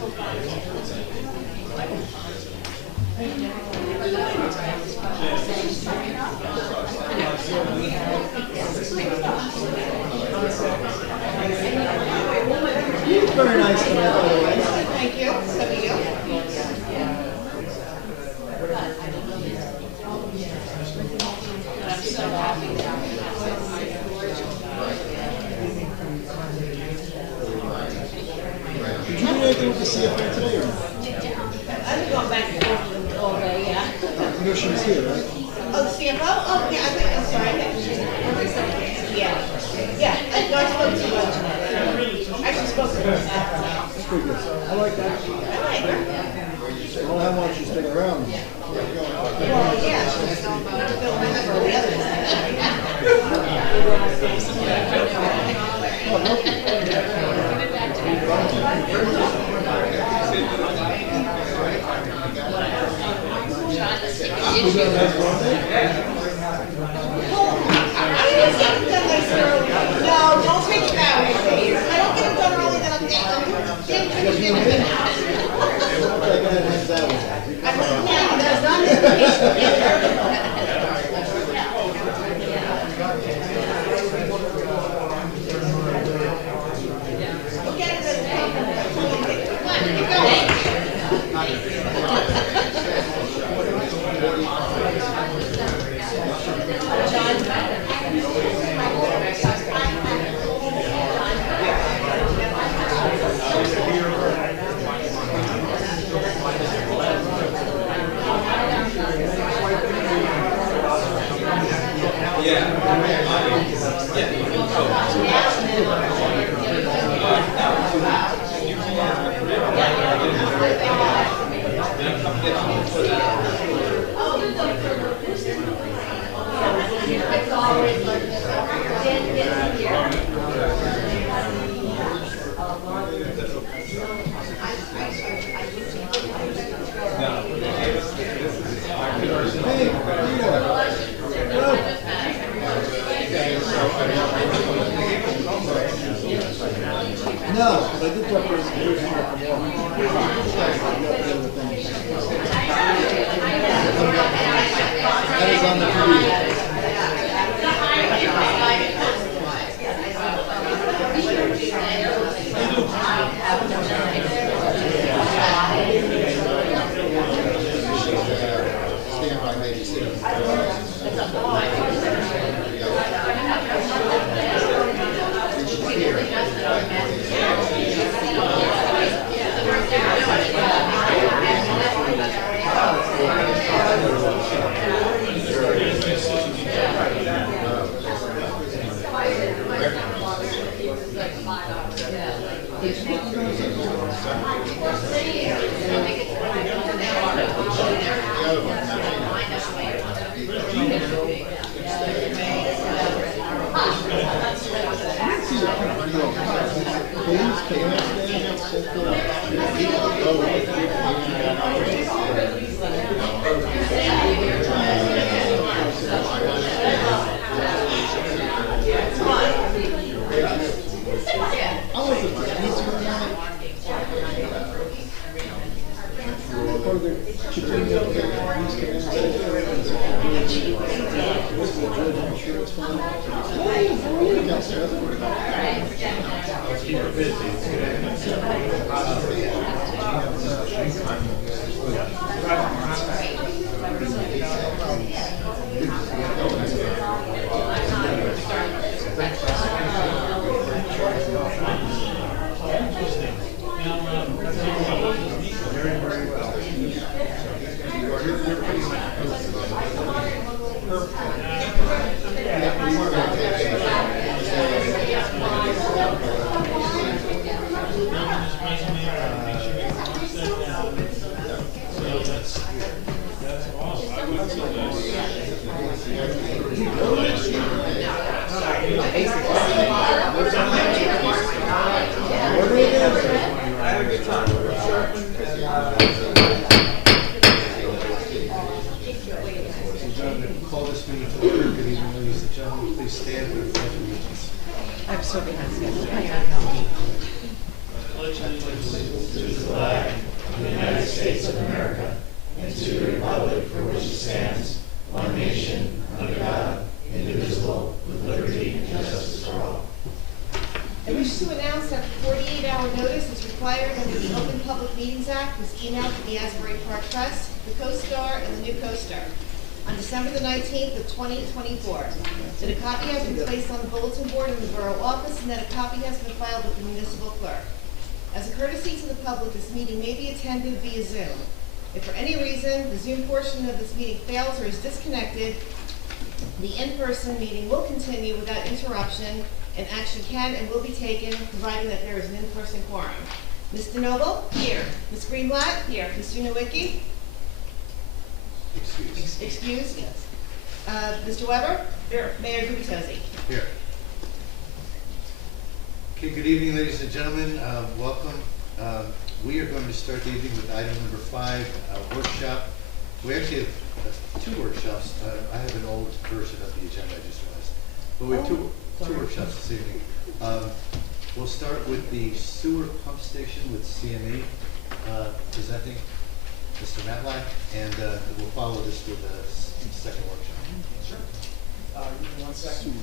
Very nice tonight, by the way. Thank you. So do you. I'm so happy that Did you do anything with the CFO today or not? I've been going back and forth all day, yeah. You know she was here, right? Oh, the CFO? Oh, yeah, I think, I'm sorry. I think she's, yeah. Yeah, I spoke to her. I actually spoke to her. That's pretty good. I like that. I don't know how long she's been around. Well, yeah, she's going to fill in for the others. Oh, lucky. Was that a nice birthday? No, don't take it that way, please. I don't get it done early, then I'm getting Okay, go ahead and hand that one. Yeah, that's done. No, but I did talk to his That is on the computer. Meetings Act was emailed to the Asbury Park Press, the Co-Star, and the New Co-Star on December the 19th of 2024. That a copy has been placed on the bulletin board in the borough office and that a copy has been filed with the municipal clerk. As a courtesy to the public, this meeting may be attended via Zoom. If for any reason the Zoom portion of this meeting fails or is disconnected, the in-person meeting will continue without interruption, and action can and will be taken, providing that there is an in-person quorum. Ms. DeNoble? Here. Ms. Greenblatt? Here. Mr. Nowicki? Excused? Yes. Mr. Weber? Here. Mayor Gubitosi? Here. Okay, good evening, ladies and gentlemen. Welcome. We are going to start the evening with item number 5, workshop. We actually have 2 workshops. I have an old version of the agenda, I just realized. But we have two workshops this evening. We'll start with the sewer pump station with CME presenting Mr. Matlack, and we'll follow this with a second workshop. Sure. Give me 1 second.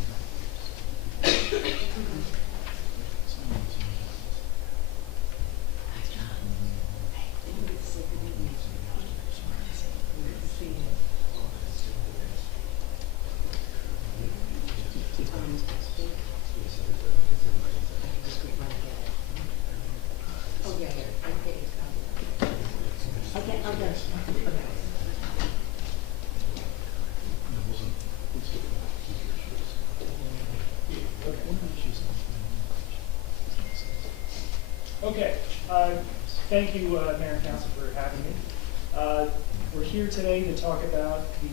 Okay, thank you, Mayor and Council, for having me. We're here today to talk about the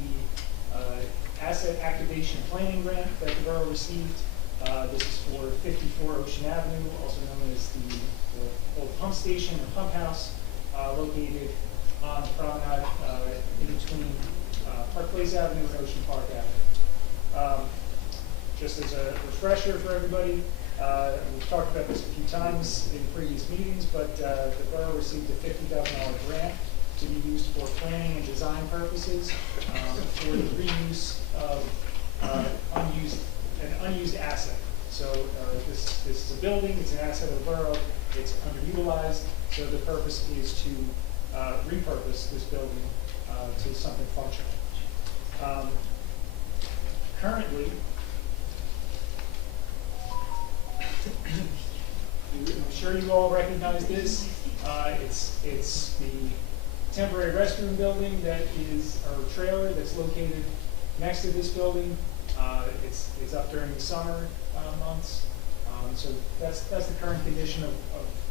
asset activation planning grant that the borough received. This is for 54 Ocean Avenue, also known as the old pump station or pump house, located on the promenade in between Park Place Avenue and Ocean Park Avenue. Just as a refresher for everybody, we've talked about this a few times in previous meetings, but the borough received a $50,000 grant to be used for planning and design purposes for the reuse of an unused asset. So this is a building, it's an asset of the borough, it's underutilized, so the purpose is to repurpose this building to something functional. Currently, I'm sure you all recognize this. It's the temporary restroom building that is, or trailer that's located next to this building. It's up during the summer months. So that's the current condition of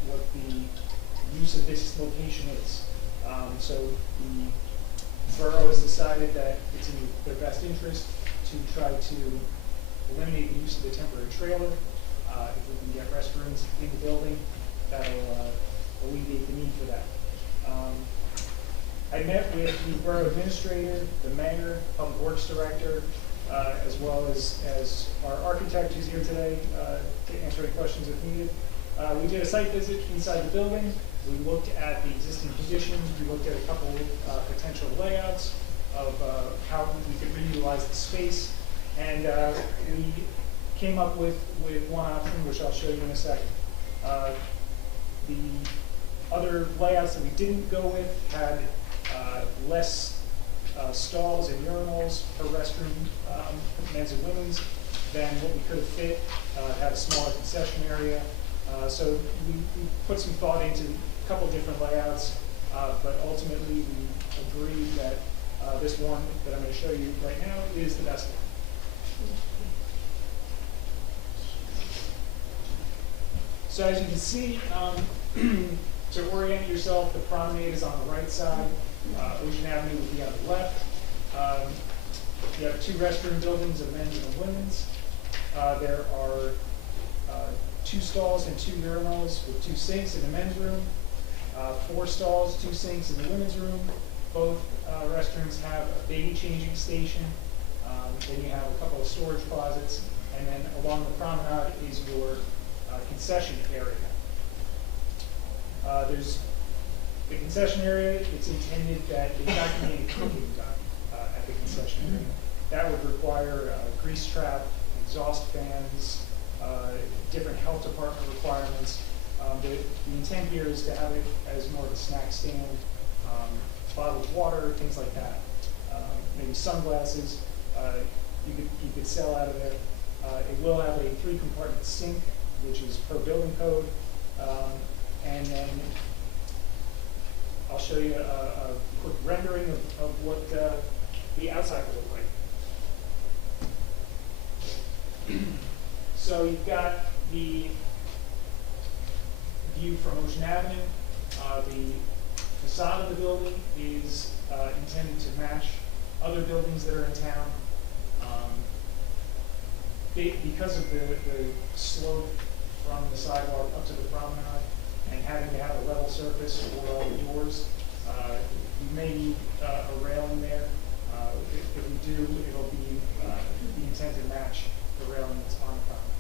what the use of this location is. So the borough has decided that it's in their best interest to try to eliminate the use of the temporary trailer. If we can get restrooms in the building, that'll alleviate the need for that. I met with the borough administrator, the mayor, public works director, as well as our architect who's here today to answer any questions if needed. We did a site visit inside the building. We looked at the existing conditions. We looked at a couple potential layouts of how we could reutilize the space. And we came up with one option, which I'll show you in a second. The other layouts that we didn't go with had less stalls and urinals per restroom, men's and women's, than what we could have fit, had a smaller concession area. So we put some thought into a couple different layouts, but ultimately we agreed that this one that I'm going to show you right now is the best one. So as you can see, to orient yourself, the promenade is on the right side. Ocean Avenue would be on the left. You have 2 restroom buildings, a men's and a women's. There are 2 stalls and 2 urinals with 2 sinks in the men's room. 4 stalls, 2 sinks in the women's room. Both restrooms have a baby changing station. Then you have a couple of storage closets. And then along the promenade is your concession area. There's the concession area. It's intended that it's not going to be any cooking done at the concession area. That would require grease trap, exhaust fans, different health department requirements. The intent here is to have it as more of a snack stand, bottled water, things like that. Maybe sunglasses, you could sell out of there. It will have a 3-compartment sink, which is per building code. And then I'll show you a quick rendering of what the outside will look like. So you've got the view from Ocean Avenue. The facade of the building is intended to match other buildings that are in town. Because of the slope from the sidewalk up to the promenade and having to have a level surface for all the doors, we may need a railing there. If we do, it'll be the intent to match the railing that's on the promenade.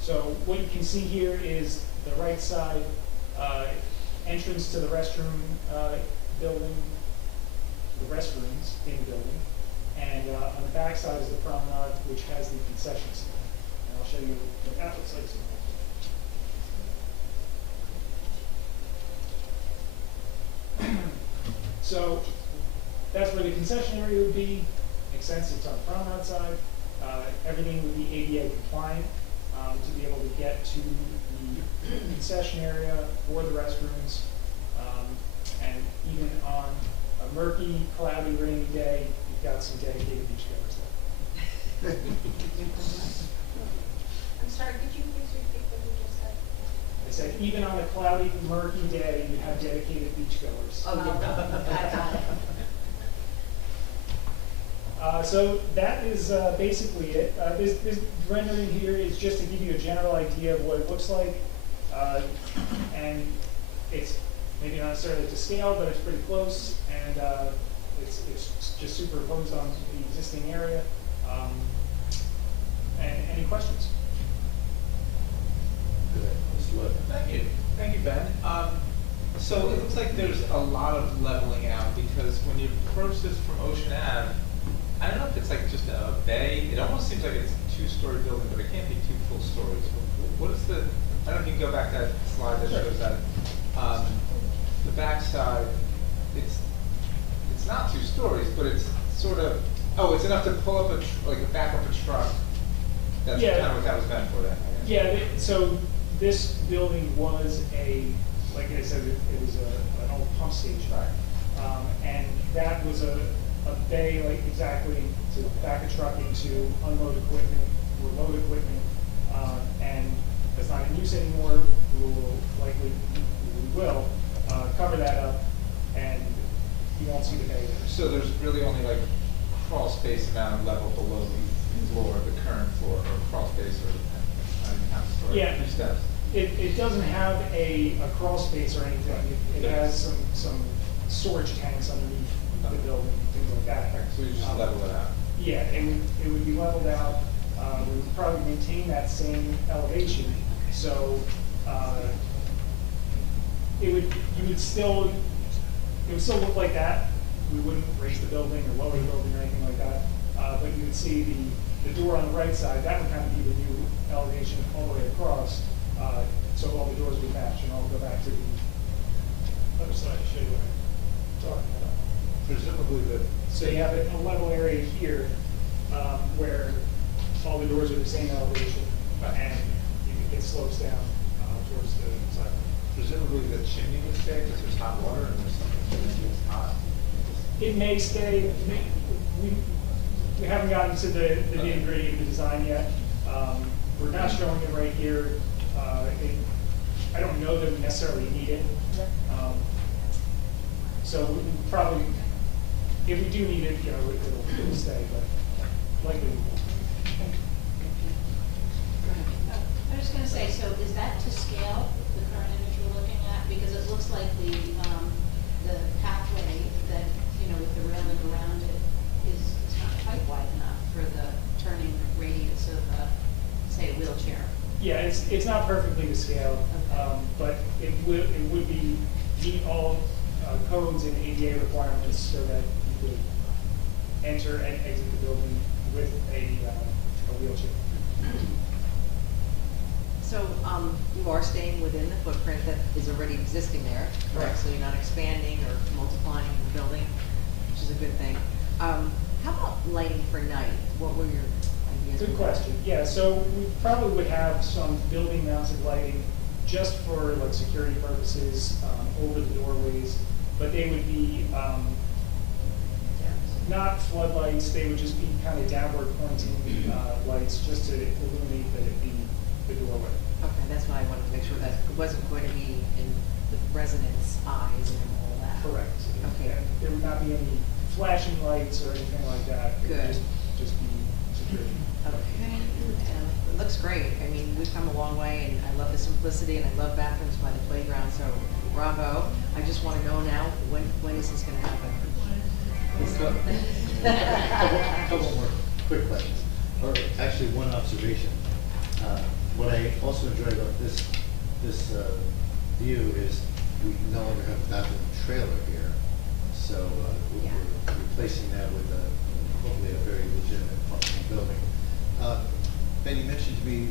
So what you can see here is the right side entrance to the restroom building, the restrooms in the building, and on the back side is the promenade, which has the concession stand. And I'll show you what that looks like. So that's where the concession area would be. Makes sense, it's on the promenade side. Everything would be ADA compliant to be able to get to the concession area for the restrooms. And even on a murky, cloudy, rainy day, you've got some dedicated beachgoers there. I'm sorry, could you please repeat what you just said? I said, even on a cloudy, murky day, you have dedicated beachgoers. Oh, yeah, I got it. So that is basically it. This rendering here is just to give you a general idea of what it looks like. And it's maybe not necessarily to scale, but it's pretty close. And it's just superimposed on the existing area. And any questions? Thank you, Ben. So it looks like there's a lot of leveling out because when you approach this from Ocean Ave, I don't know if it's like just a bay. It almost seems like it's a 2-story building, but it can't be 2 full stories. What is the? I don't know if you can go back to that slide that shows that. The back side, it's not 2 stories, but it's sort of. Oh, it's enough to pull up back up a truck. That's Yeah. kind of what that was meant for. Then. I guess. Yeah, so this building was like I said, it was an old pump station. Right. And that was a bay, like exactly to back a truck into, unload equipment, or load equipment. And that's not in use anymore. We will cover that up, and you won't see the bay there. So there's really only like crawl space amount of level below the floor, the current floor, or crawl space, or I mean, half story, Yeah. 2 steps. It doesn't have a crawl space or anything. It has some storage tanks underneath the building, things like that. So you just level it out. Yeah, it would be leveled out. We would probably maintain that same elevation. So it would still look like that. We wouldn't raise the building or lower the building or anything like that. But you would see the door on the right side. That would kind of be the new elevation all the way across. So all the doors would match, and I'll go back to the other side to show you what I'm talking about. Presumably the. So you have a level area here where all the doors are the same elevation, and it slopes down towards the side. Presumably the chimney would stay because there's hot water and there's something that's hot. It may stay. We haven't gotten to the nitty-gritty of the design yet. We're not showing it right here. I don't know that we necessarily need it. So we probably, if we do need it, it'll stay, but likely we won't. I was just gonna say, so is that to scale, the current image we're looking at? Because it looks like the pathway that, with the railing around it is not quite wide enough for the turning radius of, say, a wheelchair. Yeah, it's not perfectly to scale, but it would be meet all codes and ADA requirements so that you could enter and exit the building with a wheelchair. So, you are staying within the footprint that is already existing there, correct? Correct. So you're not expanding or multiplying the building, which is a good thing. How about lighting for night? What were your ideas? Good with that? question. Yeah, so we probably would have some building mounted lighting just for like security purposes, over the doorways, but they would be, not floodlights, they would just be kind of downward pointing, lights, just to illuminate the doorway. Okay, that's why I wanted to make sure that it wasn't going to be in the residents' eyes and all that. Correct. Okay. And there would not be any flashing lights or anything like that. It would Good. Just be security. Okay, and it looks great. I mean, we've come a long way, and I love the simplicity, and I love bathrooms by the playground, so bravo. I just want to know now, when is this gonna happen? Couple more quick questions, or actually one observation. What I also enjoy about this view is we no longer have a bathroom trailer here. So Yeah. we're replacing that with hopefully a very legitimate functioning building. Ben, you mentioned to me,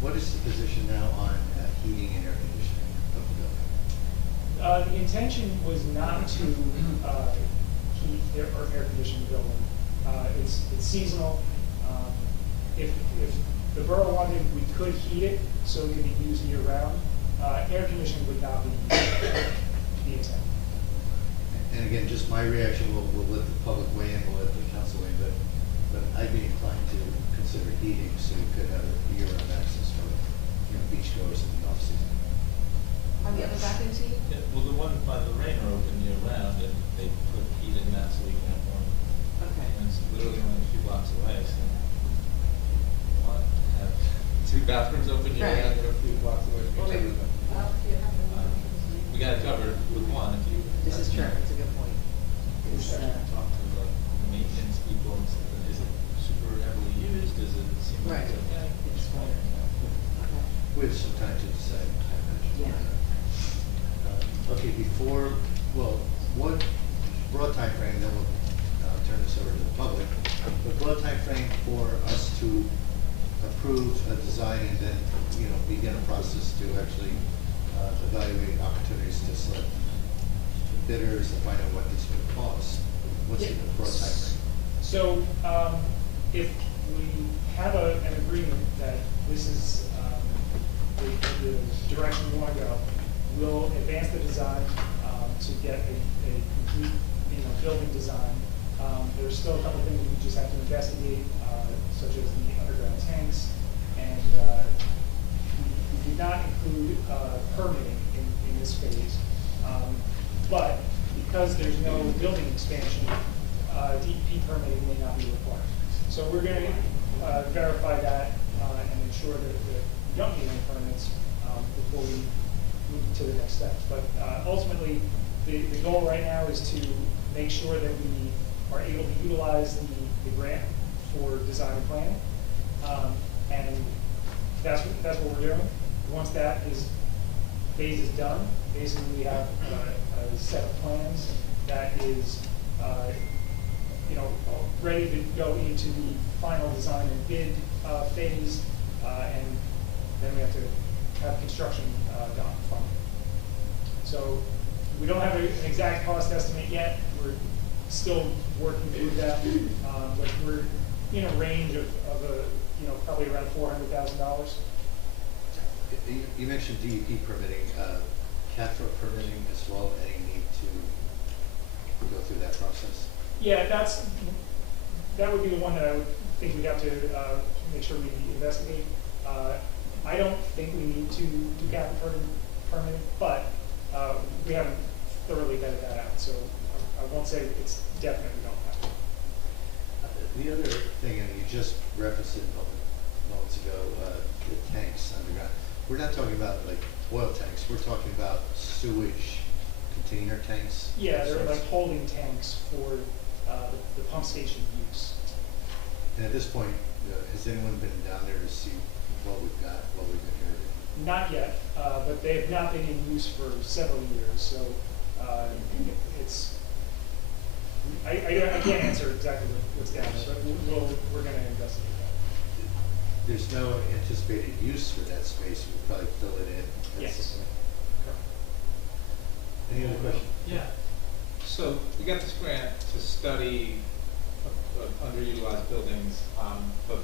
what is the position now on heating and air conditioning of the building? The intention was not to, heat or air condition the building. It's seasonal. If the borough wanted, we could heat it, so it could be used year round. Air conditioning would not be the intent. And again, just my reaction, we'll let the public weigh in, we'll let the council weigh in, but I'd be inclined to consider heating, so you could have year-round access for, beachgoers in the off-season. On the other bathroom seat? Yeah, well, the one by the rain are open year round, and they put heat in that so we can have one. Okay. And it's literally only a few blocks away, so. What, have two bathrooms open year Right. round, they're a few blocks away Well, from each maybe- other. We got it covered with one, if you. This is true, it's a good point. It's, Talk to the maintenance people and say, is it super heavily used, does it seem like it's Right. okay? It's fine. Okay. We have some time to decide, I imagine. Yeah. Okay, what broad timeframe, then we'll turn this over to the public. The broad timeframe for us to approve a design and then, begin a process to actually evaluate opportunities to select bidders and find out what this would cost. What's the broad timeframe? So, if we have an agreement that this is, the direction we wanna go, we'll advance the design, to get a complete, building design. There's still a couple things we just have to investigate, such as the underground tanks, and, we did not include, permitting in this phase. But because there's no building expansion, DEP permitting may not be required. So we're gonna, verify that, and ensure that we don't need any permits, before we move to the next steps. But, ultimately, the goal right now is to make sure that we are able to utilize the grant for design and planning. And that's what we're doing. Once that phase is done, basically we have a set of plans that is, ready to go into the final design and bid phase, and then we have to have construction done from it. So we don't have an exact cost estimate yet. We're still working through that, but we're in a range of probably around $400,000. You mentioned DEP permitting, CAFRA permitting as well, any need to go through that process? Yeah, that would be the one that I would think we'd have to make sure we investigate. I don't think we need to do CAFRA permitting, but we haven't thoroughly vetted that out, so I won't say it's definite we don't have to. The other thing, and you just referenced it moments ago, the tanks underground. We're not talking about like oil tanks, we're talking about sewage container tanks. Yeah, they're sorts. like holding tanks for the pump station use. And at this point, has anyone been down there to see what we've got, what we've inherited? Not yet, but they have not been in use for several years, so it's, I can't answer exactly what's down there, but we're gonna investigate that. there's no anticipated use for that space, we'll probably fill it in. Yes. Any other questions? Yeah. So we got this grant to study underutilized buildings, but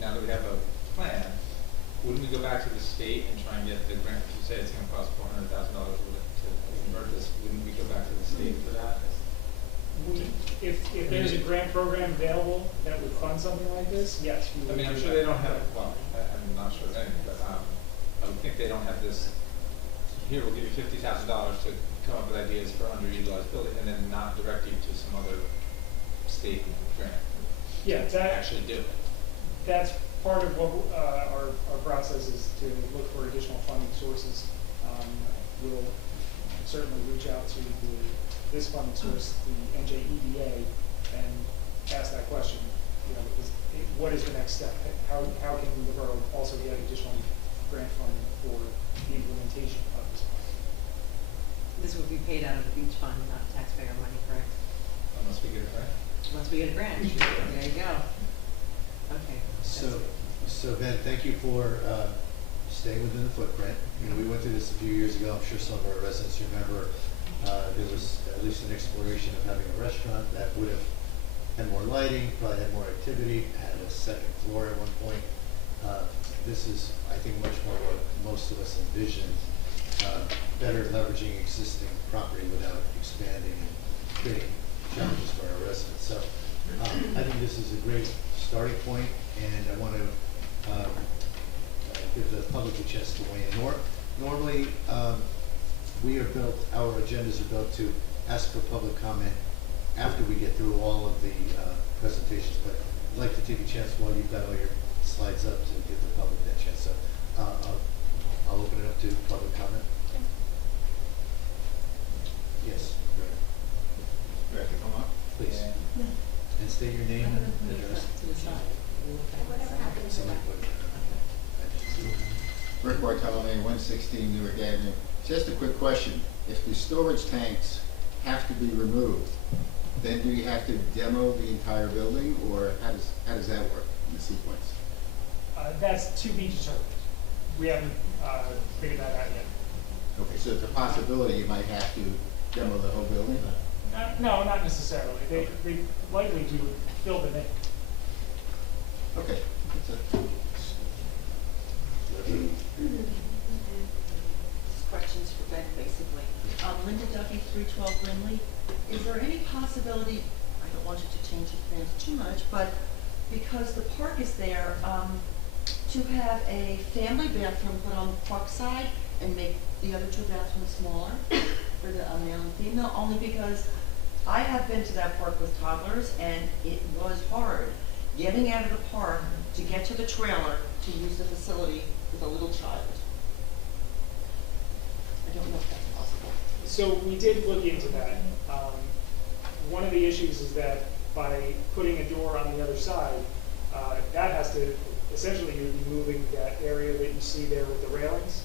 now that we have a plan, wouldn't we go back to the state and try and get the grant? If you say it's gonna cost $400,000 to convert this, wouldn't we go back to the state for that? If there's a grant program available that would fund something like this, yes. we I would mean, I'm do sure that. they don't have, well, I'm not sure of anything, but, I would think they don't have this, here, we'll give you $50,000 to come up with ideas for underutilized building, and then not direct you to some other state grant. Yeah, To that, actually do it. that's part of what, our process is to look for additional funding sources. We'll certainly reach out to this funding source, the NJEDA, and ask that question, what is the next step? How can the borough also get additional grant funding for the implementation of this plan? This would be paid out of the beach fund, not taxpayer money, correct? Unless we get a grant. Once we get a grant, there you go. Okay. So Ben, thank you for staying within the footprint. We went through this a few years ago. I'm sure some of our residents remember there was at least an exploration of having a restaurant that would have had more lighting, probably had more activity, had a second floor at one point. This is, I think, much more what most of us envisioned, better leveraging existing property without expanding and creating challenges for our residents. So I think this is a great starting point, and I want to give the public a chance to weigh in. Normally, our agendas are built to ask for public comment after we get through all of the presentations, but I'd like to take a chance while you've got all your slides up to give the public that chance. So I'll open it up to public comment. Yes, Do I have to come up? please. And state your name and address. To the side. Whatever happens. Somebody put it. Rick Bartolome, 116 Newark Avenue. Just a quick question. If the storage tanks have to be removed, then do you have to demo the entire building, or how does that work in the sequence? That's to be determined. We haven't figured that out yet. Okay, so it's a possibility you might have to demo the whole building? No, not necessarily. They likely do fill them in. Okay, that's it. Questions for Ben, basically. Linda Duffy, 312 Lindley. Is there any possibility, I don't want you to change the plans too much, but because the park is there, to have a family bathroom put on the park side and make the other two bathrooms smaller for the male and female, only because I have been to that park with toddlers and it was hard getting out of the park to get to the trailer to use the facility with a little child. I don't know if that's possible. So we did look into that. One of the issues is that by putting a door on the other side, that has to, essentially you'd be moving that area that you see there with the railings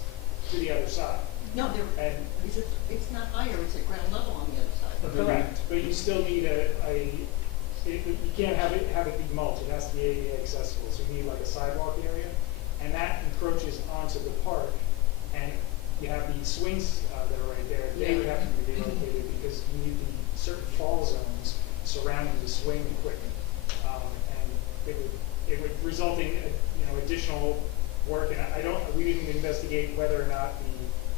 to the other side. No, And it's not higher, it's at ground level on the other side. correct, but you still need you can't have it be mulched, it has to be ADA accessible, so you need like a sidewalk area, and that encroaches onto the park, and you have the swings that are right there, they would have to be relocated because you need the certain fall zones surrounding the swing equipment, and it would result in additional work, and we didn't investigate whether or not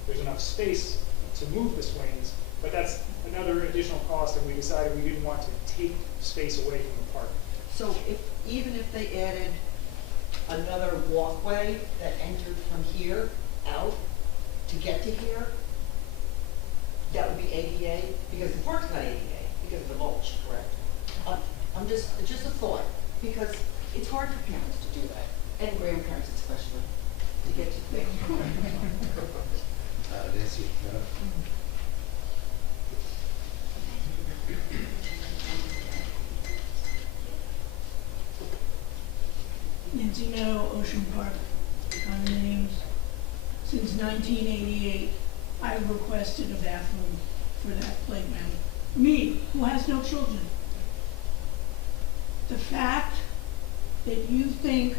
there's enough space to move the swings, but that's another additional cost, and we decided we didn't want to take space away from the park. So even if they added another walkway that entered from here out to get to here, that would be ADA, because the park's not ADA, because of the mulch, correct? I'm just a thought, because it's hard for parents to do that, and grandparents especially, to get to things. Nancy, Nancy Meadow, Ocean Park condominiums. Since 1988, I've requested a bathroom for that playground. Me, who has no children. The fact that you think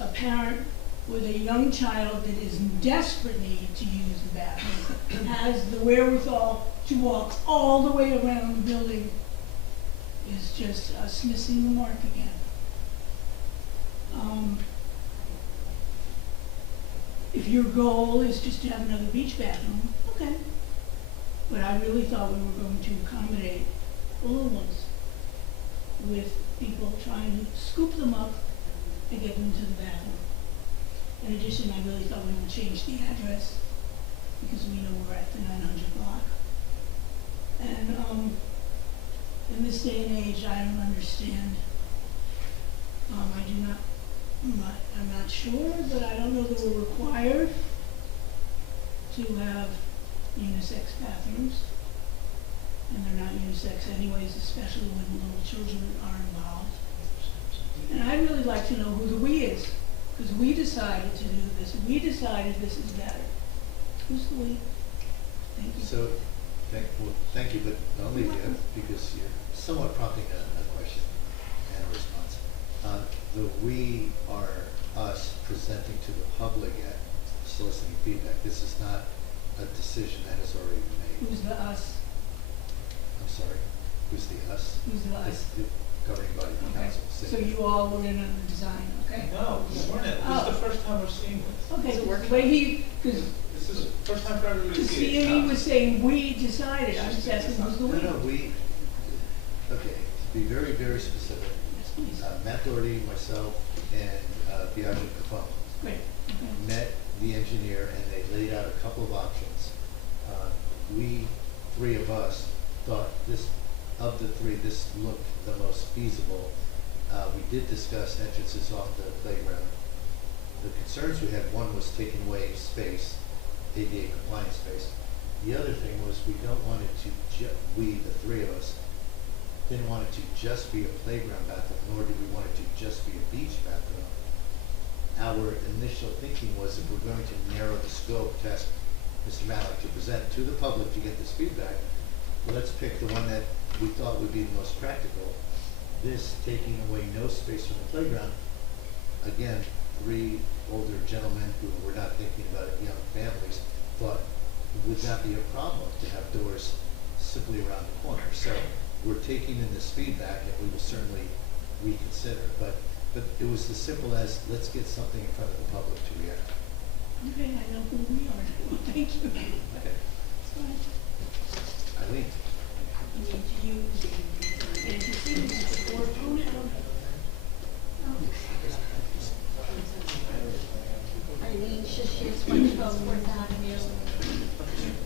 a parent with a young child that is in desperate need to use the bathroom has the wherewithal to walk all the way around the building is just us missing the mark again. If your goal is just to have another beach bathroom, okay. But I really thought we were going to accommodate the little ones with people trying to scoop them up and get them to the bathroom. In addition, I really thought we would change the address because we know we're at the 900 block. And in this day and age, I don't understand. I'm not sure, but I don't know that we're required to have unisex bathrooms. And they're not unisex anyways, especially when little children are involved. And I'd really like to know who the we is, because we decided to do this. We decided this is better. Who's the we? Thank you. So, thank you, but I'll leave you because you're somewhat prompting a question and a response. The we are us presenting to the public at soliciting feedback. This is not a decision that has already been made. Who's the us? I'm sorry, who's the us? Who's the us? It's the governing body, the Okay, council. so city. you all were in on the design, okay? No, we're not. This is the first time we're seeing this. Okay, It's a workshop. but because This is the first time for everybody to see it. he was saying we decided, I was asking who's the we? No, okay, to be very, very specific, Yes, please. Matt Doherty, myself, and Biagio Capone Great, okay. met the engineer and they laid out a couple of options. We, three of us, thought of the three, this looked the most feasible. We did discuss entrances off the playground. The concerns we had, one was taking away space, ADA compliant space. The other thing was we don't want it to, we, the three of us, didn't want it to just be a playground bathroom, nor did we want it to just be a beach bathroom. Our initial thinking was if we're going to narrow the scope, to ask Mr. Malik to present to the public to get this feedback, let's pick the one that we thought would be the most practical. This taking away no space from the playground, again, three older gentlemen who were not thinking about it, young families, thought would not be a problem to have doors simply around the corner. So we're taking in this feedback and we will certainly reconsider. But it was as simple as let's get something in front of the public to react. Okay, I know who we are. Thank you. Okay. It's fine. Eileen? Do you, and you see this board opponent? Eileen Shishis, 112 Fourth Avenue.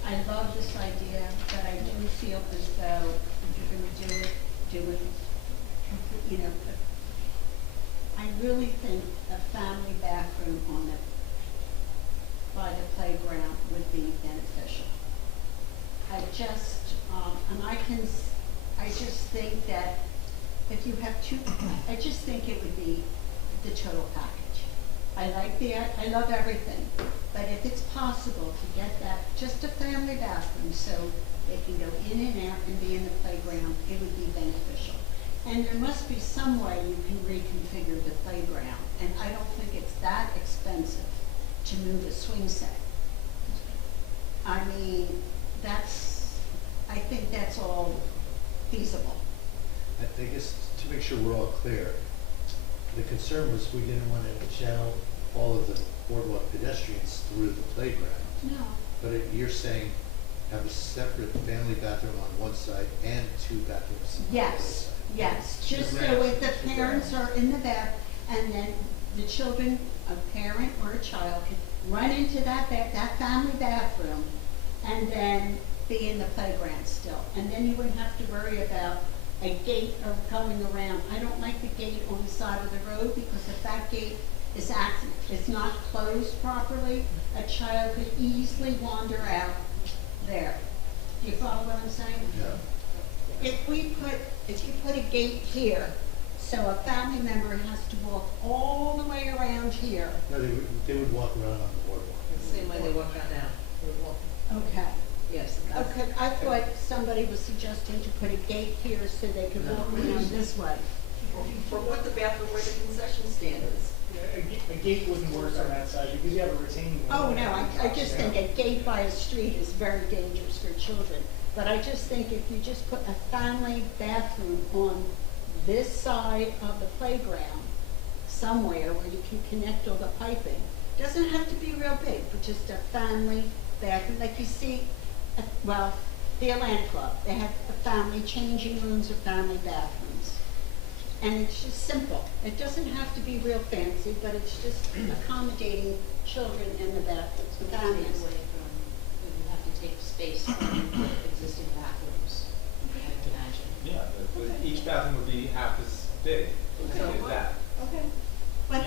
I love this idea, but I do feel as though if you're going to do it, you know, I really think a family bathroom on the, by the playground would be beneficial. I just, and I just think that if you have two, I just think it would be the total package. I love everything, but if it's possible to get that, just a family bathroom so they can go in and out and be in the playground, it would be beneficial. And there must be some way you can reconfigure the playground, and I don't think it's that expensive to move a swing set. I mean, I think that's all feasible. I guess to make sure we're all clear, the concern was we didn't want to channel all of the boardwalk pedestrians through the playground. No. But you're saying have a separate family bathroom on one side and two bathrooms on the other Yes, side. yes, just so ramps, if the parents are in the bath, and then the children, a parent or a child could run into that family bathroom, and then be in the playground still. And then you wouldn't have to worry about a gate or going around. I don't like the gate on the side of the road, because if that gate is not closed properly, a child could easily wander out there. Do you follow what I'm saying? Yeah. If you put a gate here, so a family member has to walk all the way around here. No, they would walk around on the boardwalk. The same way they walk out now. Okay. Yes. Okay, I thought somebody was suggesting to put a gate here so they could walk around this way. Or put the bathroom where the concession stand is. A gate wouldn't work on that side because you have a retaining wall. Oh, no, I just think a gate by a street is very dangerous for children. But I just think if you just put a family bathroom on this side of the playground, somewhere where you can connect all the piping, doesn't have to be real big, but just a family bathroom, like you see, well, the Atlantic Club, they have a family changing rooms or family bathrooms. And it's just simple. It doesn't have to be real fancy, but it's just accommodating children in the bathrooms, Take families. away from, we would have to take space from the existing bathrooms, I would imagine. Yeah, each bathroom would be half as big, if we did that. Okay. But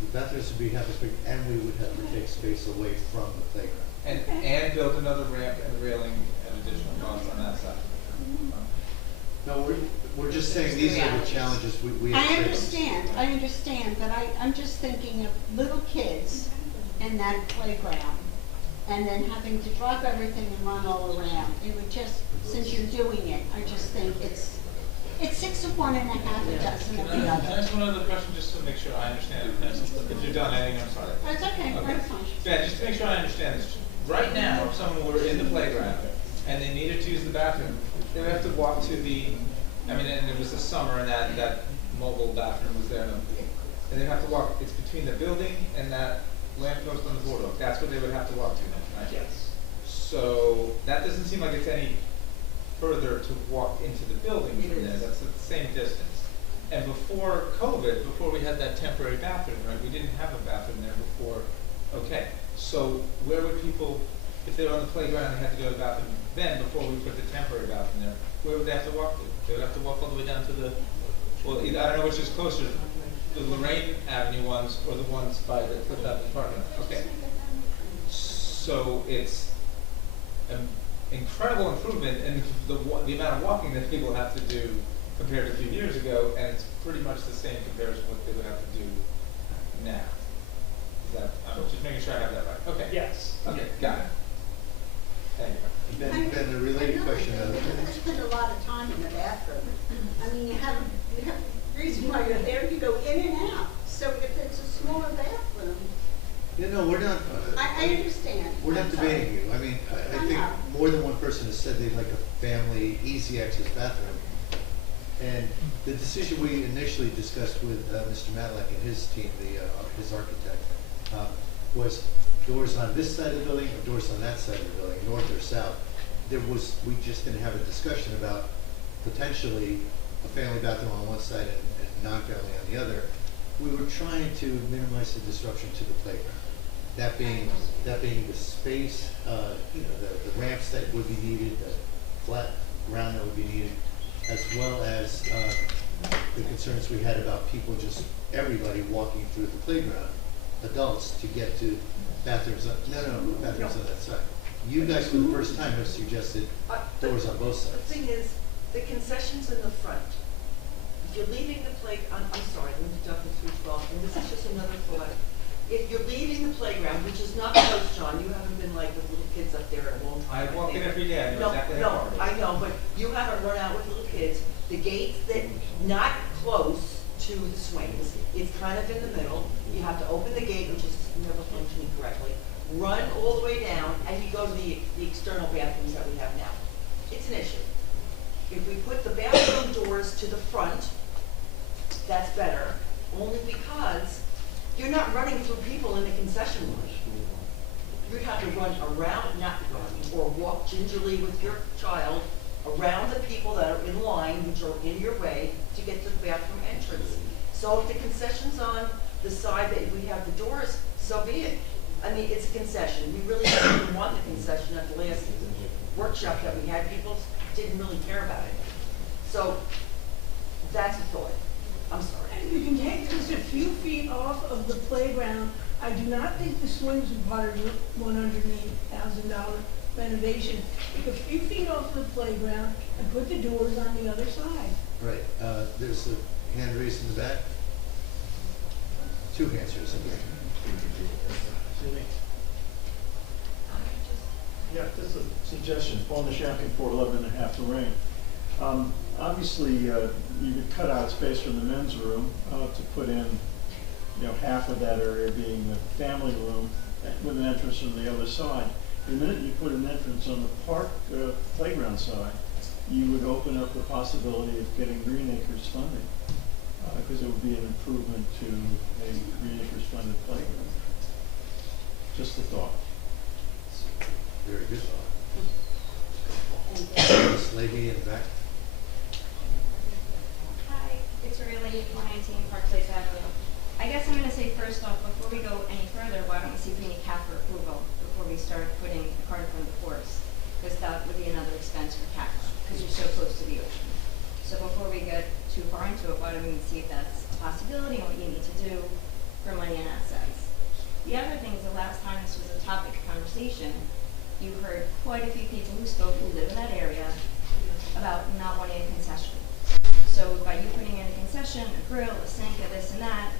The bathrooms would be half as big, and we would have to take space away from the playground. And build another ramp and railing and additional costs on that side. No, we're just saying these are the challenges we have. I understand, but I'm just thinking of little kids in that playground and then having to drop everything and run all around. It would just, since you're doing it, I just think it's 6 of one and a half a dozen of the Can I other. ask one other question just to make sure I understand it? If you're done, I think I'm sorry. That's okay, that's fine. Yeah, just to make sure I understand this. Right now, if someone were in the playground and they needed to use the bathroom, they would have to walk to the, and it was the summer and that mobile bathroom was there. And they'd have to walk, it's between the building and that lamppost on the boardwalk. That's what they would have to walk to now, right? Yes. So that doesn't seem like it's any further to walk into the building from there. That's the same distance. And before COVID, before we had that temporary bathroom, right, we didn't have a bathroom there before. Okay, so where would people, if they were on the playground and had to go to the bathroom then, before we put the temporary bathroom there, where would they have to walk to? They would have to walk all the way down to the, well, either, I don't know which is closer, the Lorraine Avenue ones or the ones by the Cliff Avenue parking lot. Okay. So it's an incredible improvement in the amount of walking that people have to do compared to a few years ago, and it's pretty much the same comparison to what they would have to do now. Is that, I'm just making sure I have that right. Okay. Yes. Okay, got it. Thank you. Ben, a related question. You spend a lot of time in the bathroom. I mean, you have a reason why you're there, you go in and out. So if it's a smaller bathroom, Yeah, no, we're not. I understand. We're not I'm sorry. debating you. I mean, I think know. more than one person has said they'd like a family, easy access bathroom. And the decision we initially discussed with Mr. Matlack and his team, his architect, was doors on this side of the building or doors on that side of the building, north or south. We just didn't have a discussion about potentially a family bathroom on one side and non-family on the other. We were trying to minimize the disruption to the playground. That being the space, the ramps that would be needed, the flat ground that would be needed, as well as the concerns we had about everybody walking through the playground, adults, to get to bathrooms. Bathrooms on that side. You guys, for the first time, have suggested doors on both sides. The thing is, the concessions in the front. If you're leaving the I'm sorry, Linda Duffy 312, and this is just another thought. If you're leaving the playground, which is not close, John, you haven't been like with little kids up there a long time. I walk in every day, I know exactly how far it is. I know, but you haven't run out with little kids. The gates that not close to the swings, it's kind of in the middle. You have to open the gate, which is never functioning correctly, run all the way down, and you go to the external bathrooms that we have now. It's an issue. If we put the bathroom doors to the front, that's better, only because you're not running through people in the concession line. You have to run around, not run, or walk gingerly with your child around the people that are in line, which are in your way, to get to the bathroom entrance. So if the concession's on the side that we have the doors, so be it. I mean, it's a concession. We really didn't want the concession at the last workshop that we had. People didn't really care about it. So that's a thought. I'm sorry. And you can take just a few feet off of the playground. I do not think the swings are part of the $108,000 renovation. Take a few feet off the playground and put the doors on the other side. Right, there's a hand raised in the back. Two hands raised in the back. Yeah, this is a suggestion, Paul Nishakin, 411.5 Lorraine. Obviously, you could cut out space from the men's room to put in half of that area being the family room with an entrance on the other side. The minute you put an entrance on the park playground side, you would open up the possibility of getting Green Acres funding, because it would be an improvement to a Green Acres funded playground. Just a thought. Very good thought. This lady in the back. Hi, it's Aurelia, 419 Park Place Avenue. I guess I'm going to say first off, before we go any further, why don't we see if we need CAFRA approval before we start putting the cart in front of the horse? Because that would be another expense for CAFRA, because you're so close to the ocean. So before we get too far into it, why don't we see if that's a possibility and what you need to do for money and assets? The other thing is, the last time this was a topic of conversation, you heard quite a few people who spoke who live in that area about not wanting a concession. So by you putting in a concession, a grill, a sink, a this and that,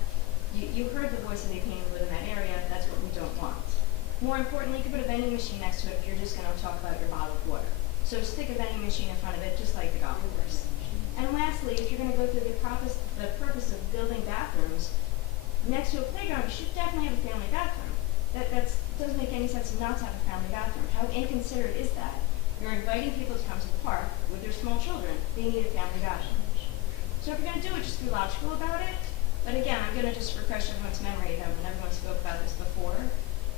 you heard the voice of the opinion who live in that area. That's what we don't want. More importantly, you could put a vending machine next to it if you're just going to talk about your bottled water. So stick a vending machine in front of it, just like the golf course. And lastly, if you're going to go through the purpose of building bathrooms, next to a playground, you should definitely have a family bathroom. That doesn't make any sense not to have a family bathroom. How inconsiderate is that? You're inviting people to come to the park with their small children. They need a family bathroom. So if you're going to do it, just be logical about it. But again, I'm going to just refresh everyone's memory that when everyone spoke about this before,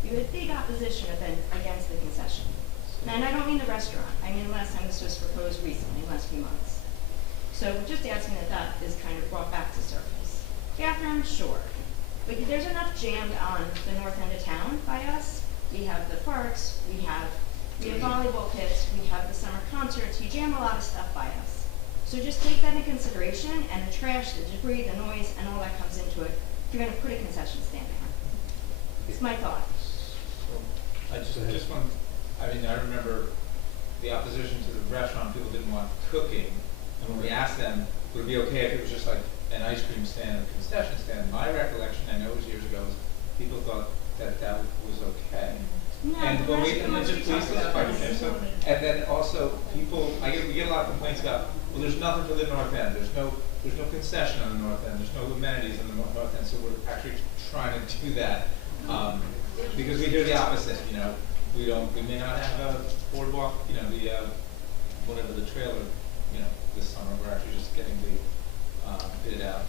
you had big opposition against the concession. And I don't mean the restaurant. I mean the last time this was proposed recently, the last few months. So just asking that is kind of brought back to surface. Bathroom, sure. But there's enough jammed on the north end of town by us. We have the parks, we have volleyball pits, we have the summer concerts. You jam a lot of stuff by us. So just take that into consideration, and the trash, the debris, the noise, and all that comes into it. You're going to put a concession stand there. It's my thought. I just want, I remember the opposition to the restaurant, people didn't want cooking. And when we asked them, would it be okay if it was just like an ice cream stand or concession stand? My recollection, I know it was years ago, was people thought that was okay. No, And but when that's the most we talk about. and then also people, we get a lot of complaints about, well, there's nothing for the north end. There's no concession on the north end. There's no amenities on the north end. So we're actually trying to do that because we hear the opposite. We may not have a boardwalk. Whatever the trailer. This summer we're actually just getting the bid out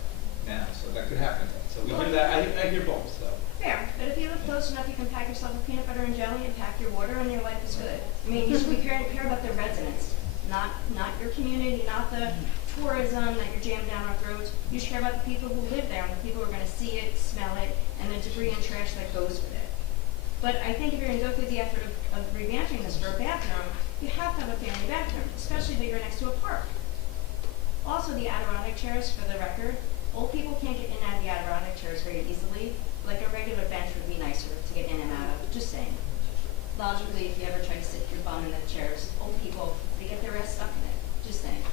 now. So that could happen. So we hear that. I hear both. So. Fair, but if you live close enough, you can pack yourself a peanut butter and jelly and pack your water, and your life is good. I mean, you should be care about the residents, not your community, not the tourism that you're jammed down our throats. You should care about the people who live there and the people who are going to see it, smell it, and the debris and trash that goes with it. But I think if you're going to go through the effort of revamping this for a bathroom, you have to have a family bathroom, especially if you're next to a park. Also, the Adirondack chairs, for the record, old people can't get in and out of the Adirondack chairs very easily. Like a regular bench would be nicer to get in and out of, just saying. Logically, if you ever try to sit your bum in the chairs, old people, they get their ass stuck in it, just saying.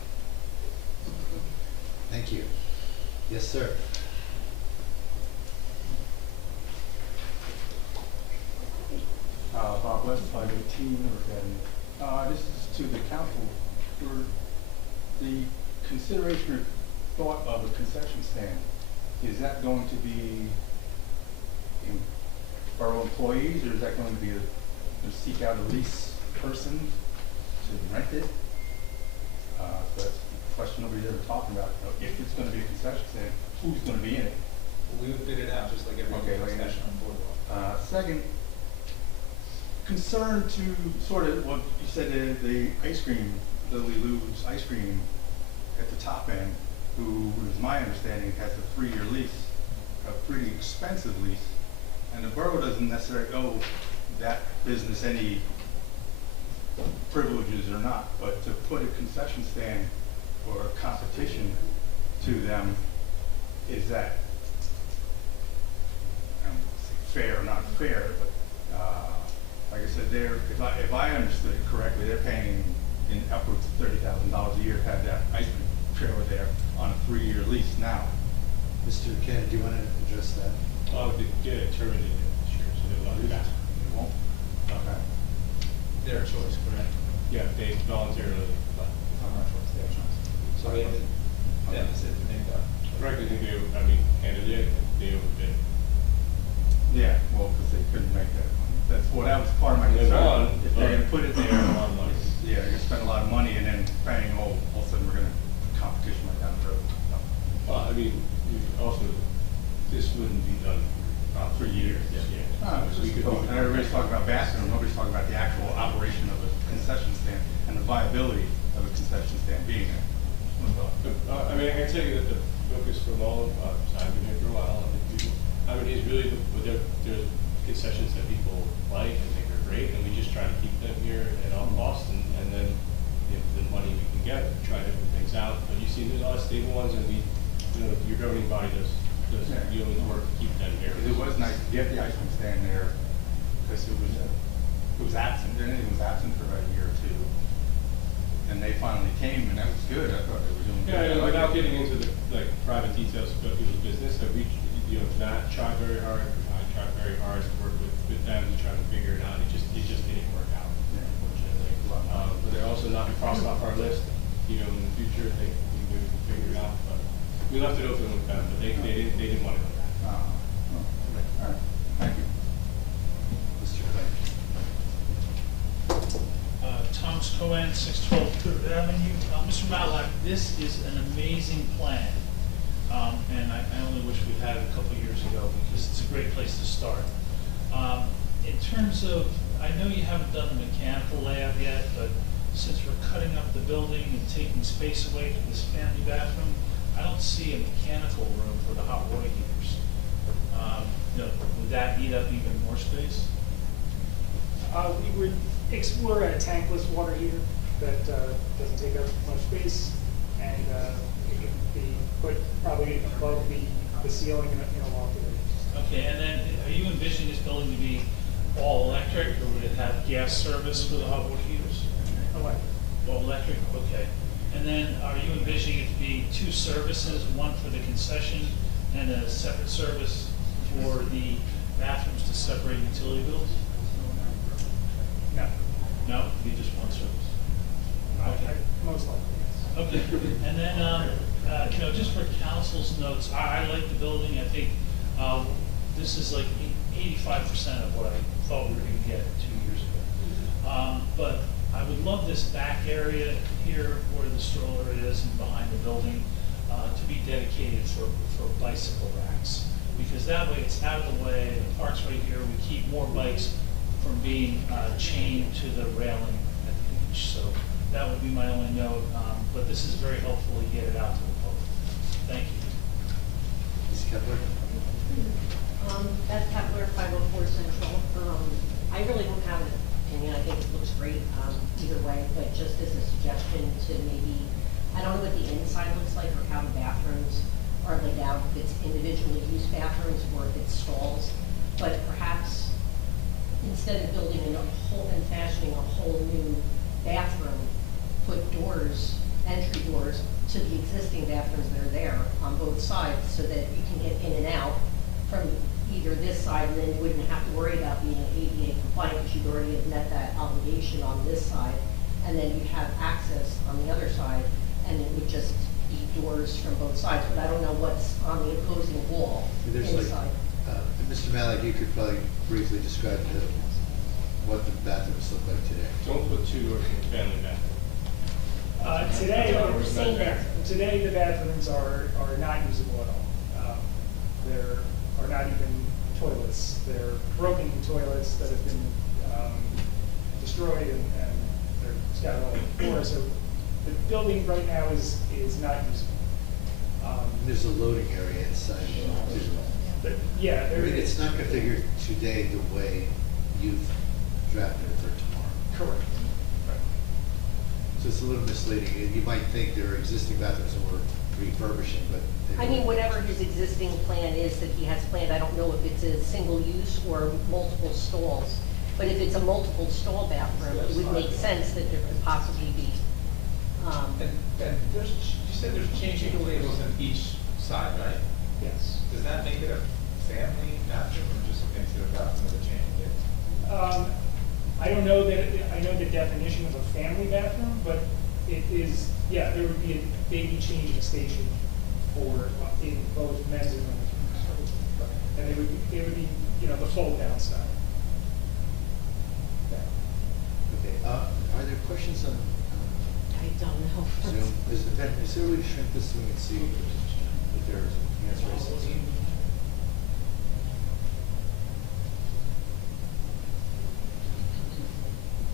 Thank you. Yes, sir. Bob West, 518 Newark Avenue. This is to the council for the consideration or thought of a concession stand. Is that going to be borough employees, or is that going to be to seek out a lease person to rent it? So that's a question nobody's ever talking about. If it's going to be a concession stand, who's going to be in it? We would bid it out just like every concession on boardwalk. Second, concern to sort of what you said, the ice cream, Lily Lou's ice cream at the top end, who is my understanding has a 3-year lease, a pretty expensive lease, and the borough doesn't necessarily owe that business any privileges or not, but to put a concession stand or a competition to them, is that fair or not fair? But like I said, if I understood it correctly, they're paying in upwards of $30,000 a year to have that ice cream trailer there on a 3-year lease now. Mr. Kennedy, do you want to address that? Oh, they terminated it, sure, so they're allowed to back. It won't? Okay. Their choice, correct? Yeah, they voluntarily left. It's not our choice, their choice. So we have a deficit to make up. Frankly, I think they, handed it, they overbid. wouldn't be done for years, yeah. We could- And everybody's talking about bathroom, nobody's talking about the actual operation of a concession stand and the viability of a concession stand being there. I mean, I can tell you that the focus from all of us, I've been here for a while, other people, I mean, is really, there's concessions that people like and think are great, and we just try to keep them here at all costs, and then if the money we can get, try different things out. But you see, there's a lot of stable ones, and your governing body does you know, work to keep them here. It was nice to get the ice cream stand there, because it was absent, anything was absent for about a year or two. And they finally came, and that was good, I thought they were doing good. Yeah, and without getting into the, like, private details of people's business, that we, Matt tried very hard, I tried very hard to work with them to try to figure it out, it just didn't work out, unfortunately. But they're also not crossed off our list, in the future, they can figure it out, but we left it open with them, but they didn't want to go back. Okay, all right, thank you. Mr. Clay. Thomas Cohen, 612 Third Avenue. Mr. Matlack, this is an amazing plan, and I only wish we had it a couple years ago because it's a great place to start. In terms of, I know you haven't done the mechanical layout yet, but since we're cutting up the building and taking space away from this family bathroom, I don't see a mechanical room for the hot water heaters. Would that eat up even more space? We would explore a tankless water heater that doesn't take up much space, and it could be put probably above the ceiling in a loft area. Okay, and then are you envisioning this building to be all electric, or would it have gas service for the hot water heaters? Electric. All electric, okay. And then are you envisioning it to be two services, one for the concession and a separate service for the bathrooms to separate utility bills? No. No, it'd be just one service. Okay. Most likely, yes. Okay, and then, just for council's notes, I like the building, I think, this is like 85% of what I thought we were gonna get 2 years ago. But I would love this back area here where the stroller is and behind the building, to be dedicated for bicycle racks. Because that way it's out of the way, the park's right here, we keep more bikes from being chained to the railing at the beach. So that would be my only note, but this is very helpful to get it out to the public. Thank you. Ms. Kepler? Beth Kepler, 504 Central. I really don't have an opinion. I think it looks great either way, but just as a suggestion to maybe, I don't know what the inside looks like or how the bathrooms are laid out, if it's individually used bathrooms or if it's stalls, but perhaps instead of building a whole and fashioning a whole new bathroom, put doors, entry doors to the existing bathrooms that are there on both sides so that you can get in and out from either this side, and then you wouldn't have to worry about being ADA compliant because you'd already have met that obligation on this side, and then you'd have access on the other side, and it would just be doors from both sides, but I don't know what's on the opposing wall There's inside. Mr. Malik, you could probably briefly describe what the bathrooms look like today. Don't put two family bathrooms. Today the bathrooms are not usable at all. There are not even toilets. They're broken toilets that have been destroyed and they're scattered all over the floor. So the building right now is not usable. There's a loading area inside too. Yeah, I mean, it's not configured today the way you've drafted it for tomorrow. Correct. So it's a little misleading. You might think there are existing bathrooms that we're refurbishing, but. I mean, whatever his existing plan is that he has planned, I don't know if it's a single use or multiple stalls. But if it's a multiple stall bathroom, it would make sense that there could possibly be, And you said there's changing labels on each side, right? Yes. Does that make it a family bathroom or just makes it a bathroom with a change it? I don't know that, I know the definition of a family bathroom, but it is, yeah, there would be a baby changing station for, in both men's and women's rooms. And it would be, the fold down style. Okay, are there questions on I don't know. Zoom? Is there a way to shrink this so we can see if there's answers?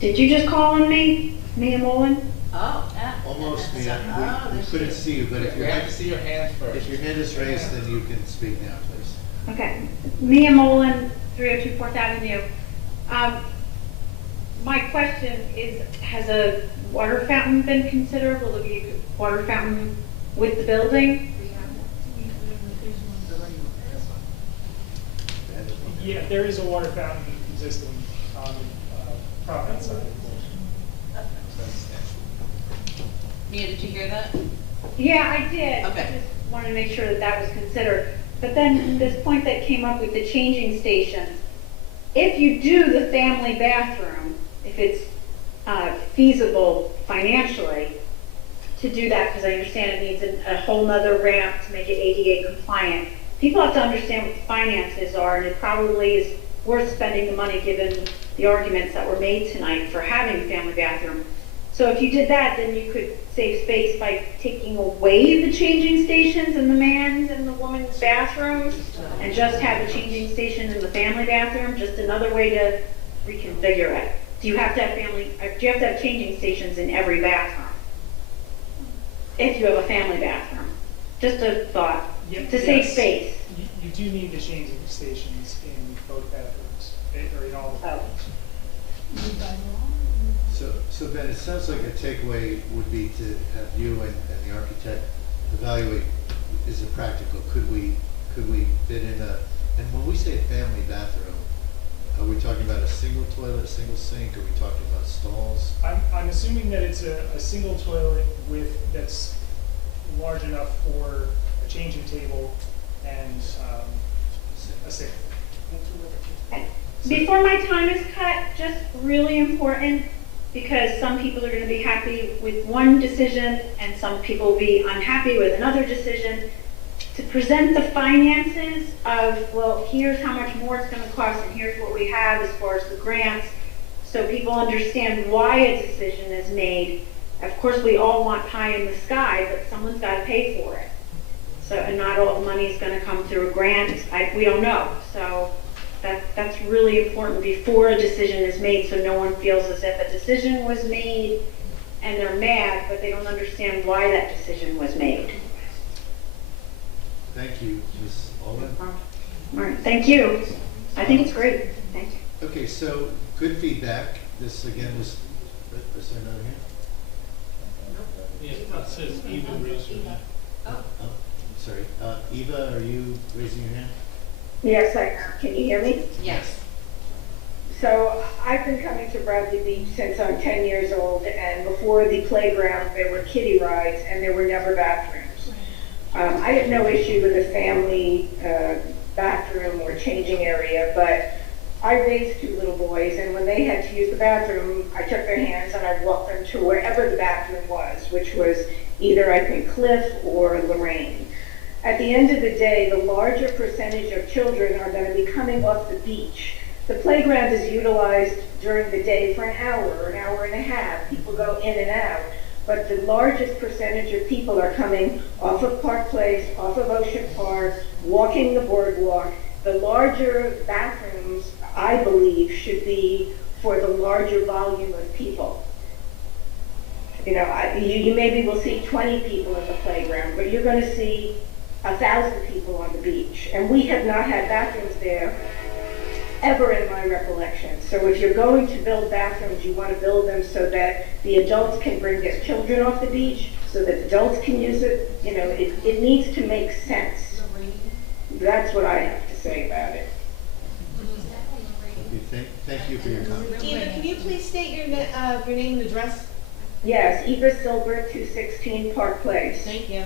Did you just call on me, Mia Mullen? Oh. Almost, Mia. Oh, We there she couldn't is. see you, but if We your have hand, to see your hands first. if your hand is raised, then you can speak now, please. Okay. Mia Mullen, 302 Fourth Avenue. My question is, has a water fountain been considered? Will there be a water fountain with the building? Yeah, there is a water fountain existing on the promenade side of the building. Mia, did you hear that? Yeah, I did. Okay. I just wanted to make sure that that was considered. But then this point that came up with the changing stations, if you do the family bathroom, if it's feasible financially to do that, because I understand it needs a whole nother ramp to make it ADA compliant, people have to understand what the finances are, and it probably is worth spending the money given the arguments that were made tonight for having a family bathroom. So if you did that, then you could save space by taking away the changing stations in the man's and the woman's bathrooms and just have a changing station in the family bathroom, just another way to reconfigure it. Do you have to have changing stations in every bathroom? If you have a family bathroom. Just a thought, Yeah, to save yes. space. You do need the changing stations in both bathrooms, or in all the bathrooms. So Ben, it sounds like a takeaway would be to have you and the architect evaluate, is it practical? Could we fit in and when we say family bathroom, are we talking about a single toilet, a single sink? Are we talking about stalls? I'm assuming that it's a single toilet that's large enough for a changing table and a sink. Before my time is cut, just really important, because some people are going to be happy with one decision and some people will be unhappy with another decision, to present the finances of, well, here's how much more it's going to cost and here's what we have as far as the grants, so people understand why a decision is made. Of course, we all want pie in the sky, but someone's got to pay for it. So, and not all the money is going to come through a grant. We don't know. So that's really important before a decision is made, so no one feels as if a decision was made and they're mad, but they don't understand why that decision was made. Thank you, Ms. Alden. All right, thank you. I think it's great. Thank you. Okay, so good feedback. This again was there another hand? Yeah, it says even raise your hand. Oh, sorry. Eva, are you raising your hand? Yes, I am. Can you hear me? Yes. So I've been coming to Bradley Beach since I'm 10 years old, and before the playground, there were kiddie rides, and there were never bathrooms. I have no issue with a family bathroom or changing area, but I raised two little boys, and when they had to use the bathroom, I took their hands and I walked them to wherever the bathroom was, which was either, I think, Cliff or Lorraine. At the end of the day, the larger percentage of children are going to be coming off the beach. The playground is utilized during the day for an hour and a half. People go in and out. But the largest percentage of people are coming off of Park Place, off of Ocean Park, walking the boardwalk. The larger bathrooms, I believe, should be for the larger volume of people. You know, you maybe will see 20 people in the playground, but you're going to see 1,000 people on the beach. And we have not had bathrooms there ever in my recollection. So if you're going to build bathrooms, you want to build them so that the adults can bring their children off the beach, so that adults can use it. You know, it needs to make sense. That's what I have to say about it. Okay, thank you for your comment. Eva, can you please state your name and address? Yes, Eva Silbert, 216 Park Place. Thank you.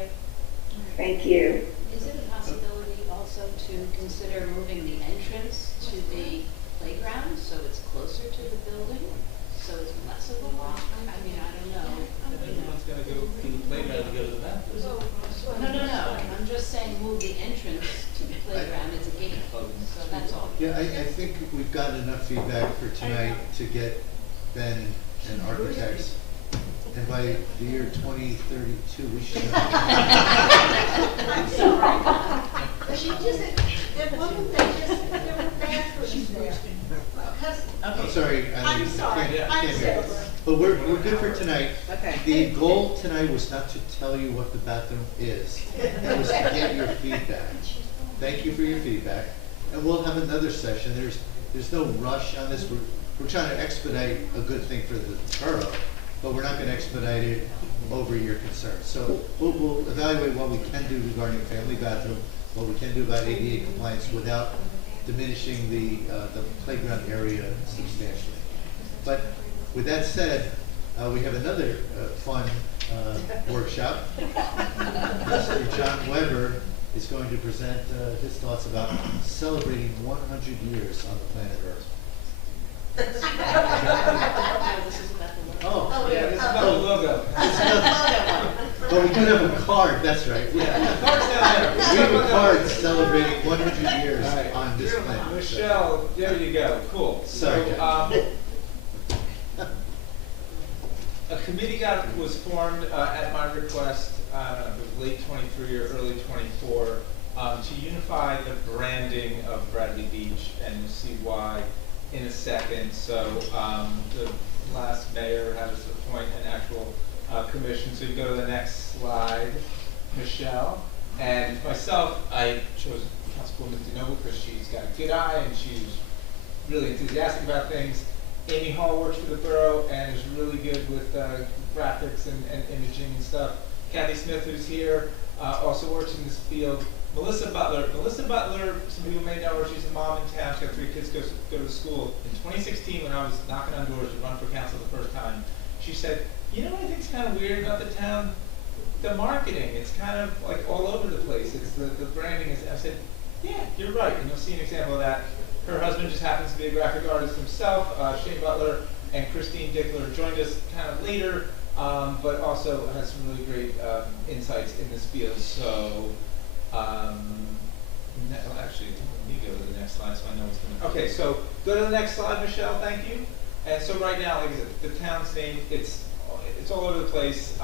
Thank you. Is it a possibility also to consider moving the entrance to the playground so it's closer to the building? So it's less of a walk? I mean, I don't know. Everyone's gonna go to the playground to go to the bathroom. No. I'm just saying move the entrance to the playground. It's a gate. So that's all. Yeah, I think we've gotten enough feedback for tonight to get Ben and architects. And by the year 2032, we should I'm sorry. She just, there wasn't, there were bathrooms there. Because I'm sorry. I'm I sorry, can't I'm hear. sober. But we're good for tonight. Okay. The goal tonight was not to tell you what the bathroom is. It was to get your feedback. Thank you for your feedback. And we'll have another session. There's no rush on this. We're trying to expedite a good thing for the borough, but we're not going to expedite it over your concerns. So we'll evaluate what we can do regarding family bathroom, what we can do about ADA compliance without diminishing the playground area substantially. But with that said, we have another fun workshop. Mr. John Weber is going to present his thoughts about celebrating 100 years on the planet Earth. Oh, Yeah, this is not a logo. but we do have a card, that's right. Yeah, the card's down there. We have a card celebrating 100 years on this planet. Michelle, there you go, cool. Sorry, So, a committee was formed at my request, late 23 or early 24, to unify the branding of Bradley Beach, and you'll see why in a second. So the last mayor had us appoint an actual commission. So you go to the next slide, Michelle. And myself, I chose Councilwoman DeNoble because she's got a good eye and she's really enthusiastic about things. Amy Hall works for the borough and is really good with graphics and imaging and stuff. Kathy Smith, who's here, also works in this field. Melissa Butler, some people may know her, she's a mom in town, she's got 3 kids go to school. In 2016, when I was knocking on doors to run for council the first time, she said, you know what I think's kind of weird about the town? The marketing, it's kind of like all over the place. It's the branding is, I said, yeah, you're right, and you'll see an example of that. Her husband just happens to be a graphic artist himself, Shane Butler, and Christine Dickler joined us kind of later, but also has some really great insights in this field. So, actually, let me go to the next slide so I know what's going to. Okay, so go to the next slide, Michelle. Thank you. And so right now, like I said, the town's name, it's all over the place.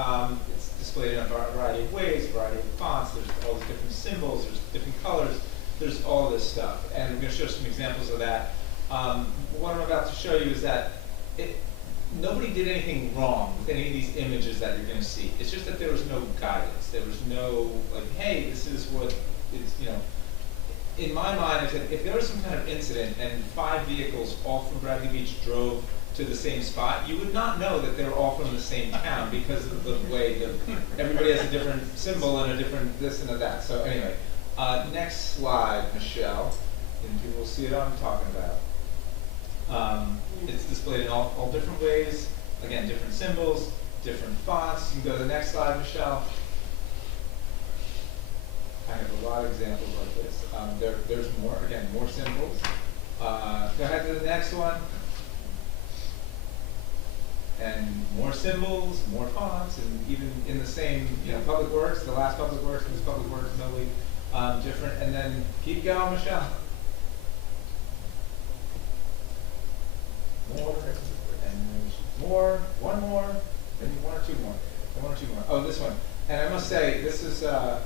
It's displayed in a variety of ways, a variety of fonts. There's all these different symbols. There's different colors. There's all this stuff, and I'm going to show some examples of that. What I'm about to show you is that nobody did anything wrong with any of these images that you're going to see. It's just that there was no guidance. There was no, like, hey, this is what it's, you know. In my mind, I said, if there was some kind of incident and 5 vehicles all from Bradley Beach drove to the same spot, you would not know that they were all from the same town because of the way that everybody has a different symbol and a different this and a that. So anyway. Next slide, Michelle, and you will see what I'm talking about. It's displayed in all different ways. Again, different symbols, different fonts. You can go to the next slide, Michelle. I have a lot of examples like this. There's more, again, more symbols. Go ahead to the next one. And more symbols, more fonts, and even in the same, Public Works, the last Public Works and this Public Works, nobody different, and then keep going, Michelle. More, and there's more, one more, maybe 1 or 2 more, 1 or 2 more. Oh, this one. And I must say, this is the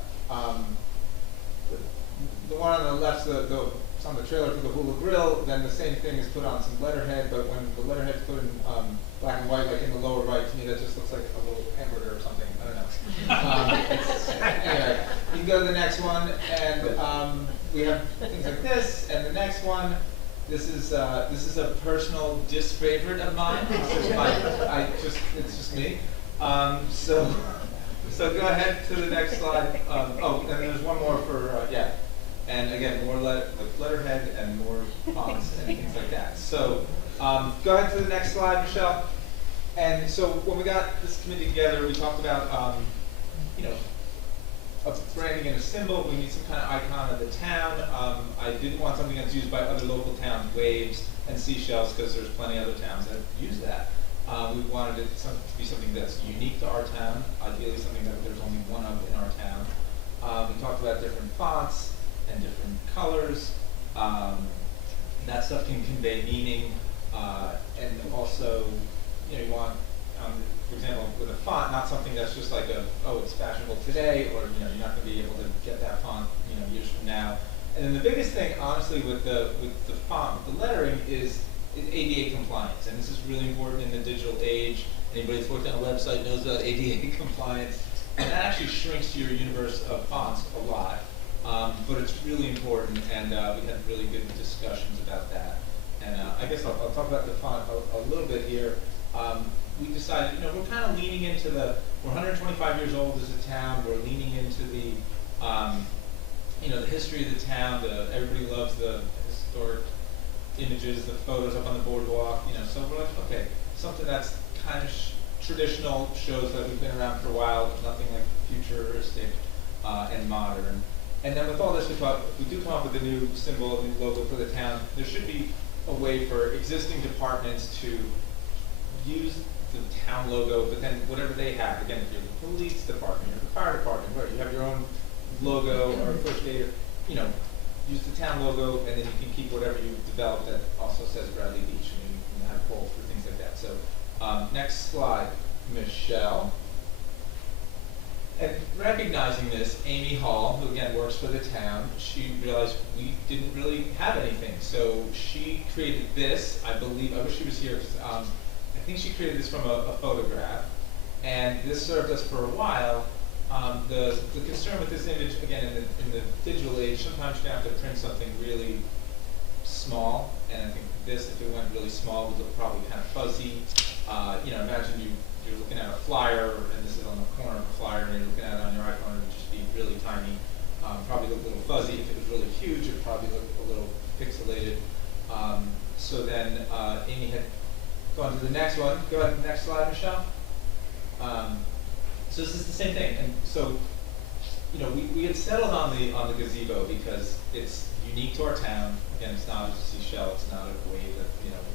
one on the left. It's on the trailer for the Hula Grill. Then the same thing is put on some letterhead, but when the letterhead's put in black and white, like in the lower right, to me that just looks like a little hamburger or something. I don't know. Anyway, you can go to the next one, and we have things like this, and the next one. This is a personal disfavorite of mine. It's just me. So go ahead to the next slide. Oh, and there's one more for yeah. And again, more letterhead and more fonts and things like that. So go ahead to the next slide, Michelle. And so when we got this committee together, we talked about, a branding and a symbol. We need some kind of icon of the town. I didn't want something that's used by other local towns, waves and seashells, because there's plenty of other towns that use that. We wanted it to be something that's unique to our town, ideally something that there's only one of in our town. We talked about different fonts and different colors. That stuff can convey meaning, and also, you want, for example, with a font, not something that's just like it's fashionable today, or you're not going to be able to get that font, years from now. And then the biggest thing, honestly, with the font, with the lettering, is ADA website knows about ADA compliance, and that actually shrinks your universe of fonts a lot. But it's really important, and we had really good discussions about that. And I guess I'll talk about the font a little bit here. We decided, we're kind of leaning into we're 125 years old as a town. We're leaning into the history of the town. Everybody loves the historic images, the photos up on the boardwalk. So we're like, okay, something that's kind of traditional, shows that we've been around for a while, nothing like futuristic and modern. And then with all this, we thought if we do come up with a new symbol, a new logo for the town, there should be a way for existing departments to use the town logo, but then whatever they have, again, if you're the police department, you're the fire department, where you have your own logo or first aid, use the town logo, and then you can keep whatever you develop that also says Bradley Beach, and you can have polls for things like that. So next slide, Michelle. And recognizing this, Amy Hall, who again works for the town, she realized we didn't really have anything. So she created this, I believe, I wish she was here, because I think she created this from a photograph. And this served us for a while. The concern with this image, again, in the digital age, sometimes you have to print something really small. And I think this, if it went really small, would look probably kind of fuzzy. Imagine you're looking at a flyer, and this is on the corner of a flyer, and you're looking at it on your iPhone, it would just be really tiny. Probably look a little fuzzy. If it was really huge, it would probably look a little pixelated. So then Amy had gone to the next one. Go ahead, next slide, Michelle. So this is the same thing. And so, we had settled on the gazebo because it's unique to our town. Again, it's not a seashell, it's not a wave that,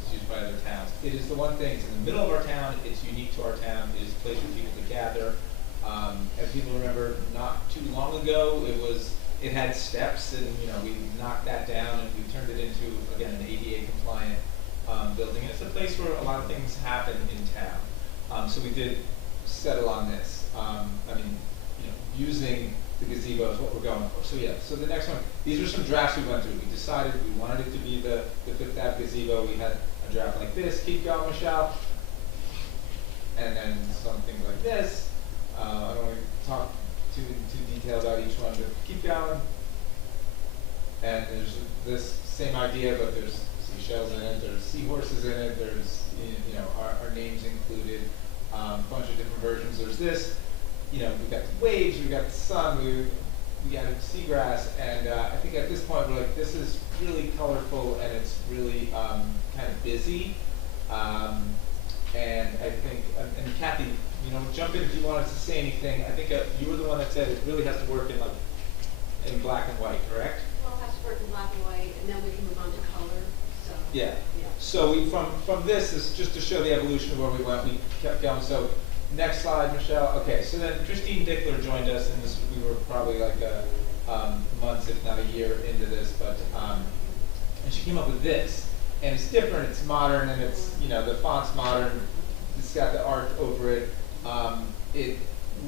is used by other towns. It is the one thing, it's in the middle of our town, it's unique to our town, it is a place for people to gather. As people remember, not too long ago, it had steps, and we knocked that down and we turned it into, again, an ADA compliant building. It's a place where a lot of things happen in town. So we did settle on this. Using the gazebo is what we're going for. So yeah, so the next one, these are some drafts we went through. We decided we wanted it to be the Fifth Ave gazebo. We had a draft like this. Keep going, Michelle. And then something like this. I don't want to talk too detailed about each one, but keep going. And there's this same idea, but there's seashells in it, there's seahorses in it, there's our names included, a bunch of different versions. There's this. We've got the waves, we've got the sun, we added seagrass, and I think at this point we're like, this is really colorful and it's really kind of busy. And I think, and Kathy, jump in if you wanted to say anything. I think you were the one that said it really has to work in black and white, correct? Well, it has to work in black and white, and then we can move on to color. So yeah. So from this is just to show the evolution of where we went. We kept going. So next slide, Michelle. Okay, so then Christine Dickler joined us, and we were probably like months, if not a year into this, but and she came up with this, and it's different. It's modern, and it's the font's modern. It's got the art over it. It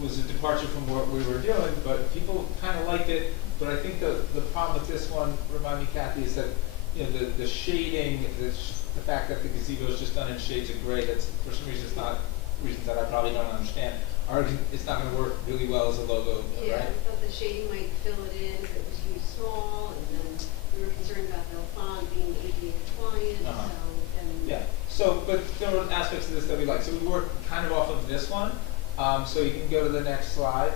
was a departure from what we were doing, but people kind of liked it. But I think the problem with this one, remind me, Kathy, is that the shading, the fact that the gazebo is just done in shades of gray. That's for some reason it's not. Reasons that I probably don't understand, it's not going to work really well as a logo, yeah, right? I thought the shading might fill it in if it was too small, and then we were concerned about the font being ADA compliant. But there were aspects of this that we liked. So we worked kind of off of this one. So you can go to the next slide,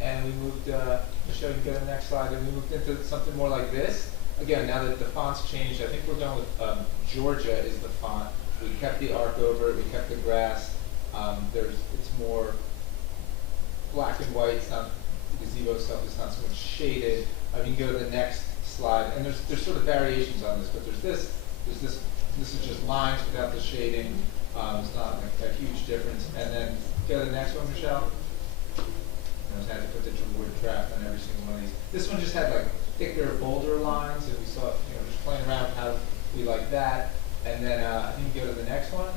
and we moved. Michelle, you can go to the next slide, and we moved into something more like this. Again, now that the font's changed, I think we're going with Georgia is the font. We kept the arc over it. We kept the grass. It's more black and white. It's not the gazebo stuff. It's not so much shaded. You can go to the next slide, and there's sort of variations on this, but there's this. This is just lines without the shading. It's not a huge difference. And then go to the next one, Michelle. I just had to put the word draft on every single one of these. This one just had like thicker, bolder lines, and we saw just playing around with how we like that. And then I think go to the next one.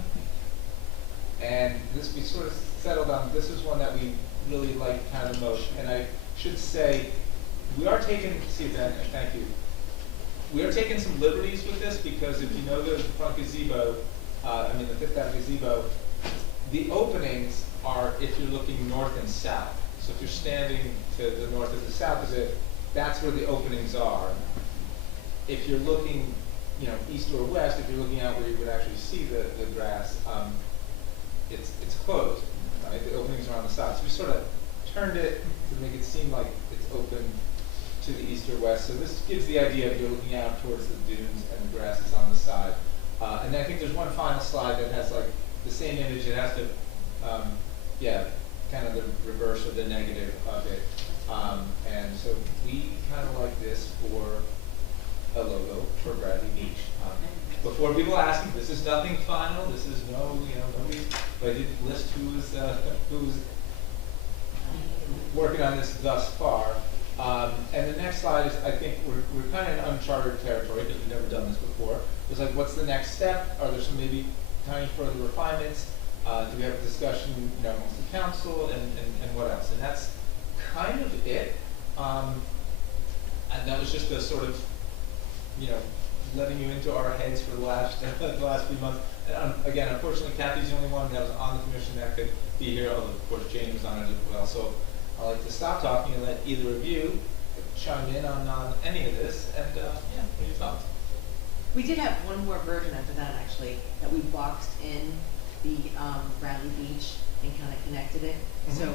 And this we sort of settled on. This is one that we really like kind of the most. And I should say, we are taking. See Ben, thank you. We are taking some liberties with this because if you know the front gazebo, the Fifth Ave gazebo, the openings are if you're looking north and south. So if you're standing to the north or the south of it, that's where the openings are. If you're looking, you know, east or west, if you're looking out where you would actually see the grass, it's closed, right? The openings are on the side. So we sort of turned it to make it seem like it's open to the east or west. So this gives the idea of you're looking out towards the dunes and the grass is on the side. And then I think there's one final slide that has like the same image. It has to, kind of the reverse of the negative of it. And so we kind of like this for a logo for Bradley Beach. Before people ask me, this is nothing final. This is nobody. But I did list who's working on this thus far. And the next slide is, I think we're kind of in uncharted territory because we've never done this before. It's like, what's the next step? Are there some maybe tiny further refinements? Do we have a discussion, amongst the council and what else? And that's kind of it. And that was just a sort of, letting you into our heads for the last few months. And again, unfortunately, Kathy's the only one that was on the commission that could be here, although of course Jane was on it as well. So I'd like to stop talking and let either of you chime in on any of this, and what are your thoughts? We did have one more version after that, actually, that we boxed in the Bradley Beach and kind of connected it. Mm-hmm. So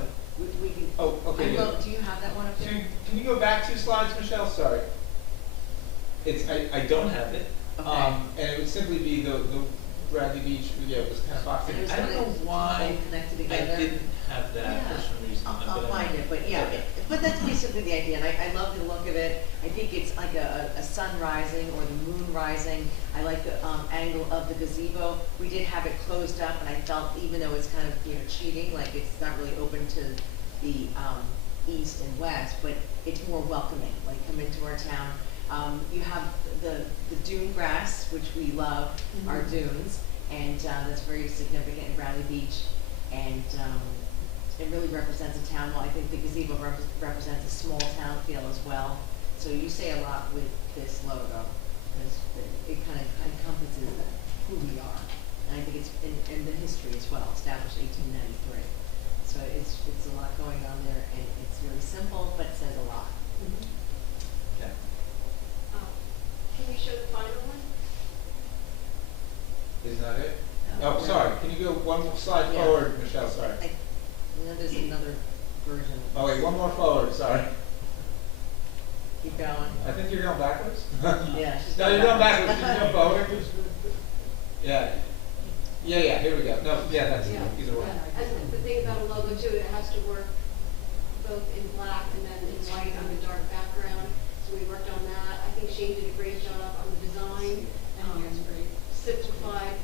we can. Oh, okay. Do you have that one up there? Can you go back 2 slides, Michelle? Sorry. I don't have it. Okay. And it would simply be the Bradley Beach. It was kind of boxed in. I don't know why I didn't have that for some reason. I'll find it, but yeah, Okay. but that's basically the idea, and I love the look of it. I think it's like a sun rising or the moon rising. I like the angle of the gazebo. We did have it closed up, and I felt, even though it's kind of cheating, like it's not really open to the east and west, but it's more welcoming. Like, come into our town. You have the dune grass, which we love, our dunes, and that's very significant in Bradley Beach, and it really represents a town. Well, I think the gazebo represents a small town feel as well. So you say a lot with this logo, because it kind of encompasses who we are, and I think it's in the history as well, established 1893. So it's a lot going on there, and it's really simple, but it says a lot. Okay. Can we show the final one? Is that it? No. Oh, sorry. Can you go one more slide forward, Michelle? Sorry. And then there's another version. Oh wait, one more forward. Sorry. Keep going. I think you're going backwards. Yeah. No, you're going backwards. Can you go forward? Yeah. Yeah. Here we go. No. Yeah. That's either way. And the thing about a logo too, it has to work both in black and then in white on a dark background. So we worked on that. I think Shane did a great job on the design. Simplified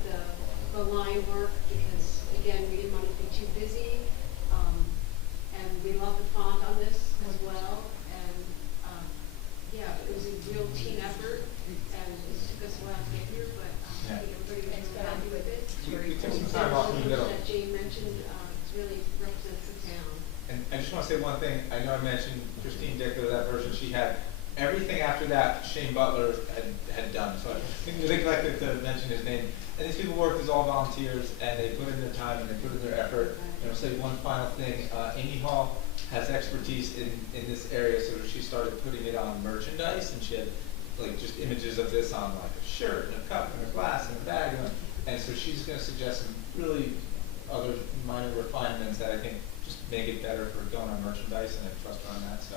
the line work because again we didn't want it to be too busy. And we love the font on this as well. And it was a real team effort, and it took us a while to get here, but I think everybody was really happy with it. We took some time off in the middle. That Jane mentioned, it really represents the town. And I just want to say one thing. I know I mentioned Christine Dickler, that version she had. Everything after that, Shane Butler had done. So I think we neglected to mention his name. And these people worked as all volunteers, and they put in their time and they put in their effort. And I'll say one final thing. Amy Hall has expertise in this area, so she started putting it on merchandise, and she had like just images of this on like a shirt and a cup and a glass and a bag. And so she's going to suggest some really other minor refinements that I think just make it better for going on merchandise, and I trust her on that. So,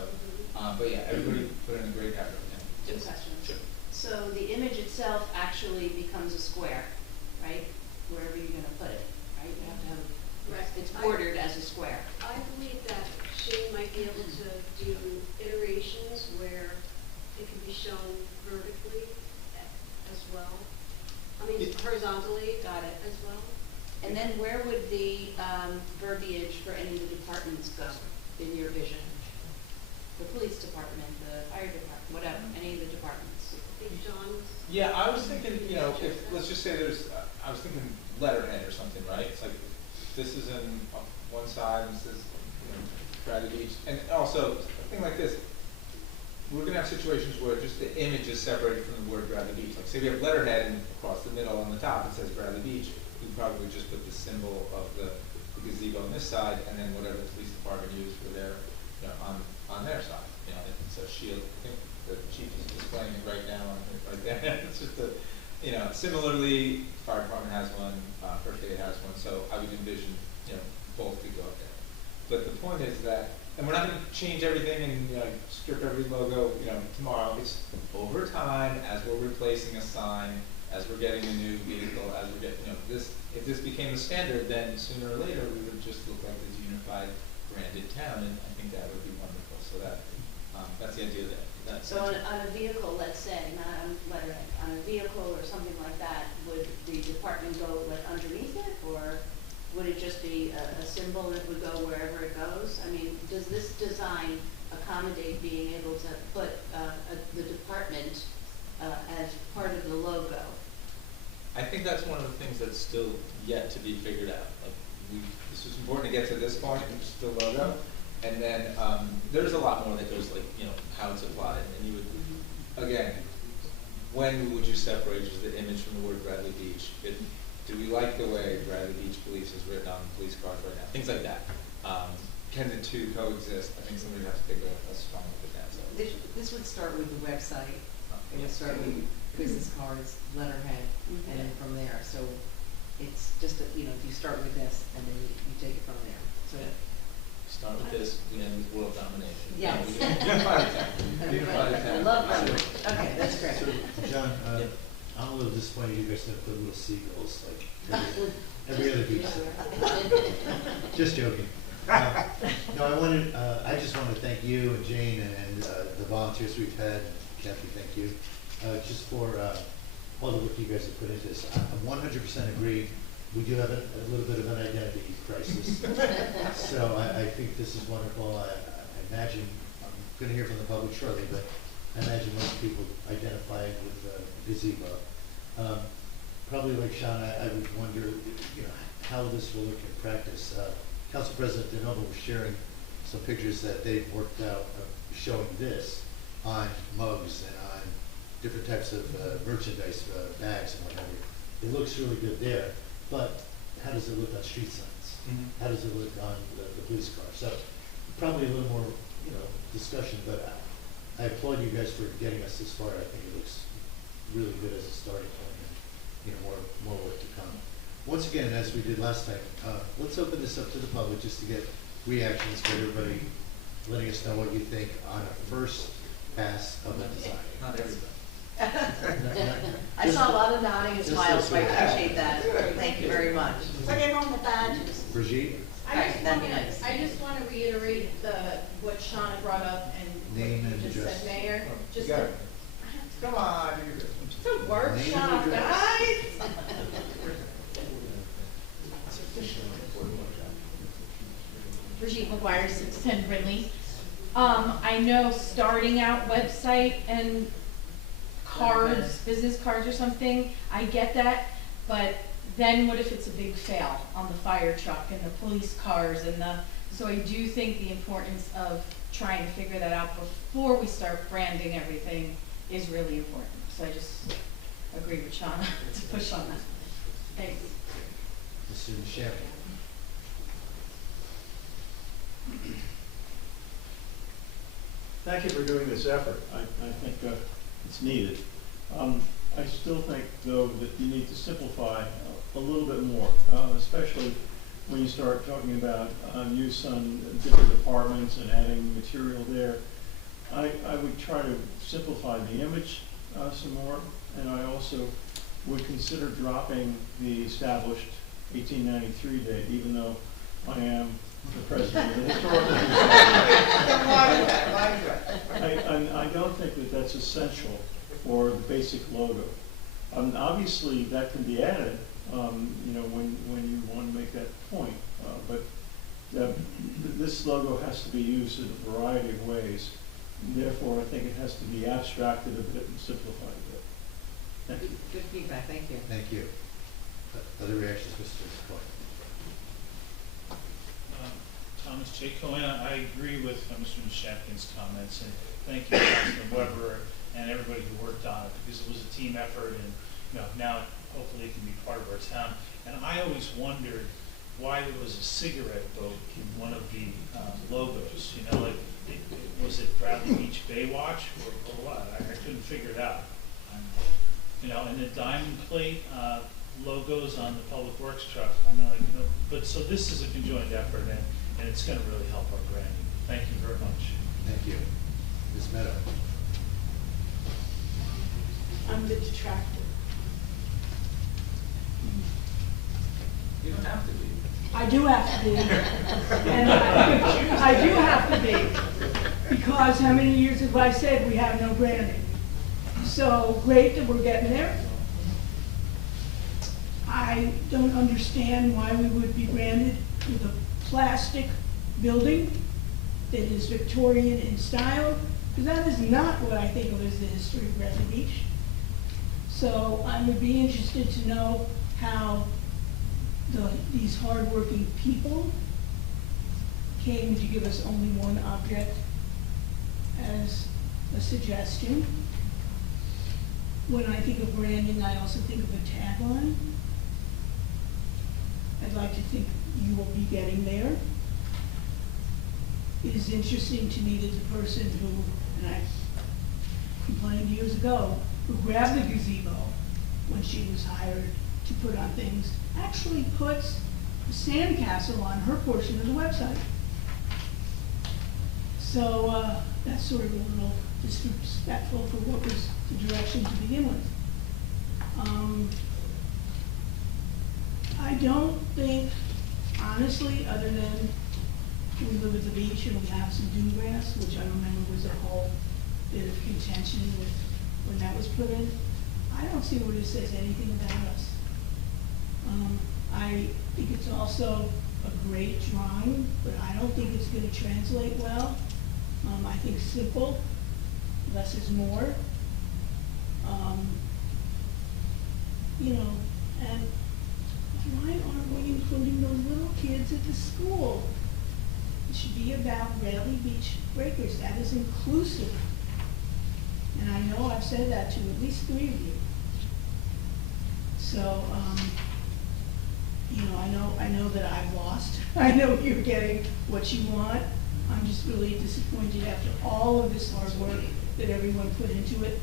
but yeah, everybody put in a great effort. Two questions. Sure. So the image itself actually becomes a square, right? Wherever you're going to put it, right? You have to have it's bordered as a square. I believe that Shane might be able to do iterations where it can be shown vertically as well. I mean, horizontally. Got it. As well. And then where would the verbiage for any of the departments go in your vision? The police department, the fire department, whatever, any of the departments. I think John. Yeah, I was thinking, if let's just say I was thinking letterhead or something, right? It's like this is in one side and this is Bradley Beach, and also a thing like this. We're gonna have situations where just the image is separated from the word Bradley Beach. Like say we have letterhead and across the middle on the top it says Bradley Beach. We probably just put the symbol of the the gazebo on this side, and then whatever the police department used for their, on their side, it's a shield. I think the chief is displaying it right now, right there. It's just similarly, fire department has one, first aid has one, so I would envision, both could go up there. But the point is that, and we're not gonna change everything and, strip every logo, tomorrow. It's over time, as we're replacing a sign, as we're getting a new vehicle, as we're getting, if this became the standard, then sooner or later, we would just look like this unified branded town, and I think that would be wonderful. So that's the idea there. So on a vehicle, let's say, not on letterhead, on a vehicle or something like that, would the department go like underneath it, or would it just be a symbol that would go wherever it goes? I mean, does this design accommodate being able to put the department as part of the logo? I think that's one of the things that's still yet to be figured out. This was important to get to this point, which is the logo, and then there's a lot more that goes how it's applied, and you would, again, when would you separate just the image from the word Bradley Beach? Do we like the way Bradley Beach Police is written on police cars right now? Things like that. Can the two coexist? I think somebody would have to take a strong look at that. So. This would start with the website. It would start with business cards, letterhead, and then from there. So it's just, you start with this, and then you take it from there. So. Yeah. Start with this, we end with world domination. Yes. I love that. Okay, that's great. So, John, I'm a little disappointed you guys didn't put little seagulls like every other beach. Just joking. No, I just wanted to thank you and Jane and the volunteers we've had. Kathy, thank you. Just for all the work you guys have put into this. I 100% agree. We do have a little bit of an identity crisis. So I think this is wonderful. I imagine, I'm going to hear from the public shortly, but I imagine most people identify with gazebo. Probably like Sean, I would wonder, how this will look in practice. Council President DeNova was sharing some pictures that they've worked out showing this on mugs and on different types of merchandise, bags and what have you. It looks really good there, but how does it look on street signs? How does it look on the police car? So probably a little more, discussion, but I applaud you guys for getting us this far. I think it looks really good as a starting point, and more work to come. Once again, as we did last time, let's open this up to the public just to get reactions, get everybody letting us know what you think on a first pass of a design. Not everybody. I saw a lot of nodding and smiles, so I appreciate that. Thank you very much. Put it on the badges. Brigitte? I just want to reiterate what Shauna brought up and Name what and you just address. said, Mayor. You got it. Come on, you can do it. It's a workshop, Name and guys. Brigitte McGuire, 610 Brindley. I know starting out website and cards, business cards or something, I get that, but then what if it's a big fail on the fire truck and the police cars and so I do think the importance of trying to figure that out before we start branding everything is really important. So I just agree with Shauna to push on that. Thanks. Mr. Champion. Thank you for doing this effort. I think it's needed. I still think, though, that you need to simplify a little bit more, especially when you start talking about use on different departments and adding material there. I would try to simplify the image some more, and I also would consider dropping the established 1893 date, even though I am the president of the Historical Society. I don't think that that's essential for the basic logo. Obviously, that can be added, when you want to make that point. But this logo has to be used in a variety of ways. Therefore, I think it has to be abstracted a bit and simplified a bit. Thank you. Good feedback. Thank you. Thank you. Other reactions, Mr. Cohen? Thomas J. Cohen, I agree with Mr. Champion's comments, and thank you, Councilman Weber, and everybody who worked on it, because it was a team effort, and now hopefully it can be part of our town. And I always wondered, why there was a cigarette boat in one of the logos, you know, like, was it Bradley Beach Baywatch or what? I couldn't figure it out. You know, and the diamond plate logos on the Public Works truck, I'm like, you know, but so this is a conjoined effort, and it's gonna really help our branding. Thank you very much. Thank you. Ms. Meadow? I'm the detractor. You don't have to be. I do have to be. And I do have to be. Because how many years have I said we have no branding? So great that we're getting there. I don't understand why we would be branded with a plastic building that is Victorian in style, because that is not what I think of as the history of Bradley Beach. So I would be interested to know how these hardworking people came to give us only one object as a suggestion. When I think of branding, I also think of a tagline. I'd like to think you will be getting there. It is interesting to me that the person who, and I complained years ago, who grabbed the gazebo when she was hired to put on things, actually puts a sandcastle on her portion of the website. So that's sort of a little disrespectful for what was the direction to begin with. I don't think, honestly, other than we live at the beach and we have some dune grass, which I remember was a whole bit of contention with when that was put in, I don't see where it says anything about us. I think it's also a great drawing, but I don't think it's going to translate well. I think simple, less is more. You know, and why aren't we including those little kids at the school? It should be about Bradley Beach Breakers. That is inclusive. And I know I've said that to at least 3 of you. So, you know, I know that I've lost. I know you're getting what you want. I'm just really disappointed after all of this hard work that everyone put into it,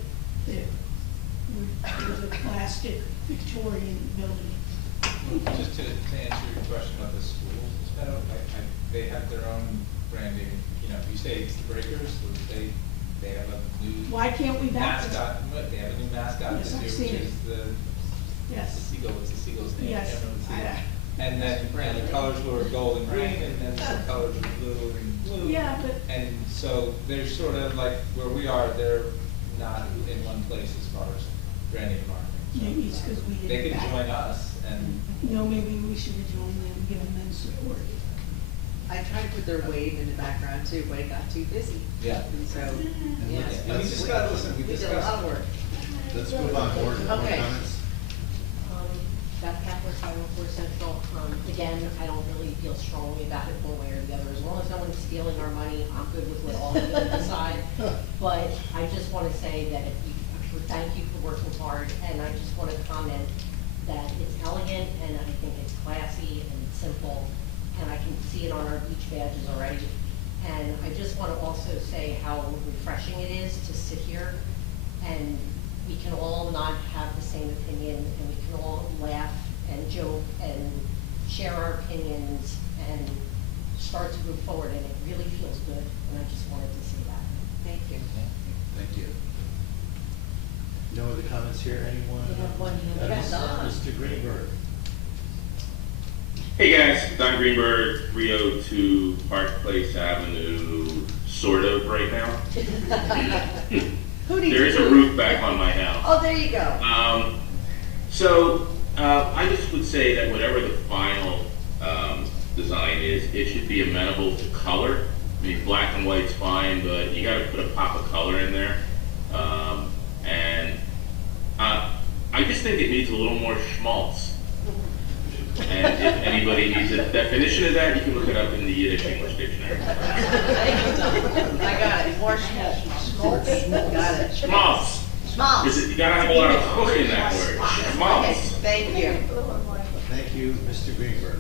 that it was a plastic Victorian building. Just to answer your question about the schools, they have their own branding. You know, you say it's the Breakers, so they have a new Why can't we back them? mascot. They have a new mascot Yes, this I've year, seen which it. is the seagull. What's the seagull's name? Yes. I can't remember the seagull. I- And then the colors were gold and green, and then the colors were blue and blue. Yeah, but- And so they're sort of like where we are. They're not in one place as far as branding and marketing. So Maybe it's because we didn't. they could back join them. us, and No, maybe we should have joined them, given them support. I tried to put their wave in the background too, but it got too busy. Yeah. And so, And yeah. And we discussed, listen, we We did a discussed. lot of work. Let's move on, more Okay. comments? Beth Kapler, 504 Central. Again, I don't really feel strongly about it one way or the other. As long as no one's stealing our money, I'm good with what all of you decide. But I just want to say that thank you for working hard, and I just want to comment that it's elegant, and I think it's classy and it's simple, and I can see it on our beach badges already. And I just want to also say how refreshing it is to sit here and we can all not have the same opinion, and we can all laugh and joke and share our opinions and start to move forward, and it really feels good, and I just wanted to say that. Thank you. Thank you. No other comments here, anyone? We have one here. Yes, Don. Mr. Greenberg. Hey guys, Don Greenberg, 302 Park Place Avenue, sort of right now. Who do you There is a do? roof back on my house. Oh, there you go. I just would say that whatever the final design is, it should be amenable to color. I mean, black and white's fine, but you gotta put a pop of color in there. I just think it needs a little more schmaltz. And if anybody needs a definition of that, you can look it up in the Yiddish English dictionary. I got it. More schmaltz. Got it. Schmaltz. Schmaltz. You gotta have a lot of hook in that word. Okay, Schmaltz. thank you. Thank you, Mr. Greenberg.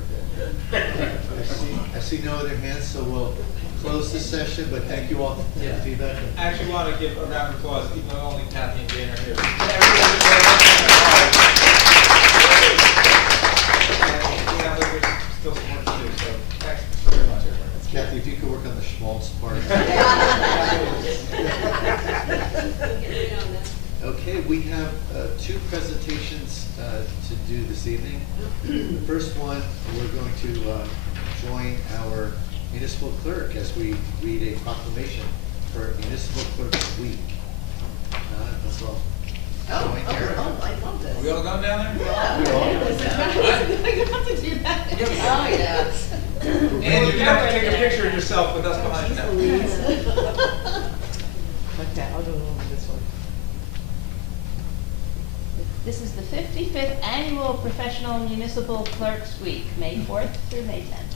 I see no other hands, so we'll close this session, but thank you all for the feedback. I actually want to give a round of applause, even though only Kathy and Jane are here. And we have like, still some work to do, so thanks very much, everybody. Kathy, if you could work on the schmaltz part. Okay, we have two presentations to do this evening. The first one, we're going to join our municipal clerk as we read a proclamation for Municipal Clerks Week. That's all. I love this. Are we all going down there? Yeah. We all. I have to do that. Oh, yes. And you're gonna have to take a picture of yourself with us behind you now. Okay, I'll do this one. This is the 55th Annual Professional Municipal Clerks Week, May 4th through May 10th.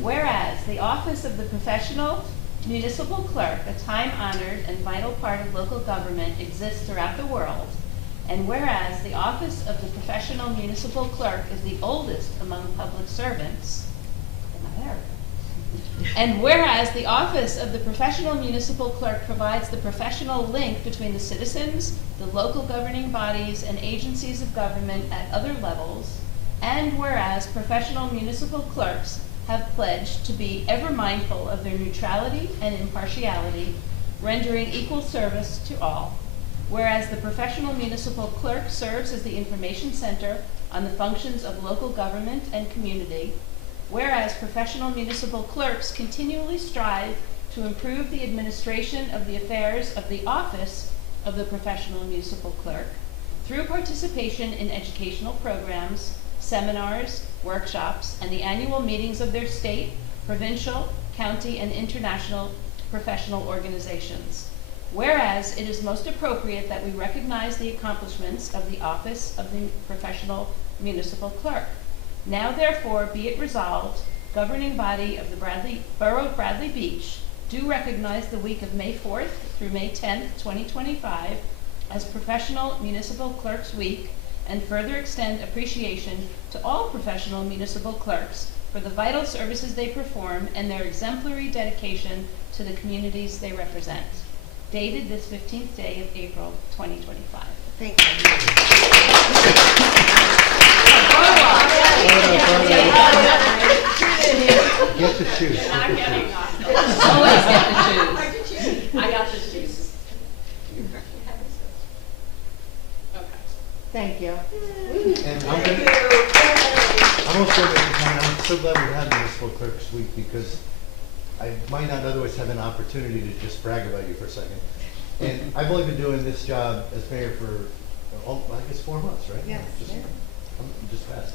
Whereas the office of the professional municipal clerk, a time-honored and vital part of local government, exists throughout the world, and whereas the office of the professional municipal clerk is the oldest among public servants, and whereas the office of the professional municipal clerk provides the professional link between the citizens, the local governing bodies, and agencies of government at other levels, and whereas professional municipal clerks have pledged to be ever mindful of their neutrality and impartiality, rendering equal service to all, whereas the professional municipal clerk serves as the information center on the functions of local government and community, whereas professional municipal clerks continually strive to improve the administration of the affairs of the office of the professional municipal clerk through participation in educational programs, seminars, workshops, and the annual meetings of their state, provincial, county, and international professional organizations. Whereas it is most appropriate that we recognize the accomplishments of the office of the professional municipal clerk. Now therefore be it resolved, governing body of the Borough of Bradley Beach, do recognize the week of May 4th through May 10th, 2025 as Professional Municipal Clerks Week, and further extend appreciation to all professional municipal clerks for the vital services they perform and their exemplary dedication to the communities they represent. Dated this 15th day of April, 2025. Thank you. Get to choose. You're not getting off. Always get to choose. I got the juice. Okay. Thank you. And I'm also going to comment, I'm so glad we had Municipal Clerks Week because I might not otherwise have an opportunity to just brag about you for a second. And I've only been doing this job as mayor for, I guess, 4 months, right? Yes. I'm just fast.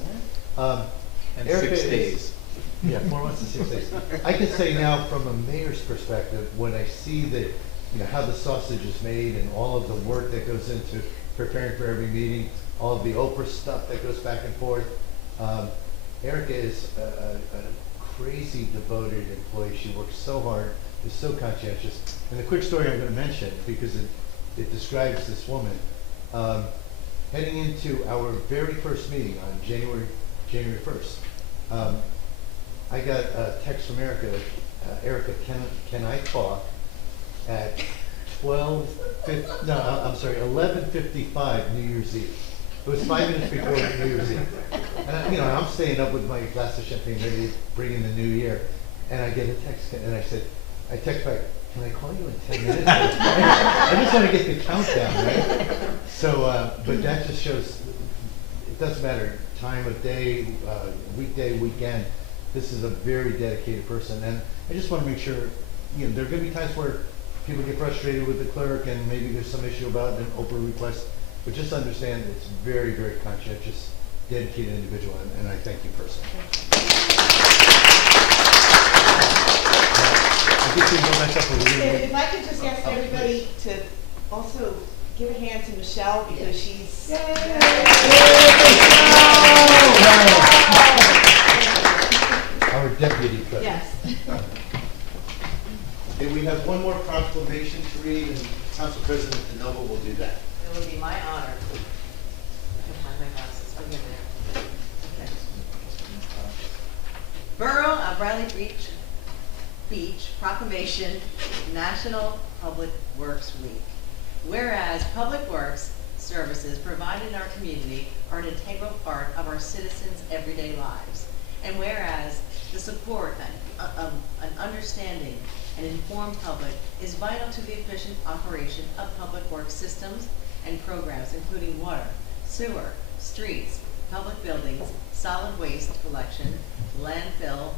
And Erica 6 days. Yeah, 4 months and 6 days. I can say now from a mayor's perspective, when I see that, how the sausage is made and all of the work that goes into preparing for every meeting, all of the Oprah stuff that goes back and forth, Erica is a crazy devoted employee. She works so hard, is so conscientious. And the quick story I'm going to mention, because it describes this woman, heading into our very first meeting on January 1st, I got a text from Erica, can I talk at 11:55 New Year's Eve. It was 5 minutes before New Year's Eve. And I'm staying up with my glass of champagne ready to bring in the new year. And I get a text, and I text back, can I call you in 10 minutes? I just want to get the countdown, right? So, but that just shows, it doesn't matter, time of day, weekday, weekend, this is a very dedicated person. And I just want to make sure, there are going to be times where people get frustrated with the clerk and maybe there's some issue about an Oprah request, but just understand it's very, very conscientious, dedicated individual, and I thank you personally. If I could just ask everybody to also give a hand to Michelle because she's. Our deputy clerk. Yes. Okay, we have one more proclamation to read, and Council President DeNova will do that. It would be my honor. I can find my glasses. Oh, yeah, there. Okay. Borough of Bradley Beach Proclamation National Public Works Week. Whereas public works services provided in our community are an integral part of our citizens' everyday lives. And whereas the support of an understanding and informed public is vital to the efficient operation of public works systems and programs, including water, sewer, streets, public buildings, solid waste collection, landfill,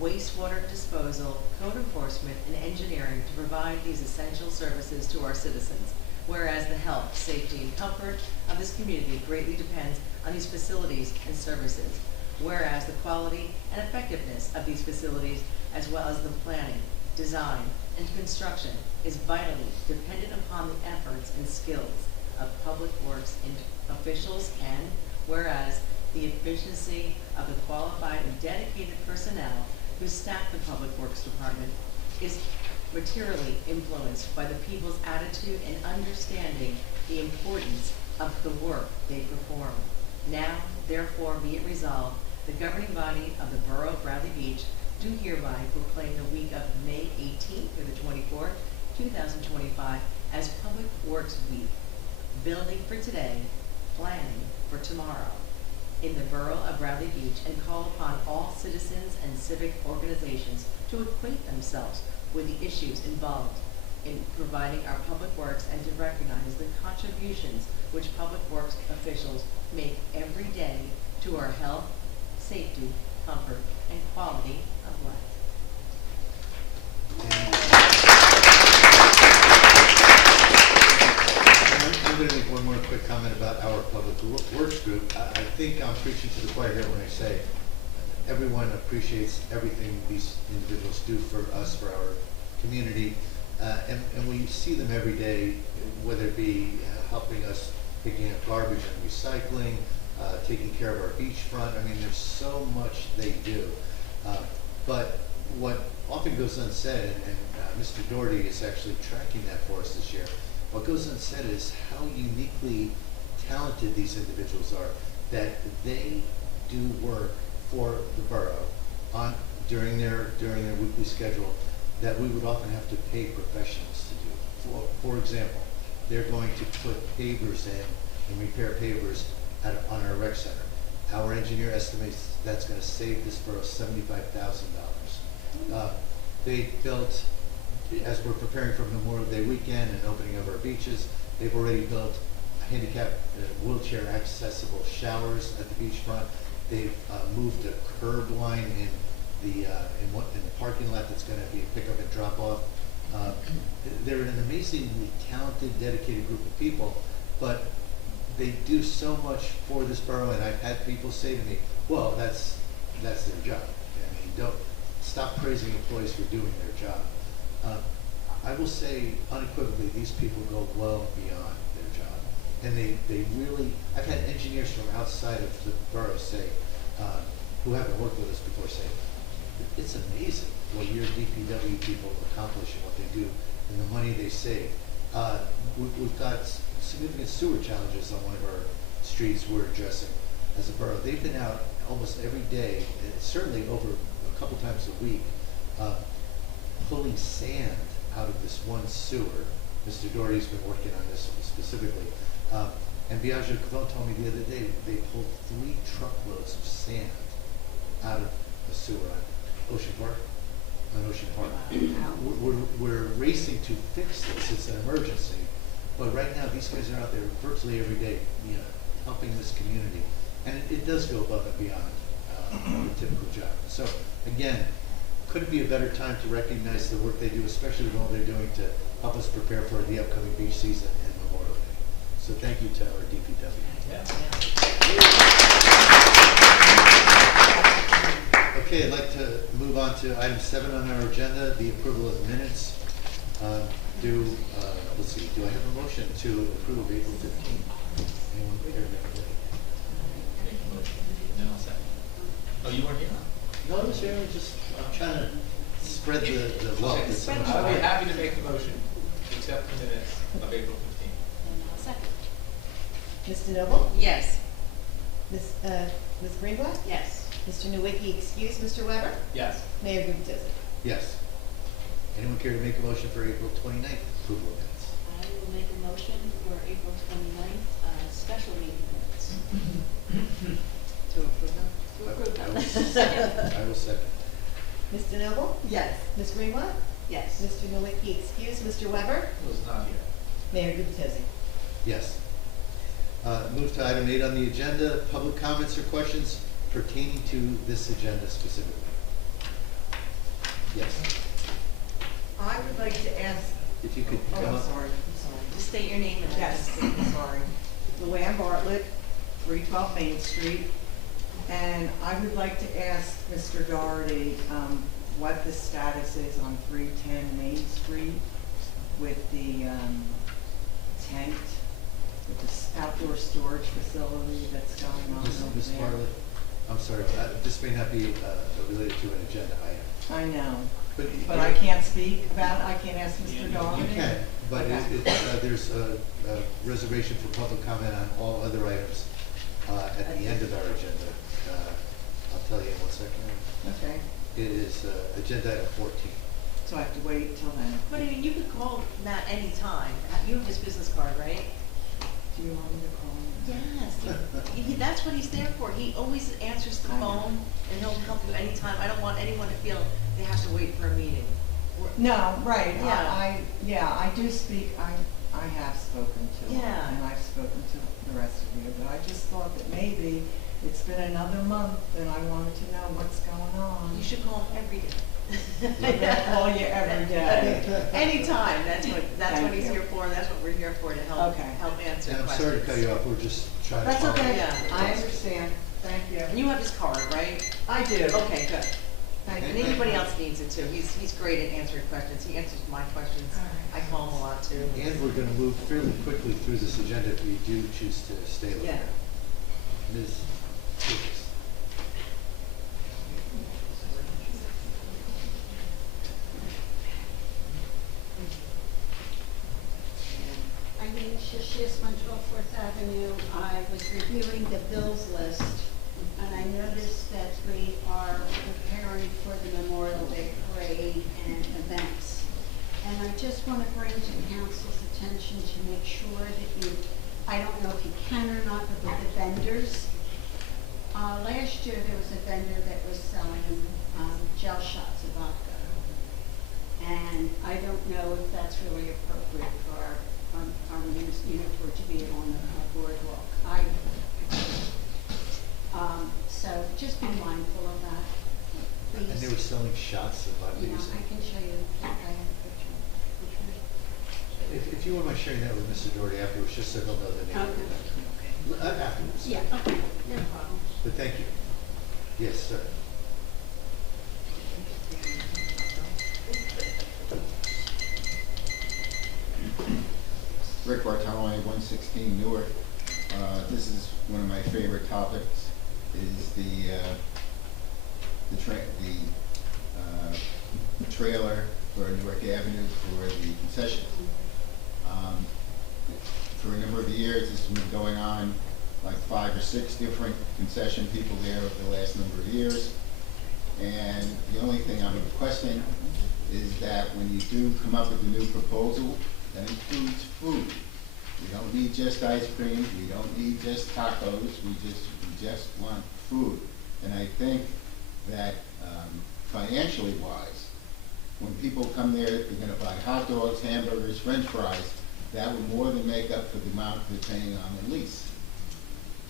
wastewater disposal, code enforcement, and engineering to provide these essential services to our citizens. Whereas the health, safety, and comfort of this community greatly depends on these facilities and services. Whereas the quality and effectiveness of these facilities, as well as the planning, design, and construction, is vitally dependent upon the efforts and skills of public works officials, and whereas the efficiency of the qualified and dedicated personnel who staff the Public Works Department is materially influenced by the people's attitude and understanding the importance of the work they perform. Now, therefore, be it resolved, the governing body of the Borough of Bradley Beach do hereby proclaim the week of May 18th through the 24th, 2025 as Public Works Week, building for today, planning for tomorrow in the Borough of Bradley Beach, and call upon all citizens and civic organizations to acquaint themselves with the issues involved in providing our public works and to recognize the contributions which public works officials make every day to our health, safety, comfort, and quality of life. I'm going to make one more quick comment about our Public Works group. I think I'm preaching to the choir here when I say everyone appreciates everything these individuals do for us, for our community, and we see them every day, whether it be helping us picking up garbage and recycling, taking care of our beachfront. I mean, there's so much they do. But what often goes unsaid, and Mr. Doherty is actually tracking that for us this year, what goes unsaid is how uniquely talented these individuals are, that they do work for the borough during their weekly schedule that we would often have to pay professionals to do. For example, they're going to put pavers in and repair pavers on our rec center. Our engineer estimates that's going to save this borough $75,000. They built, as we're preparing for Memorial Day weekend and opening of our beaches, they've already built handicapped wheelchair accessible showers at the beachfront. They've moved a curb line in the parking lot that's going to be a pickup and drop off. They're an amazingly talented, dedicated group of people, but they do so much for this borough. And I've had people say to me, "Well, that's their job. I mean, don't stop praising employees for doing their job." I will say unequivocally, these people go well beyond their job, and they really. I've had engineers from outside of the borough say, who haven't worked with us before, say, "It's amazing what your DPW people accomplish and what they do, and the money they save." We've got significant sewer challenges on one of our streets we're addressing as a borough. They've been out almost every day, and certainly over a couple times a week, pulling sand out of this one sewer. Mr. Doherty's been working on this specifically. And Biagio Cavone told me the other day they pulled 3 truckloads of sand out of the sewer on Ocean Park. We're racing to fix this. It's an emergency. But right now, these guys are out there virtually every day, helping this community. And it does go above and beyond the typical job. So again, couldn't be a better time to recognize the work they do, especially with all they're doing to help us prepare for the upcoming beach season and Memorial Day. So thank you to our DPW. Okay, I'd like to move on to item 7 on our agenda, the approval of minutes. Let's see, do I have a motion to approve April 15th? Anyone here? Oh, you weren't here? No, I was here. I'm trying to spread the love. Okay. I'll be happy to make the motion to accept the minutes of April 15th. Second. Ms. DeNoble? Yes. Ms. Greenblatt? Yes. Mr. Nowicki excused, Mr. Weber? Yes. Mayor Guptizzi? Yes. Anyone care to make a motion for April 29th approval of minutes? I will make a motion for April 29th, special meeting minutes. To approve them? To approve them. I will second. Mr. Noble? Yes. Ms. Greenwood? Yes. Mr. Nowicki excused, Mr. Weber? Was not here. Mayor Guptizzi? Yes. Move to item 8 on the agenda, public comments or questions pertaining to this agenda specifically. Yes. I would like to ask, If you could oh, come I'm up. sorry. Just state your name and Yes, address. I'm sorry. Luann Bartlett, 312 Main Street. And I would like to ask Mr. Doherty what the status is on 310 Main Street with the tent, with this outdoor storage facility that's going on over Ms. there. Bartlett, I'm sorry, this may not be related to an agenda item. I know, But but I can't speak about it. I can't ask Mr. Doherty. You can, but Okay. there's a reservation for public comment on all other items at the end of our agenda. I'll tell you in 1 second. Okay, It is agenda item 14. so I have to wait till then. But I mean, you could call Matt anytime. You have his business card, right? Do you want me to call him? Yes. That's what he's there for. He always answers the phone and he'll help you anytime. I don't want anyone to feel they have to wait for a meeting. No, right, Yeah. I do speak, I have spoken to him. Yeah. And I've spoken to the rest of you, but I just thought that maybe it's been another month and I wanted to know what's going on. You should call him every day. I'm gonna call you every day. Anytime. That's what Thank he's you. here for. That's what we're here for, to help Okay. answer And I'm questions. sorry to cut you off, we're just trying to. That's follow. okay, Yeah. I understand, thank you. And you have his card, right? I do. Okay, good. Thank And you. anybody else needs it too. He's great at answering questions. He answers my questions. I call him a lot too. And we're gonna move fairly quickly through this agenda if we do choose to stay like Yeah. that. Ms. Lucas. Eileen Shishias, 112 Fourth Avenue. I was reviewing the bills list, and I noticed that we are preparing for the Memorial Day Parade and events. And I just want to bring to council's attention to make sure that you, I don't know if you can or not, but with the vendors. Last year, there was a vendor that was selling gel shots of vodka. And I don't know if that's really appropriate for our for it to be on the boardwalk. So just be mindful of that, please. And they were selling shots of vodka, Yeah, you said? I can show you, I have a picture. If you wouldn't mind sharing that with Mr. Doherty afterwards, just so he'll know the name of the event. Afterwards. Yeah, okay, no problem. But thank you. Yes, sir. Rick Bartolome, 116 Newark. This is one of my favorite topics, is the trailer for Newark Avenue for the concessions. For a number of years, this has been going on, like 5 or 6 different concession people there over the last number of years. And the only thing I'm requesting is that when you do come up with a new proposal, that includes food. We don't need just ice cream, we don't need just tacos, we just want food. And I think that financially wise, when people come there, they're gonna buy hot dogs, hamburgers, french fries, that would more than make up for the amount they're paying on the lease.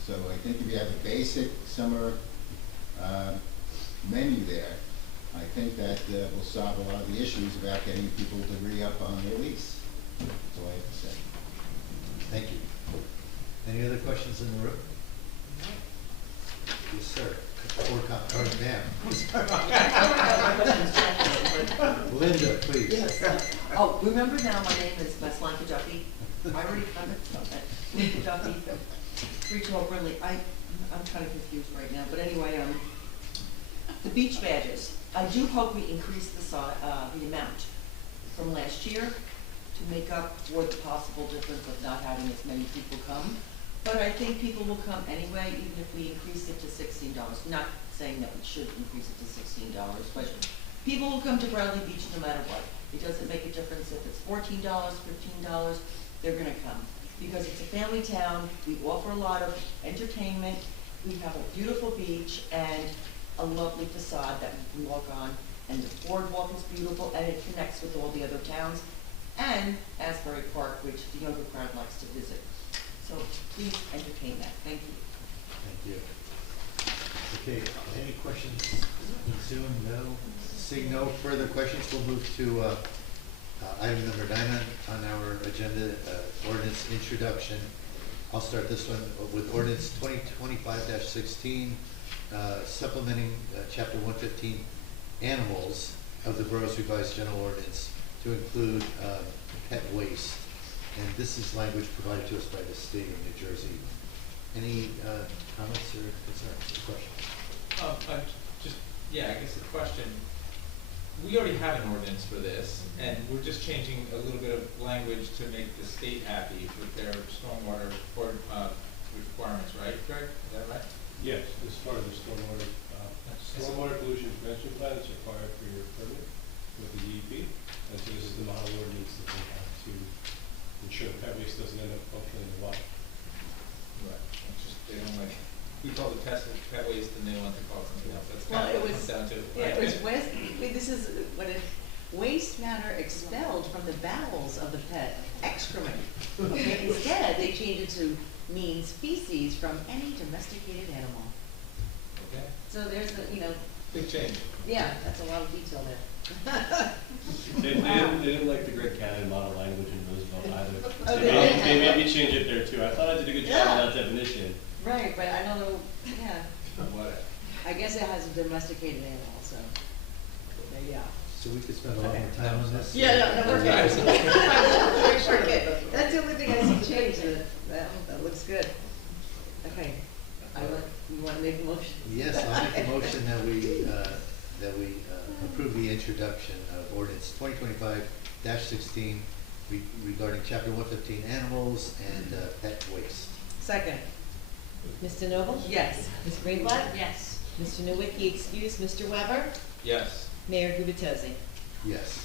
So I think if you have a basic summer menu there, I think that will solve a lot of the issues about getting people to re-up on their lease. That's all I have to say. Thank you. Any other questions in the room? Yes, sir. Ma'am. Linda, please. Yes. Oh, remember now, my name is Maslanka Duffy. I already, Linda Duffy, 312 Brindley. I'm kind of confused right now, but anyway, the beach badges. I do hope we increase the amount from last year to make up for the possible difference of not having as many people come. But I think people will come anyway, even if we increase it to $16, not saying that we should increase it to $16, but people will come to Bradley Beach no matter what. It doesn't make a difference if it's $14, $15, they're gonna come. Because it's a family town, we offer a lot of entertainment, we have a beautiful beach and a lovely facade that we walk on, and the boardwalk is beautiful, and it connects with all the other towns, and Asbury Park, which the younger crowd likes to visit. So please entertain that. Thank you. Thank you. Okay, any questions in Zoom? No? Seeing no further questions, we'll move to item number 9 on our agenda, ordinance introduction. I'll start this one with ordinance 2025-16, supplementing chapter 115 animals of the Borough's revised general ordinance to include pet waste. And this is language provided to us by the state of New Jersey. Any comments or concerns or questions? I guess the question, we already have an ordinance for this, and we're just changing a little bit of language to make the state happy with their stormwater requirements, right, Greg? Is that right? Yes, as far as the stormwater pollution prevention plan is required for your permit with the DEP, and so this is the model ordinance that we have to ensure pet waste doesn't end up functioning in the water. Right. It's just, they don't like, we call it pet waste and they want to call it something else. That's Well, kind of it what it was, comes down to. yeah, it was waste, this is what it, waste matter expelled from the bowels of the pet, excrement. Okay, instead, they changed it to means feces from any domesticated animal. Okay. So there's a, Big change. yeah, that's a lot of detail there. They didn't like the Greg Cannon model language in Roosevelt either. Oh, They made me change it there too. I thought I did a good job on that definition. Right, but I don't know, yeah, What? I guess it has a domesticated animal, so, maybe, yeah. So we could spend a lot more time on this? Yeah, no, we're Yeah. good. Okay, that's the only thing I see changed, that looks good. Okay, you wanna make a motion? Yes, I'll make a motion that we approve the introduction of ordinance 2025-16 regarding chapter 115 animals and pet waste. Second. Mr. Noble? Yes. Ms. Greenblatt? Yes. Mr. Nowicki, excuse, Mr. Weber? Yes. Mayor Gubatose? Yes.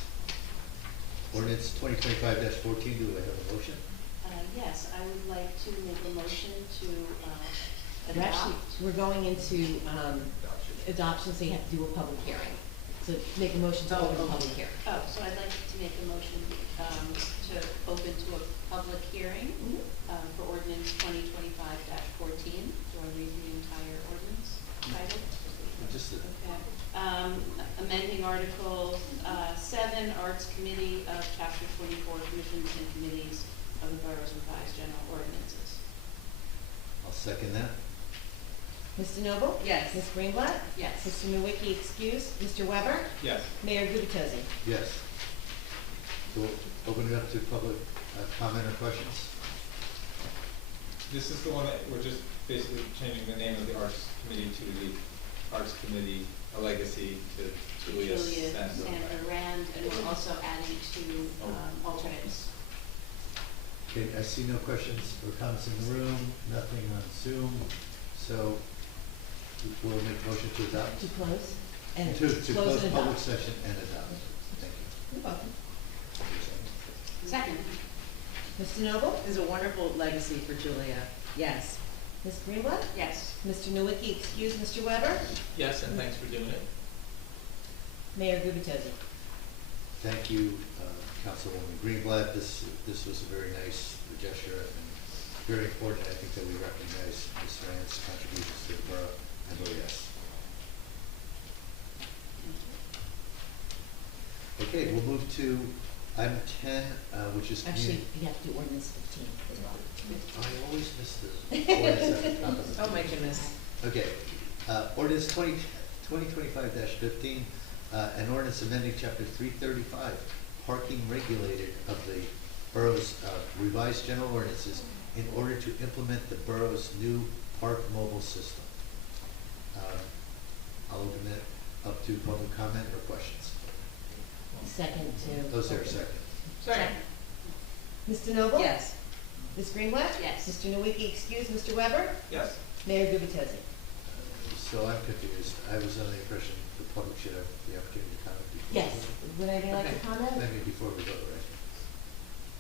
Ordinance 2025-14, do I have a motion? Yes, I would like to make a motion to We're actually, adopt. we're going into adoption, so you have to do a public hearing. So make a motion to open a public hearing. Oh, so I'd like to make a motion to open to a public hearing for ordinance 2025-14. Do I read the entire ordinance title? Just a, Okay. Amending Article 7, Arts Committee of Chapter 24, Commissions and Committees of the Borough's Revised General Ordinances. I'll second that. Mr. Noble? Yes. Ms. Greenblatt? Yes. Mr. Nowicki, excuse, Mr. Weber? Yes. Mayor Gubatose? Yes. So we'll open it up to public comment or questions. This is the one that we're just basically changing the name of the Arts Committee to the Arts Committee, a legacy to Julia Sandra. Sandra Rand, and we're also adding two alternates. Okay, I see no questions or comments in the room, nothing on Zoom, so we'll make a motion to adopt. To close? And To close and public adopt. session and adopt. Thank you. You're welcome. Second. Mr. Noble? This is a wonderful legacy for Julia. Yes. Ms. Greenblatt? Yes. Mr. Nowicki, excuse, Mr. Weber? Yes, and thanks for doing it. Mayor Gubatose? Thank you, Councilwoman Greenblatt. This was a very nice gesture and very important. I think that we recognize Ms. Rand's contributions to the borough and vote yes. Okay, we'll move to item 10, which is Actually, you have to do ordinance 15 as well. I always miss the ordinance at the top of the Oh, my goodness. Okay, ordinance 2025-15, an ordinance amending chapter 335, parking regulated of the borough's revised general ordinances in order to implement the borough's new park mobile system. I'll open it up to public comment or questions. Second to. Oh, is there a second? Second. Mr. Noble? Yes. Ms. Greenblatt? Yes. Mr. Nowicki, excuse, Mr. Weber? Yes. Mayor Gubatose? So I'm confused. I was under the impression the public should have the opportunity to comment before. Yes, would anybody like to Okay. comment? Maybe before we vote, right?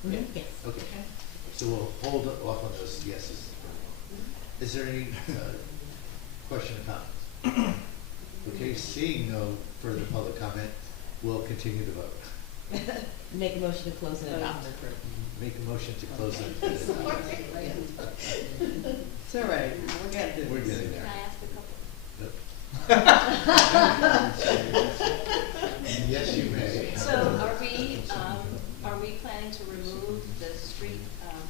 Mhm, yes. Okay. So we'll hold off on those yeses. Is there any question or comment? Okay, seeing no further public comment, we'll continue the vote. Make a motion to close and adopt. Make a motion to close it. It's all right, we're getting to We're this. getting Can there. I ask a couple? Yes, you may. So are we planning to remove the street,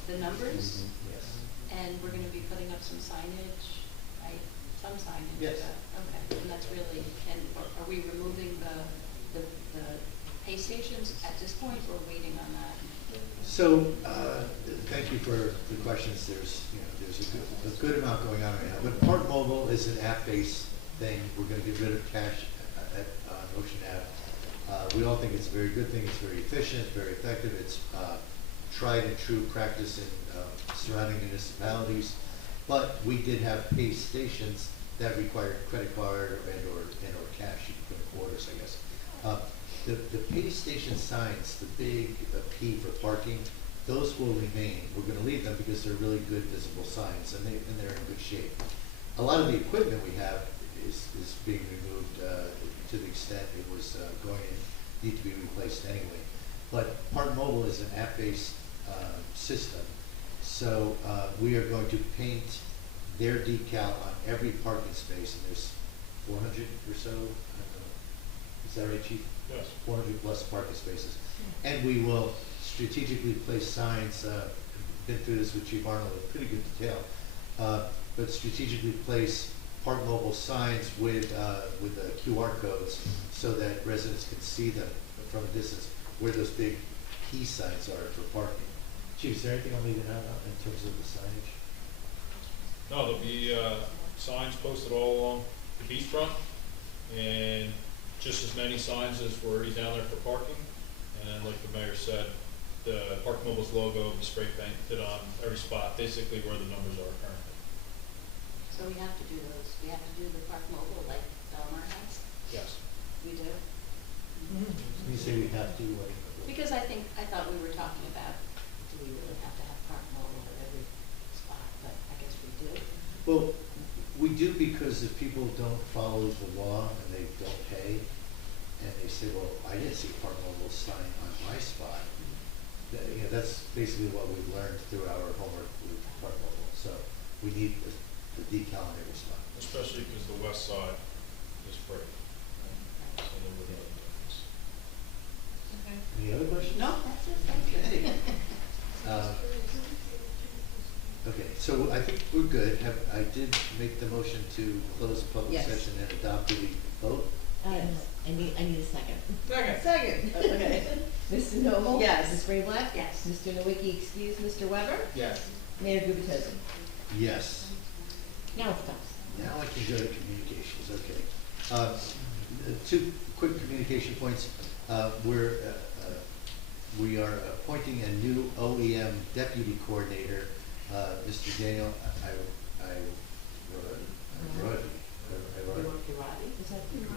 the numbers? Yes. And we're gonna be putting up some signage, right? Some signage? Yes. Okay, and that's really, and are we removing the pay stations at this point or waiting on that? So, thank you for the questions. There's a good amount going on right now. But Park Mobile is an app-based thing. We're gonna get rid of cash at Ocean Ave. We all think it's a very good thing. It's very efficient, very effective. It's tried and true practice in surrounding municipalities. But we did have pay stations that required credit card and/or cash. You can put quarters, I guess. The pay station signs, the big P for parking, those will remain. We're gonna leave them because they're really good visible signs and they're in good shape. A lot of the equipment we have is being removed to the extent it was going to need to be replaced anyway. But Park Mobile is an app-based system, so we are going to paint their decal on every parking space, and there's 400 or so. I don't know. Is that right, Chief? Yes. 400 plus parking spaces. And we will strategically place signs, been through this with Chief Arnold in pretty good detail, but strategically place Park Mobile signs with QR codes so that residents can see them from a distance where those big key signs are for parking. Chief, is there anything I'm leaving out in terms of the signage? No, there'll be signs posted all along the beachfront, and just as many signs as were already down there for parking. And like the mayor said, the Park Mobile's logo will be spray painted on every spot, basically where the numbers are currently. So we have to do those, we have to do the Park Mobile like Belmar has? Yes. We do? When you say we have to, like. Because I thought we were talking about, do we really have to have Park Mobile at every spot, but I guess we do. Well, we do because if people don't follow the law and they don't pay, and they say, well, I didn't see Park Mobile sign on my spot, that's basically what we've learned through our homework with Park Mobile. So we need the decal on every spot. Especially because the west side is free. So there would be other things. Any other questions? No, that's it, thank you. Okay, so I think we're good. I did make the motion to close the public Yes. session and adopt the vote. I need a second. Second. Second, okay. Mr. Noble? Yes. Ms. Greenblatt? Yes. Mr. Nowicki, excuse, Mr. Weber? Yes. Mayor Gubitosi? Yes. Now it's done. Now I can go to communications, okay. Two quick communication points. We are appointing a new OEM deputy coordinator, Mr. Daniel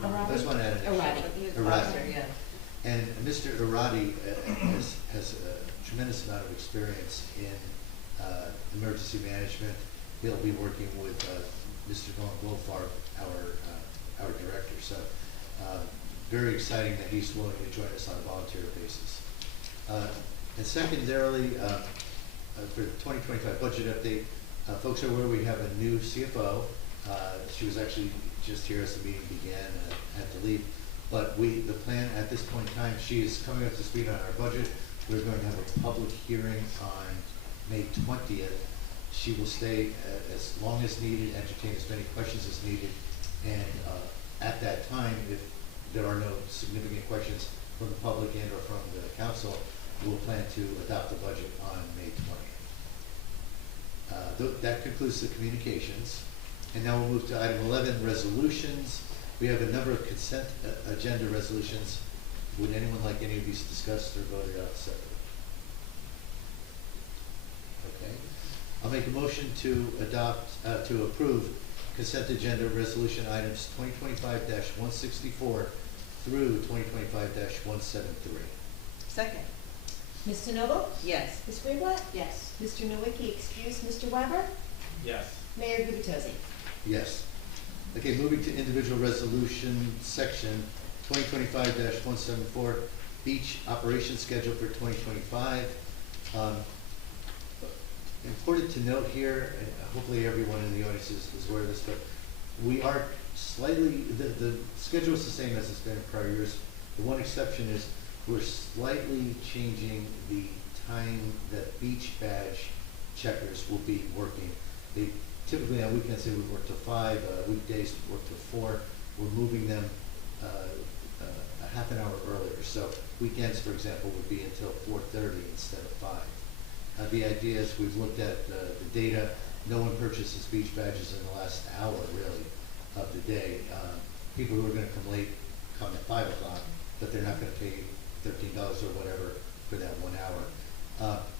I just want to add an extra. Arati. Yeah. And Mr. Arati has a tremendous amount of experience in emergency management. He'll be working with Mr. Glenn Wolfarb, our director. So very exciting that he's willing to join us on a volunteer basis. And secondarily, for the 2025 budget update, folks are aware we have a new CFO. She was actually just here as the meeting began and had to leave. But the plan at this point in time, she is coming up to speed on our budget. We're going to have a public hearing on May 20th. She will stay as long as needed, entertain as many questions as needed. And at that time, if there are no significant questions from the public and or from the council, we'll plan to adopt the budget on May 20th. That concludes the communications. And now we'll move to item 11, resolutions. We have a number of consent agenda resolutions. Would anyone like any of these discussed or voted out separately? Okay. I'll make a motion to approve consent agenda resolution items 2025-164 through 2025-173. Second. Ms. DeNoble? Yes. Ms. Greenblatt? Yes. Mr. Nowicki, excuse Mr. Weber? Yes. Mayor Gubatosi? Yes. Okay, moving to individual resolution section 2025-174, beach operation schedule for 2025. Important to note here, and hopefully everyone in the audience is aware of this, but we are slightly, the schedule is the same as it's been in prior years. The one exception is we're slightly changing the time that beach badge checkers will be working. They typically on weekends they would work till 5, weekdays work till 4. We're moving them a half an hour earlier. So weekends, for example, would be until 4:30 instead of 5. The idea is we've looked at the data. No one purchases beach badges in the last hour, really, of the day. People who are going to come late come at 5 o'clock, but they're not going to pay $13 or whatever for that 1 hour.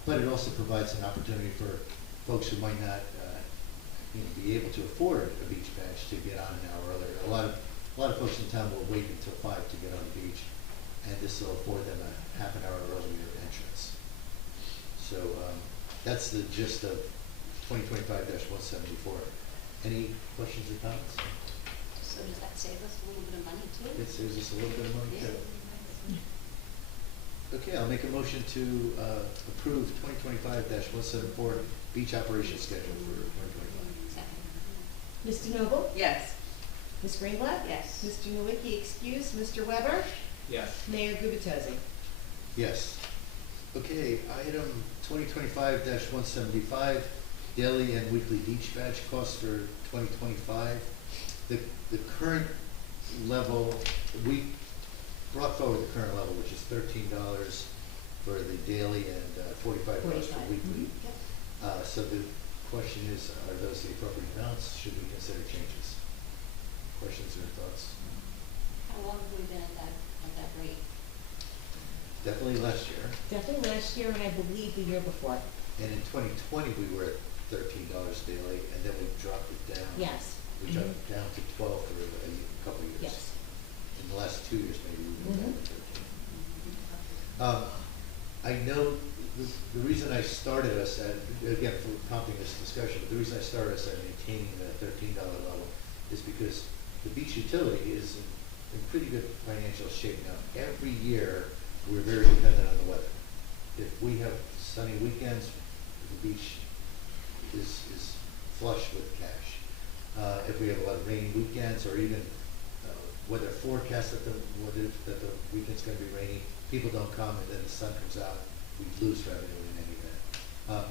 But it also provides an opportunity for folks who might not be able to afford a beach badge to get on an hour earlier. A lot of folks in town will wait until 5 to get on the beach, and this will afford them a half an hour earlier entrance. So that's the gist of 2025-174. Any questions or comments? So does that save us a little bit of money too? It saves us a little bit of money too. Okay, I'll make a motion to approve 2025-174 beach operation schedule for 2025. Second. Ms. DeNoble? Yes. Ms. Greenblatt? Yes. Mr. Nowicki, excuse Mr. Weber? Yes. Mayor Gubatosi? Yes. Okay, item 2025-175, daily and weekly beach badge costs for 2025. The current level, we brought forward the current level, which is $13 for the daily and $45 for weekly. Yep. So the question is, are those the appropriate amounts? Should we consider changes? Questions or thoughts? How long have we been at that rate? Definitely last year. Definitely last year, and I believe the year before. And in 2020, we were at $13 daily, and then we dropped it down. Yes. We dropped it down to 12 for a couple of years. Yes. In the last 2 years, maybe we've been down to 13. I know the reason I started us at, again, for prompting this discussion, but the reason I started us at maintaining that $13 level is because the beach utility is in pretty good financial shape now. Every year, we're very dependent on the weather. If we have sunny weekends, the beach is flush with cash. If we have a lot of rainy weekends, or even weather forecast that the weekend's going to be rainy, people don't come, and then the sun comes out, we lose revenue in any event.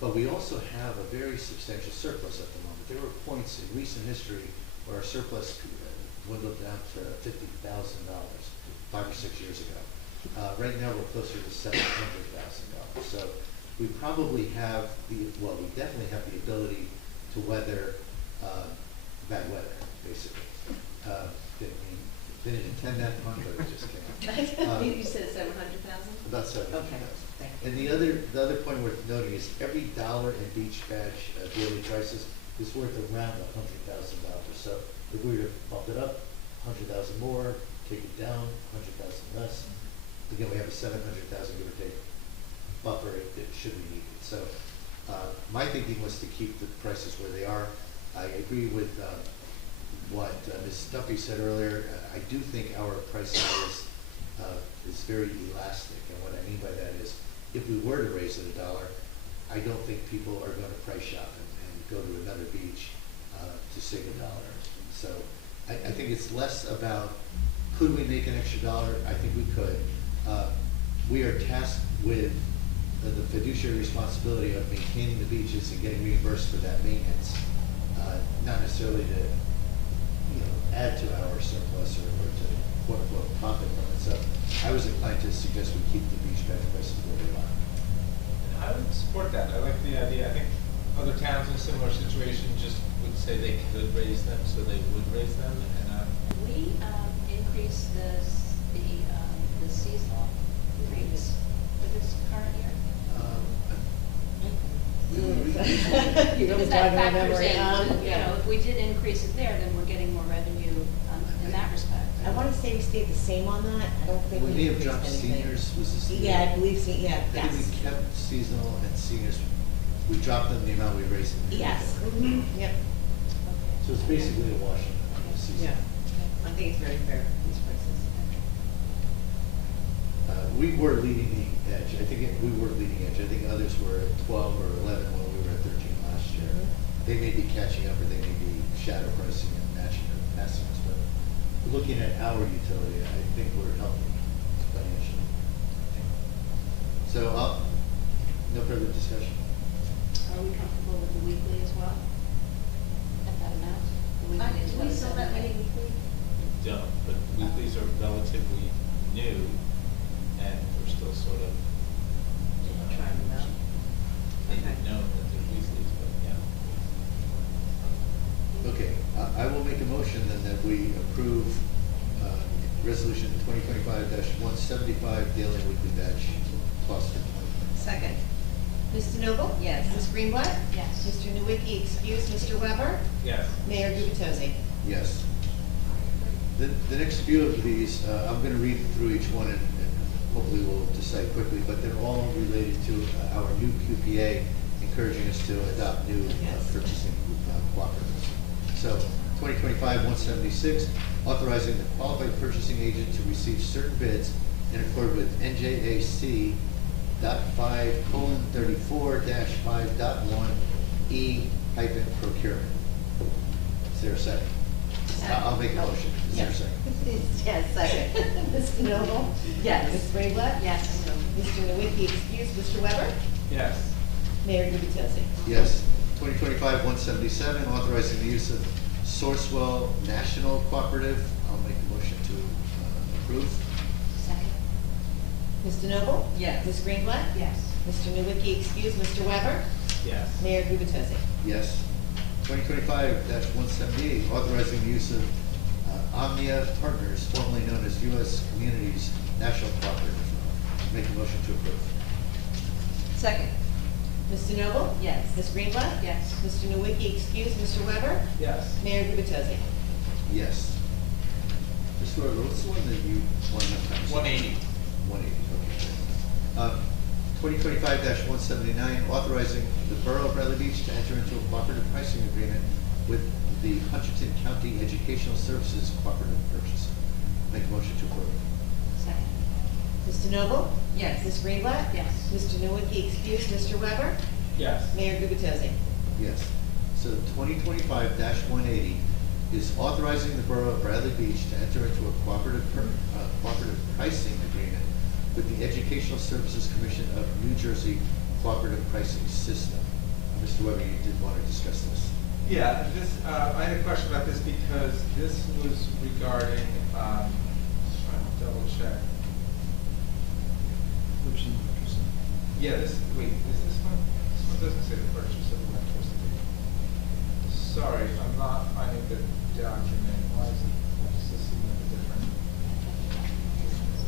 But we also have a very substantial surplus at the moment. There were points in recent history where our surplus dwindled down to $50,000 5 or 6 years ago. Right now we're closer to $700,000. So we probably have we definitely have the ability to weather bad weather, basically. Didn't intend that pun, but it just came out. You said 700,000? About 700,000. Okay, thank you. And the other point worth noting is every dollar in beach badge daily prices is worth around $100,000. So if we were to bump it up, 100,000 more, take it down, 100,000 less, again, we have a 700,000 give or take buffer it should be needed. So my thinking was to keep the prices where they are. I agree with what Ms. Duffy said earlier. I do think our pricing is very elastic, and what I mean by that is if we were to raise it $1, I don't think people are going to price shop and go to another beach to save $1. So I think it's less about could we make an extra $1? I think we could. We are tasked with the fiduciary responsibility of maintaining the beaches and getting reimbursed for that maintenance, not necessarily to add to our surplus or to quote-unquote profit from it. So I was inclined to suggest we keep the beach badge prices where they are. And I would support that. I like the idea. I think other towns in a similar situation just would say they could raise them, so they would raise them. And We increased the seasonal rates for this current year. You really Because got that no factors memory, in, huh? you know, if we we did increase it there, then we're getting more revenue in that respect. I wanna say we stayed the same on that, I don't think we We may have increased dropped anything. seniors, was this? the- Yeah, I believe so, yeah, I think yes. we kept seasonal and seniors, we dropped them the amount we raised them. Yes, mm-hmm, yep, So it's basically a wash on the season. yeah, I think it's very fair, these prices. We were leading the edge, I think we were leading edge, I think others were at 12 or 11 when we were at 13 last year. They may be catching up or they may be shadow pricing and matching or passing us, but looking at our utility, I think we're helping financially. So, no further discussion. Are we comfortable with the weekly as well? At that amount? The weekly is what, $7.80? Don't, but weeklies are relatively new, and we're still sort of, Trying them out. I didn't know that they're weeklies, but yeah. Okay, I will make a motion then that we approve, resolution 2025-175 daily and weekly badge cost for 2020. Second. Mrs. Noble? Yes. Ms. Greenblatt? Yes. Mr. Nowicki, excuse Mr. Weber? Yes. Mayor Gubatosi? Yes. The next few of these, I'm gonna read through each one and hopefully we'll decide quickly, but they're all related to our new QPA, encouraging us to adopt new purchasing cooperatives. So, 2025-176, authorizing the qualified purchasing agent to receive certain bids in accord with NJAC .5:34-5.1 E-procurement. Is there a second? I'll make a motion. Is there a second? Yes, second. Mrs. Noble? Yes. Ms. Greenblatt? Yes. Mr. Nowicki, excuse Mr. Weber? Yes. Mayor Gubatosi? Yes. 2025-177, authorizing the use of Sourcewell National Cooperative. I'll make a motion to approve. Second? Mr. Noble? Yes. Ms. Greenblatt? Yes. Mr. Nowicki, excuse Mr. Weber? Yes. Mayor Gubatosi? Yes. 2025-178, authorizing the use of Omnia Partners, formerly known as U.S. Communities National Cooperative. Make a motion to approve. Second. Mr. Noble? Yes. Ms. Greenblatt? Yes. Mr. Nowicki, excuse Mr. Weber? Yes. Mayor Gubatosi? Yes. Mr. Weber, what's the one that you want to have? 180. 180, okay. 2025-179, authorizing the Borough of Bradley Beach to enter into a cooperative pricing agreement with the Hutchinson County Educational Services Cooperative Purchase. Make a motion to approve. Second? Mr. Noble? Yes. Ms. Greenblatt? Yes. Mr. Nowicki, excuse Mr. Weber? Yes. Mayor Gubatosi? Yes. So 2025-180 is authorizing the Borough of Bradley Beach to enter into a cooperative pricing agreement with the Educational Services Commission of New Jersey Cooperative Pricing System. Mr. Weber, you did want to discuss this. Yeah, this, I had a question about this because this was regarding, trying to double check. Yeah, this, wait, is this one? This one doesn't say the purchase of electricity. Sorry, I'm not finding the document. Why is it, does this seem like a different?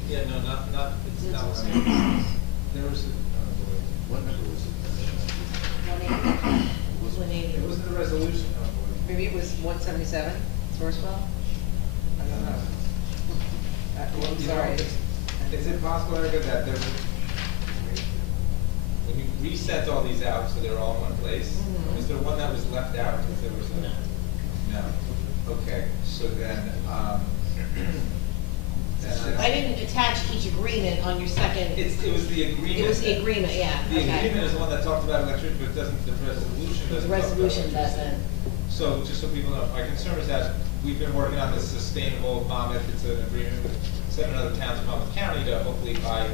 Yeah, no, not, it's not what I mean. There was a, What number was it? 180. it wasn't the resolution, oh boy. Maybe it was 177, Sourcewell? I don't know. I'm You know, sorry. Is it possible, Erica, that there was, when you resent all these out, so they're all in one place, Mhm. was there one that was left out, because there was a? No. Okay, so then, then I didn't attach each agreement on your second. It was the agreement. It was the agreement, yeah. The okay. agreement is the one that talked about electricity, but doesn't, the resolution The doesn't talk about resolution electricity. doesn't. So, just so people know, my concern is that we've been working on this sustainable Monmouth, it's an agreement with 7 other towns in Monmouth County to hopefully buy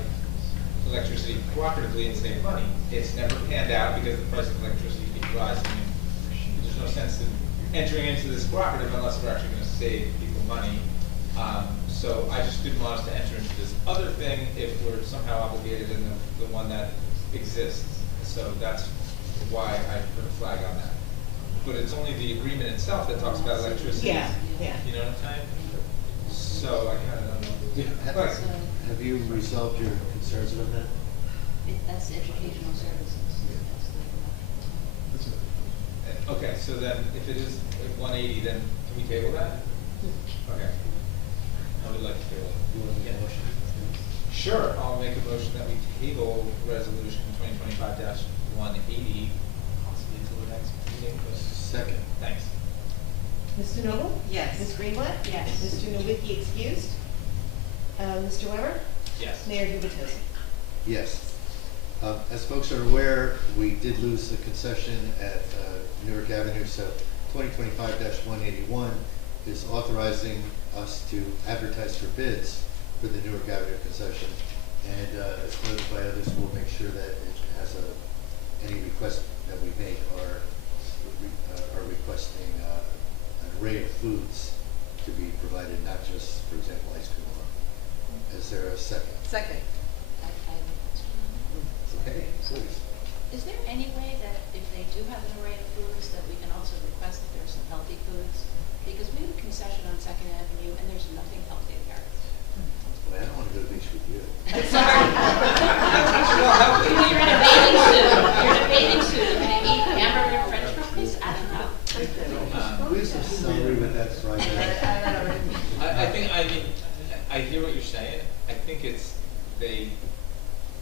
electricity cooperatively and save money. It's never panned out because the price of electricity keeps rising. And there's no sense in entering into this cooperative unless we're actually gonna save people money. So I just didn't want us to enter into this other thing if we're somehow obligated in the one that exists. So that's why I put a flag on that. But it's only the agreement itself that talks about electricity. Yeah, yeah. You know what I'm saying? So I kinda don't know. But, Have you resolved your concerns about that? That's educational services. That's the. Okay, so then if it is at 180, then can we table that? Okay. I would like to table it. You want to get a motion? Sure, I'll make a motion that we table resolution 2025-180, possibly until the next meeting. Second. Thanks. Mr. Noble? Yes. Ms. Greenblatt? Yes. Mr. Nowicki excused? Mr. Weber? Yes. Mayor Gubatose? Yes. As folks are aware, we did lose the concession at Newark Avenue, so 2025-181 is authorizing us to advertise for bids for the Newark Avenue concession. And as noted by others, we'll make sure that it has any requests that we make are requesting an array of foods to be provided, not just, for example, ice cream alone. Is there a second? Second. Okay, please. Is there any way that if they do have an array of foods, that we can also request that there's some healthy foods? Because we have a concession on Second Avenue, and there's nothing healthy there. Well, I don't want to go to the beach with you. Sorry. You're in a bathing suit. You're in a bathing suit. You're going to eat hamburger and French fries? I don't know. We have some celery with that fried egg. I hear what you're saying. I think it's, they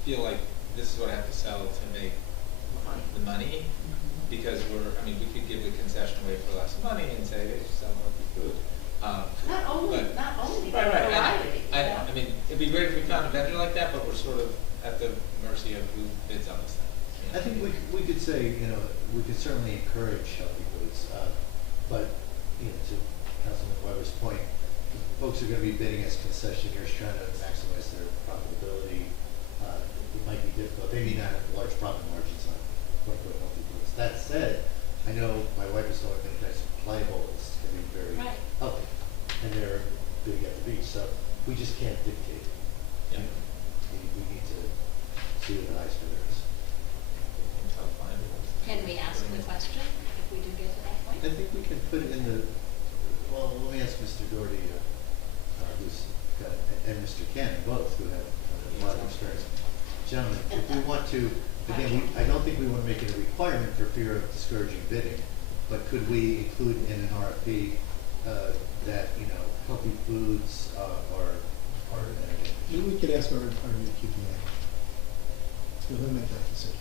feel like this is what I have to sell to make the money, because we could give the concession away for less money and say they should sell healthy food. Not only, but Right. variety. I mean, it'd be great if we found a vendor like that, but we're sort of at the mercy of who bids on this thing. I think we could say, we could certainly encourage healthy foods, but, to Councilman Weber's point, folks are gonna be bidding as concessionaires trying to maximize their profitability. It might be difficult. They may not have large profit margins on quote-unquote healthy foods. That said, I know my wife has told me many times fly bowls can be very healthy, and they're big at the beach, so we just can't dictate it. Yeah. We need to see what the ice cream is. Can we ask the question if we do get to that point? I think we can put it in well, let me ask Mr. Doherty, and Mr. Cannon, both, who have a lot of experience. Gentlemen, if we want to, again, I don't think we want to make it a requirement for fear of discouraging bidding, but could we include in an RFP that, healthy foods are Maybe we could ask our new QPA. We'll make that decision.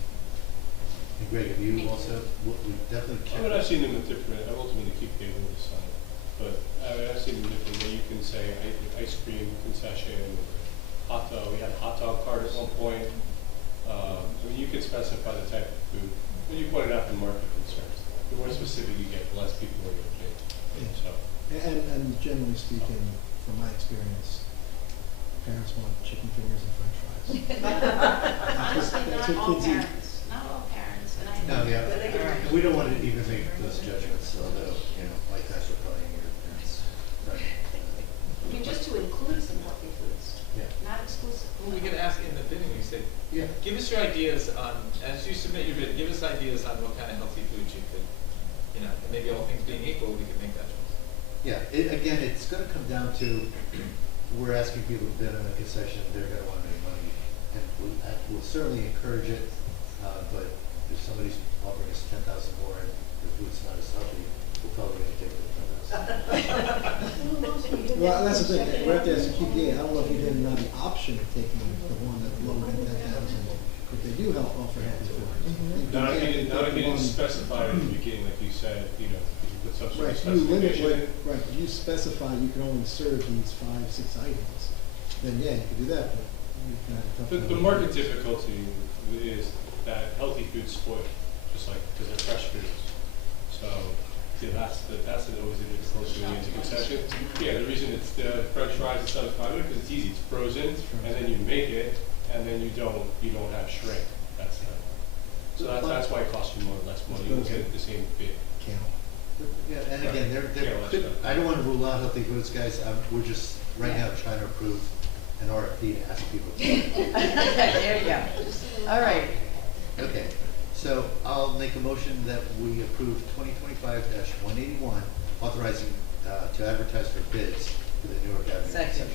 And Greg, have you also, we definitely check. I've seen them with different, I ultimately keep the will decide. But I've seen them different, where you can say ice cream concession, hot dog, we had a hot dog cart at one point. You can specify the type of food. You pointed out the market concerns. The more specific you get, the less people are going to bid. Yeah. So. And generally speaking, from my experience, parents want chicken fingers and french fries. Honestly, That's not what all kids eat. parents, not all parents, and I No, know. yeah, we don't want to even make those judgments, although, like that's what probably your parents. I mean, just to include some healthy foods, not exclusive. Well, we could ask in the bidding, we say, give us your ideas on, as you submit your bid, give us ideas on what kind of healthy foods you could, and maybe all things being equal, we could make that choice. Yeah, again, it's going to come down to, we're asking people to bid on a concession, they're going to want to make money, and we'll certainly encourage it, but if somebody's offering us 10,000 more and the food's not as healthy, we're probably going to take the 10,000. Well, that's the thing, we have to ask the QPA, I don't know if you didn't have the option of taking the one that's lower than 10,000, but they do help offer healthy food. Not if you didn't specify at the beginning, like you said, you put some sort of specification. Right, you specify you can only serve these 5, 6 items, then you can do that, but you can have a tough time. The market difficulty is that healthy foods spoil, just like, because they're fresh foods. So, that's always a difficulty when you use a concession. Yeah, the reason it's the French fries and stuff is popular because it's easy, it's frozen, and then you make it, and then you don't have shrink. So that's why it costs you more or less money. You get the same bid. Yeah, and again, I don't want to rule out healthy foods, guys. We're just right now trying to approve an RFP to ask people. There you go. All right. Okay, so I'll make a motion that we approve 2025-181, authorizing to advertise for bids for the Newark Avenue concession.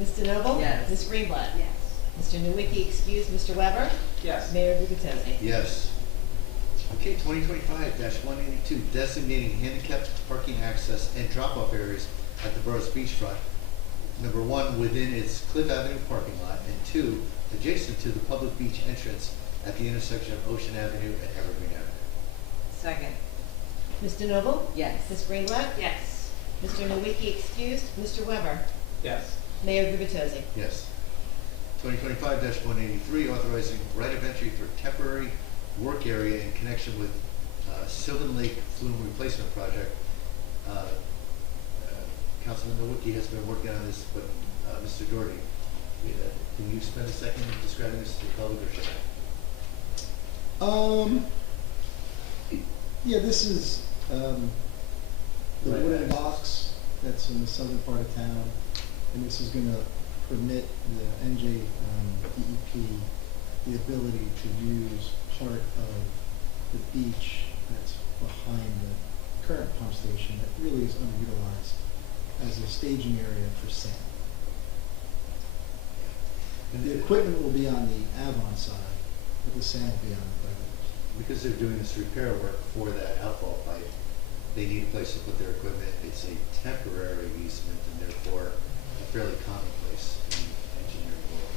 Mr. Noble? Yes. Ms. Greenblatt? Yes. Mr. Nowicki excused, Mr. Weber? Yes. Mayor Gubatose? Yes. Okay, 2025-182, designating handicapped parking access and drop-off areas at the borough's beachfront. Number one, within its Cliff Avenue parking lot, and two, adjacent to the public beach entrance at the intersection of Ocean Avenue and Evergreen Avenue. Second. Mr. Noble? Yes. Ms. Greenblatt? Yes. Mr. Nowicki excused. Mr. Weber? Yes. Mayor Gubatosi? Yes. 2025-183, authorizing right of entry for temporary work area in connection with Sylvan Lake Flume Replacement Project. Councilman Nowicki has been working on this, but Mr. Doherty, can you spend a second describing this to the public, or should I? Yeah, this is, the Right. wooden box that's in the southern part of town, and this is gonna permit the NJ, DEP the ability to use part of the beach that's behind the current pump station that really is underutilized as a staging area for sand. The equipment will be on the Avon side, but the sand will be on the private. Because they're doing this repair work for that outfall pipe, they need a place to put their equipment. It's a temporary easement and therefore a fairly commonplace in engineering world.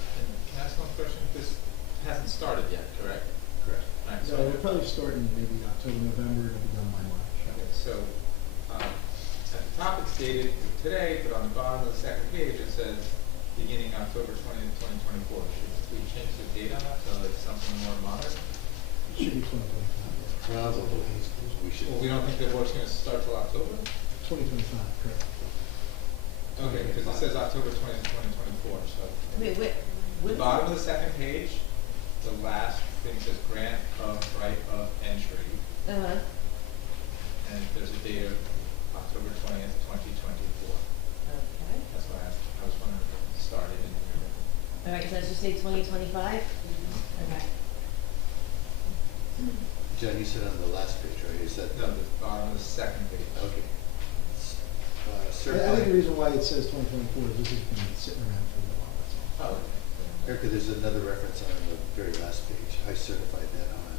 Can I ask one question? This hasn't started yet, correct? Correct. Alright, So it'll probably start in maybe October, November, it'll be done by March. Okay, so, at the top it's dated today, but on the bottom of the second page it says beginning October 20th, 2024. Should we change the date on that so it's something more modern? It should be 2025. Probably. We should. Well, we don't think the work's gonna start till October? 2025, correct. Okay, because it says October 20th, 2024, so. Wait, The when's bottom of the second page, the last thing says grant of right of entry, Uh-huh. and there's a date of October 20th, 2024. Okay. That's why I was wondering if it started in here. All right, so let's just say 2025? Okay. John, you said on the last page, right? Is that? No, the bottom of the second page. Okay. I think the Certified. reason why it says 2024 is this has been sitting around for a while, that's all. Oh, okay. Erica, there's another reference on the very last page. I certified that on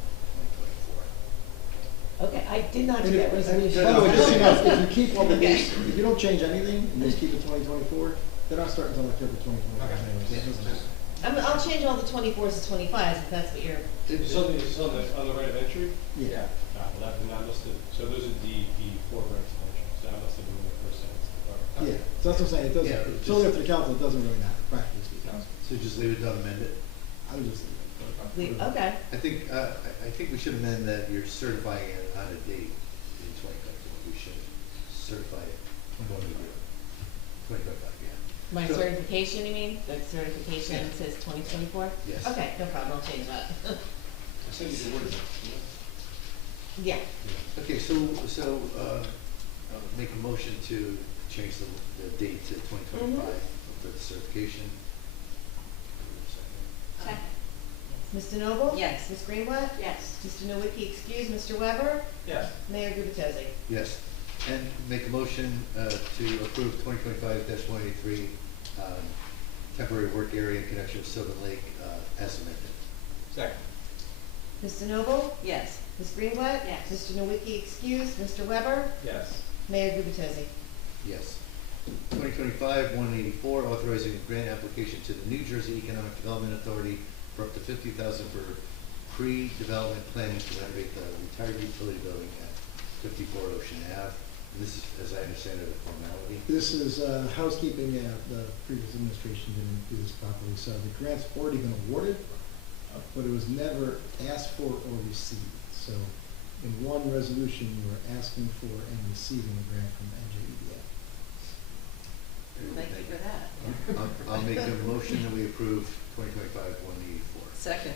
2024. Okay, I did not do And that if- resolution. By the way, just so you know, if you keep all the Okay. dates, if you don't change anything, and just keep it 2024, they're not starting until October 2025 Okay. anyway, so it doesn't matter. I'll change all the 24s to 25s if that's what you're, It's on the right of entry? Yeah. Well, that must have, so those are DEP for rights of entry, so that must have been the first sentence. Yeah, so that's what I'm saying, it doesn't, Yeah, it's only up to the council, it doesn't really matter, practically speaking. So just leave it unamended? I would just leave it. okay. I think we should amend that you're certifying it on a date in 2024. We should certify it when we do it. 2025, yeah. My So- certification, you mean? The certification Yeah. says 2024? Yes. Okay, no problem, I'll change that. I sent you the word. Yeah. Okay, so, make a motion to change the date to 2025 for the certification. Second. Mr. Noble? Yes. Ms. Greenblatt? Yes. Mr. Nowicki excused. Mr. Weber? Yes. Mayor Gubatosi? Yes, and make a motion to approve 2025-183 temporary work area in connection with Sylvan Lake as amended. Second. Mr. Noble? Yes. Ms. Greenblatt? Yes. Mr. Nowicki excused. Mr. Weber? Yes. Mayor Gubatosi? Yes. 2025-184, authorizing a grant application to the New Jersey Economic Development Authority for up to $50,000 for pre-development planning to renovate the retired utility building at 54 Ocean Ave. And this is, as I understand it, a formality. This is housekeeping, the previous administration didn't do this properly, so the grant's already been awarded, but it was never asked for or received. So in one resolution, you were asking for and receiving a grant from NJEDA. Thank you for that. I'll make a motion that we approve 2025-184. Second.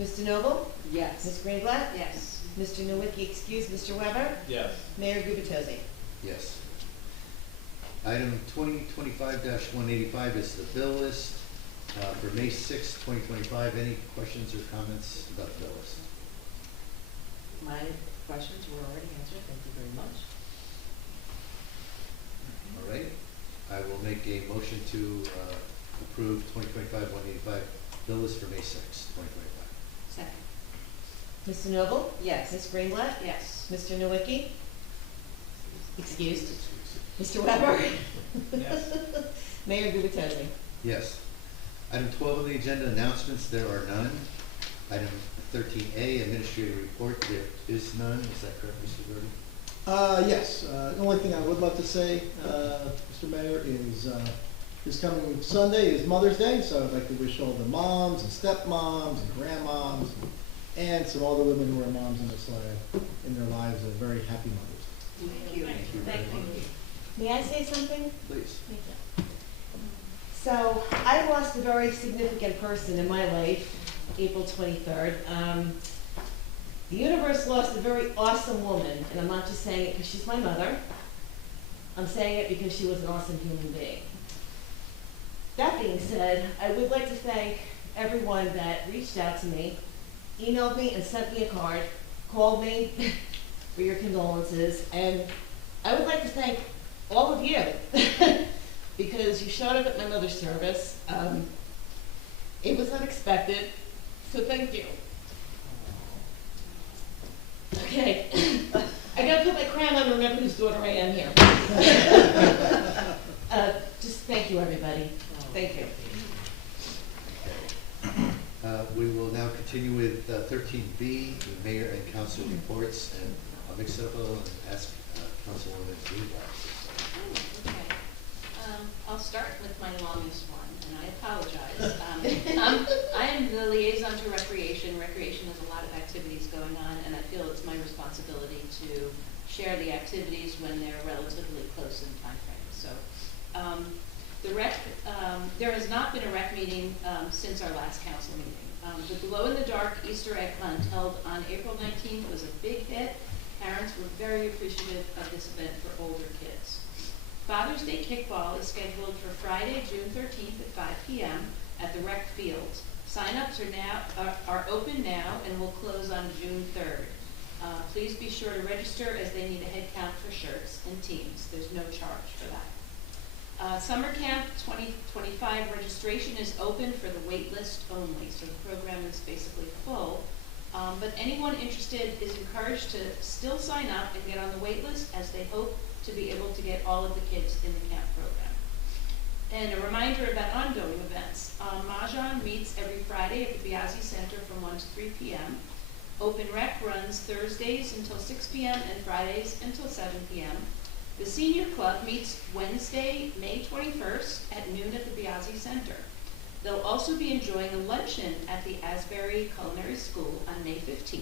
Mr. Noble? Yes. Ms. Greenblatt? Yes. Mr. Nowicki excused. Mr. Weber? Yes. Mayor Gubatosi? Yes. Item 2025-185 is the bill list for May 6, 2025. Any questions or comments about the bill list? My questions were already answered, thank you very much. All right. I will make a motion to approve 2025-185 bill list for May 6, 2025. Second. Mr. Noble? Yes. Ms. Greenblatt? Yes. Mr. Nowicki? Excused. Mr. Weber? Yes. Mayor Gubatose? Yes. Item 12 on the agenda, announcements, there are none. Item 13A, administrative report, there is none. Is that correct, Mr. Burdy? Yes, the only thing I would love to say, Mr. Mayor, is this coming Sunday is Mother's Day, so I'd like to wish all the moms and stepmoms and grandmoms and aunts and all the women who are moms in their lives a very happy Mother's Day. Thank you. Thank you very much. May I say something? Please. So, I lost a very significant person in my life, April 23rd. The universe lost a very awesome woman, and I'm not just saying it because she's my mother. I'm saying it because she was an awesome human being. That being said, I would like to thank everyone that reached out to me, emailed me and sent me a card, called me for your condolences, and I would like to thank all of you because you showed up at my mother's service. It was unexpected, so thank you. Okay, I gotta put my crown on and remember whose daughter I am here. Just thank you, everybody. Thank you. We will now continue with 13B, the mayor and council reports, and I'll mix it up a little and ask Councilwoman Greenblatt. Okay. I'll start with my longest one, and I apologize. I am the liaison to recreation. Recreation has a lot of activities going on, and I feel it's my responsibility to share the activities when they're relatively close in time frame. So, the rec, there has not been a rec meeting since our last council meeting. The Glow in the Dark Easter egg hunt held on April 19th was a big hit. Parents were very appreciative of this event for older kids. Father's Day kickball is scheduled for Friday, June 13th at 5 p.m. at the rec fields. Sign-ups are open now and will close on June 3rd. Please be sure to register as they need a head count for shirts and teams. There's no charge for that. Summer Camp 2025 registration is open for the wait list only, so the program is basically full. But anyone interested is encouraged to still sign up and get on the wait list as they hope to be able to get all of the kids in the camp program. And a reminder about ongoing events. Mahjong meets every Friday at the Biazzi Center from 1 to 3 p.m. Open Rec runs Thursdays until 6 p.m. and Fridays until 7 p.m. The Senior Club meets Wednesday, May 21st at noon at the Biazzi Center. They'll also be enjoying a luncheon at the Asbury Culinary School on May 15th.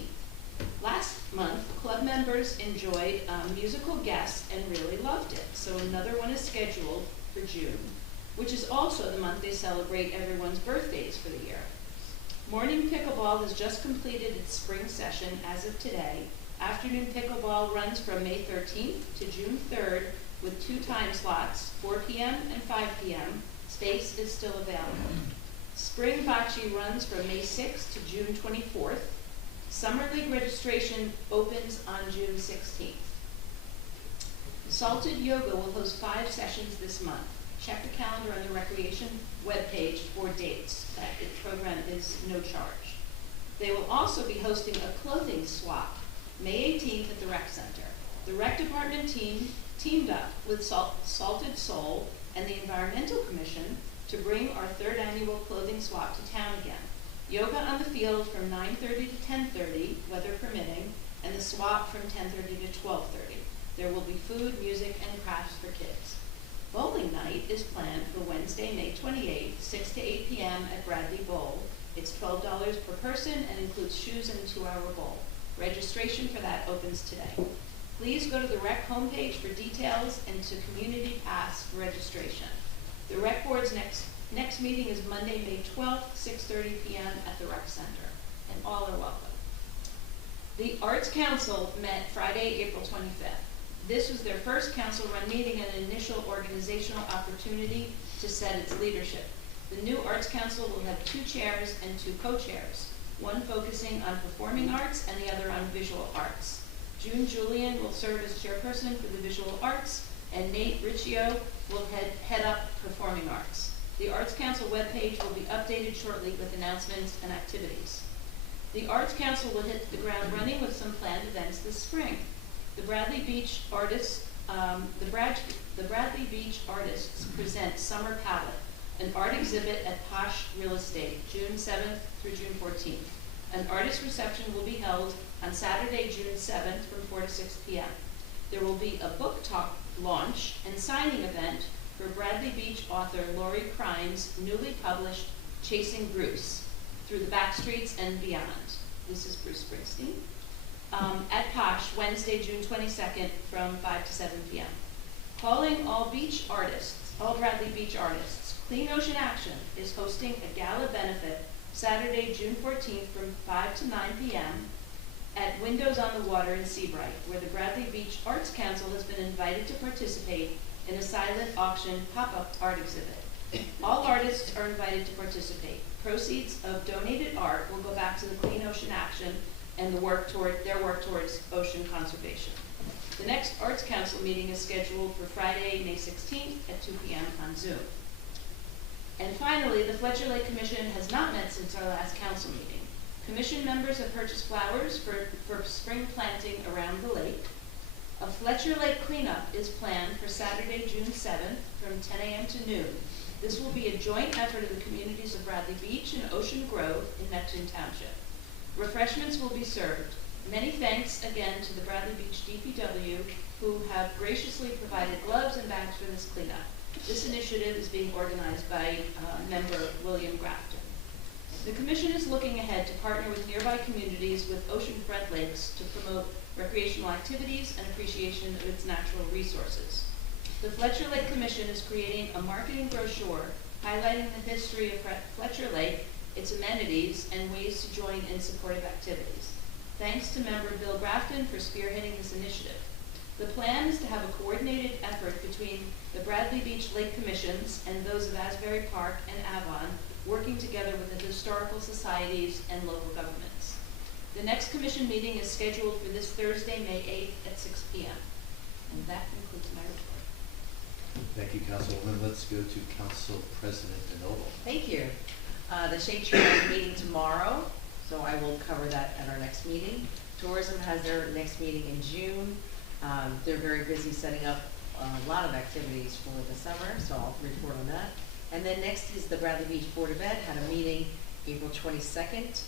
Last month, club members enjoyed musical guests and really loved it, so another one is scheduled for June, which is also the month they celebrate everyone's birthdays for the year. Morning Pickleball has just completed its spring session as of today. Afternoon Pickleball runs from May 13th to June 3rd with 2 time slots, 4 p.m. and 5 p.m. Space is still available. Spring Bocce runs from May 6th to June 24th. Summer League registration opens on June 16th. Salted Yoga will host 5 sessions this month. Check the calendar on the Recreation webpage for dates. That program is no charge. They will also be hosting a clothing swap May 18th at the Rec Center. The Rec Department teamed up with Salted Soul and the Environmental Commission to bring our 3rd annual clothing swap to town again. Yoga on the field from 9:30 to 10:30, weather permitting, and the swap from 10:30 to 12:30. There will be food, music, and crafts for kids. Bowling night is planned for Wednesday, May 28th, 6 to 8 p.m. at Bradley Bowl. It's $12 per person and includes shoes and a 2-hour bowl. Registration for that opens today. Please go to the Rec homepage for details and to Community Pass for registration. The Rec Board's next meeting is Monday, May 12th, 6:30 p.m. at the Rec Center, and all are welcome. The Arts Council met Friday, April 25th. This was their first council-run meeting and an initial organizational opportunity to set its leadership. The new Arts Council will have 2 chairs and 2 co-chairs, one focusing on performing arts and the other on visual arts. June Julian will serve as chairperson for the visual arts, and Nate Riccio will head up performing arts. The Arts Council webpage will be updated shortly with announcements and activities. The Arts Council will hit the ground running with some planned events this spring. The Bradley Beach Artists present Summer Palette, an art exhibit at Posh Real Estate, June 7th through June 14th. An artist reception will be held on Saturday, June 7th from 4 to 6 p.m. There will be a book talk launch and signing event for Bradley Beach author Laurie Krine's newly published Chasing Bruce, Through the Backstreets and Beyond. This is Bruce Springsteen. At Posh, Wednesday, June 22nd from 5 to 7 p.m. Calling all beach artists, all Bradley Beach artists, Clean Ocean Action is hosting a gala benefit Saturday, June 14th from 5 to 9 p.m. at Windows on the Water in Seabright, where the Bradley Beach Arts Council has been invited to participate in a silent auction pop-up art exhibit. All artists are invited to participate. Proceeds of donated art will go back to the Clean Ocean Action and their work towards ocean conservation. The next Arts Council meeting is scheduled for Friday, May 16th at 2 p.m. on Zoom. And finally, the Fletcher Lake Commission has not met since our last council meeting. Commission members have purchased flowers for spring planting around the lake. A Fletcher Lake cleanup is planned for Saturday, June 7th from 10 a.m. to noon. This will be a joint effort of the communities of Bradley Beach and Ocean Grove in Neptune Township. Refreshments will be served. Many thanks again to the Bradley Beach DPW, who have graciously provided gloves and bags for this cleanup. This initiative is being organized by member William Grafton. The Commission is looking ahead to partner with nearby communities with oceanfront lakes to promote recreational activities and appreciation of its natural resources. The Fletcher Lake Commission is creating a marketing brochure highlighting the history of Fletcher Lake, its amenities, and ways to join in supportive activities. Thanks to member Bill Grafton for spearheading this initiative. The plan is to have a coordinated effort between the Bradley Beach Lake Commissions and those of Asbury Park and Avon, working together with the historical societies and local governments. The next commission meeting is scheduled for this Thursday, May 8th at 6 p.m. And that concludes my report. Thank you, Councilwoman. Let's go to Council President Enoval. Thank you. The Shade Tree has a meeting tomorrow, so I will cover that at our next meeting. Tourism has their next meeting in June. They're very busy setting up a lot of activities for the summer, so I'll report on that. And then next is the Bradley Beach Board of Ed had a meeting April 22nd.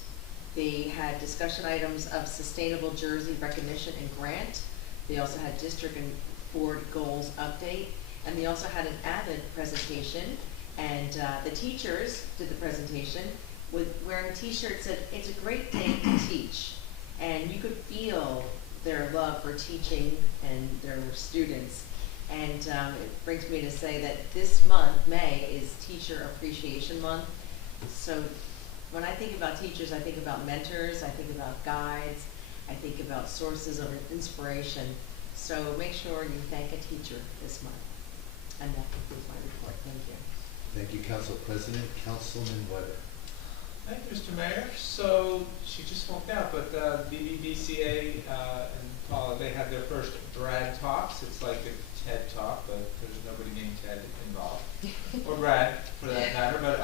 They had discussion items of sustainable Jersey recognition and grant. They also had district and board goals update. And they also had an AVID presentation. And the teachers did the presentation with wearing t-shirts that it's a great day to teach. And you could feel their love for teaching and their students. And it brings me to say that this month, May, is Teacher Appreciation Month. So when I think about teachers, I think about mentors, I think about guides, I think about sources of inspiration. So make sure you thank a teacher this month. And that concludes my report. Thank you. Thank you, Council President. Councilman Weber. Thank you, Mr. Mayor. So she just walked out, but BBBCA and Paula, they had their first Brad Talks. It's like a TED Talk, but there's nobody named Ted involved, or Brad for that matter. But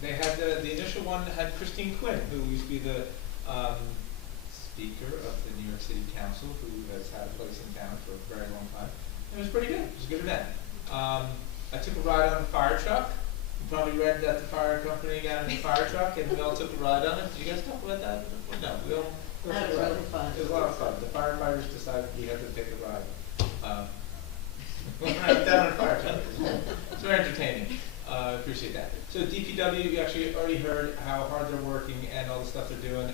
they had the initial one had Christine Quinn, who used to be the Speaker of the New York City Council, who has had a place in town for a very long time. It was pretty good. It was a good event. I took a ride on the fire truck. You probably read that the fire company got in the fire truck and we all took a ride on it. Did you guys talk about that? No, we all took a ride. That was really fun. It was a lot of fun. The firefighters decided we had to take a ride. Down on a fire truck. It's very entertaining. Appreciate that. So DPW, you actually already heard how hard they're working and all the stuff they're doing.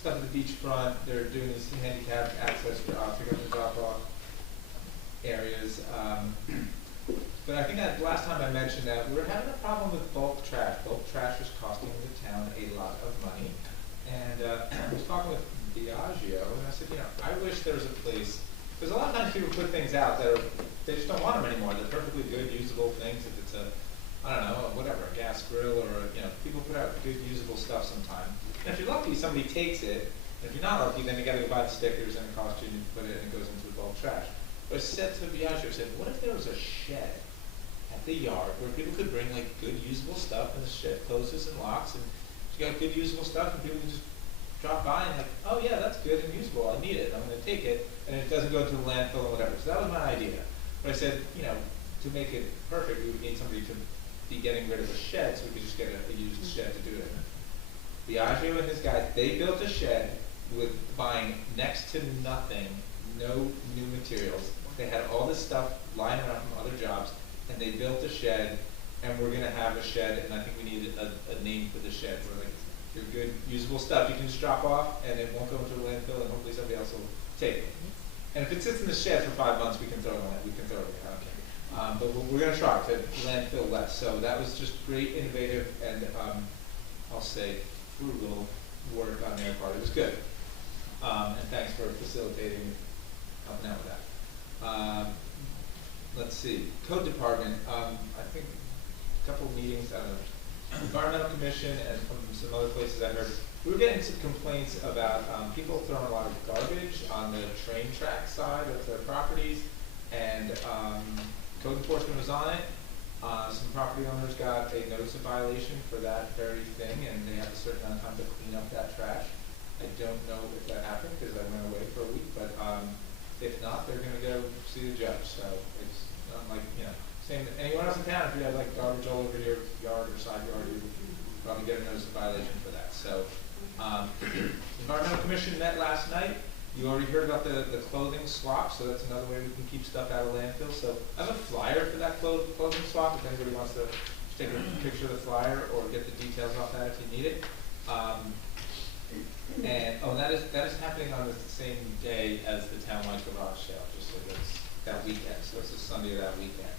Stuff at the beachfront. They're doing this handicap access for pick up and drop off areas. But I think that last time I mentioned that we were having a problem with bulk trash. Bulk trash was costing the town a lot of money. And I was talking with Diageo, and I said, you know, I wish there was a place, because a lot of times people put things out that they just don't want them anymore. They're perfectly good, usable things. If it's a, I don't know, whatever, a gas grill or, people put out good, usable stuff sometimes. And if you're lucky, somebody takes it. And if you're not lucky, then you got to go buy the stickers and it costs you, and you put it, and it goes into the bulk trash. But I said to Diageo, I said, what if there was a shed at the yard where people could bring like good usable stuff and the shed closes and locks and you got good usable stuff, and people can just drop by and like, oh yeah, that's good and usable, I need it, I'm gonna take it, and it doesn't go to the landfill or whatever. So that was my idea. But I said, you know, to make it perfect, we would need somebody to be getting rid of a shed, so we could just get a used shed to do it. Biagio and his guys, they built a shed with buying next to nothing, no new materials. They had all this stuff lying around from other jobs, and they built a shed, and we're gonna have a shed, and I think we need a name for the shed. We're like, your good usable stuff you can just drop off, and it won't go into the landfill, and hopefully somebody else will take it. And if it sits in the shed for 5 months, we can throw it away. We can throw it away. I don't care. But we're going to try to landfill less. So that was just great, innovative, and I'll say frugal work on their part. It was good. And thanks for facilitating, helping out with that. Let's see. Code department. I think a couple of meetings. I don't know. Environmental Commission and from some other places I heard, we were getting some complaints about people throwing a lot of garbage on the train track side of their properties, and code enforcement was on it. Some property owners got a notice of violation for that very thing, and they have a certain amount of time to clean up that trash. I don't know if that happened because I went away for a week, but if not, they're going to go see the judge. So it's not like, you know, same anyone else in town, if you have like garbage all over your yard or side yard, you probably get a notice of violation for that. So, Environmental Commission met last night. You already heard about the clothing swap, so that's another way we can keep stuff out of landfill. So I have a flyer for that clothing swap if anybody wants to just take a picture of the flyer or get the details off that if you need it. And that is happening on the same day as the townwide garage sale, just so that's that weekend. So it's a Sunday of that weekend.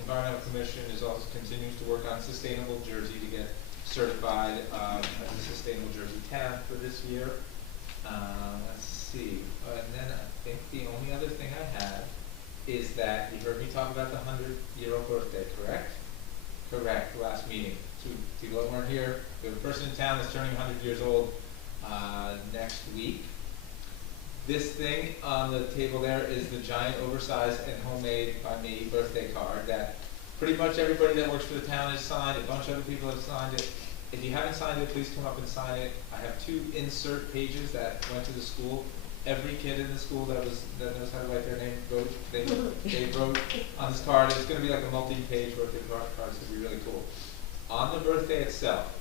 Environmental Commission is also continues to work on Sustainable Jersey to get certified as a Sustainable Jersey town for this year. Let's see, and then I think the only other thing I had is that you heard me talk about the 100-year-old birthday, correct? Correct, last meeting. Two people that weren't here. We have a person in town that's turning 100 years old next week. This thing on the table there is the giant, oversized, and homemade by me birthday card that pretty much everybody that works for the town has signed. A bunch of other people have signed it. If you haven't signed it, please come up and sign it. I have 2 insert pages that went to the school. Every kid in the school that knows how to write their name wrote. They wrote on this card. It's going to be like a multi-page birthday card. It's going to be really cool. On the birthday itself,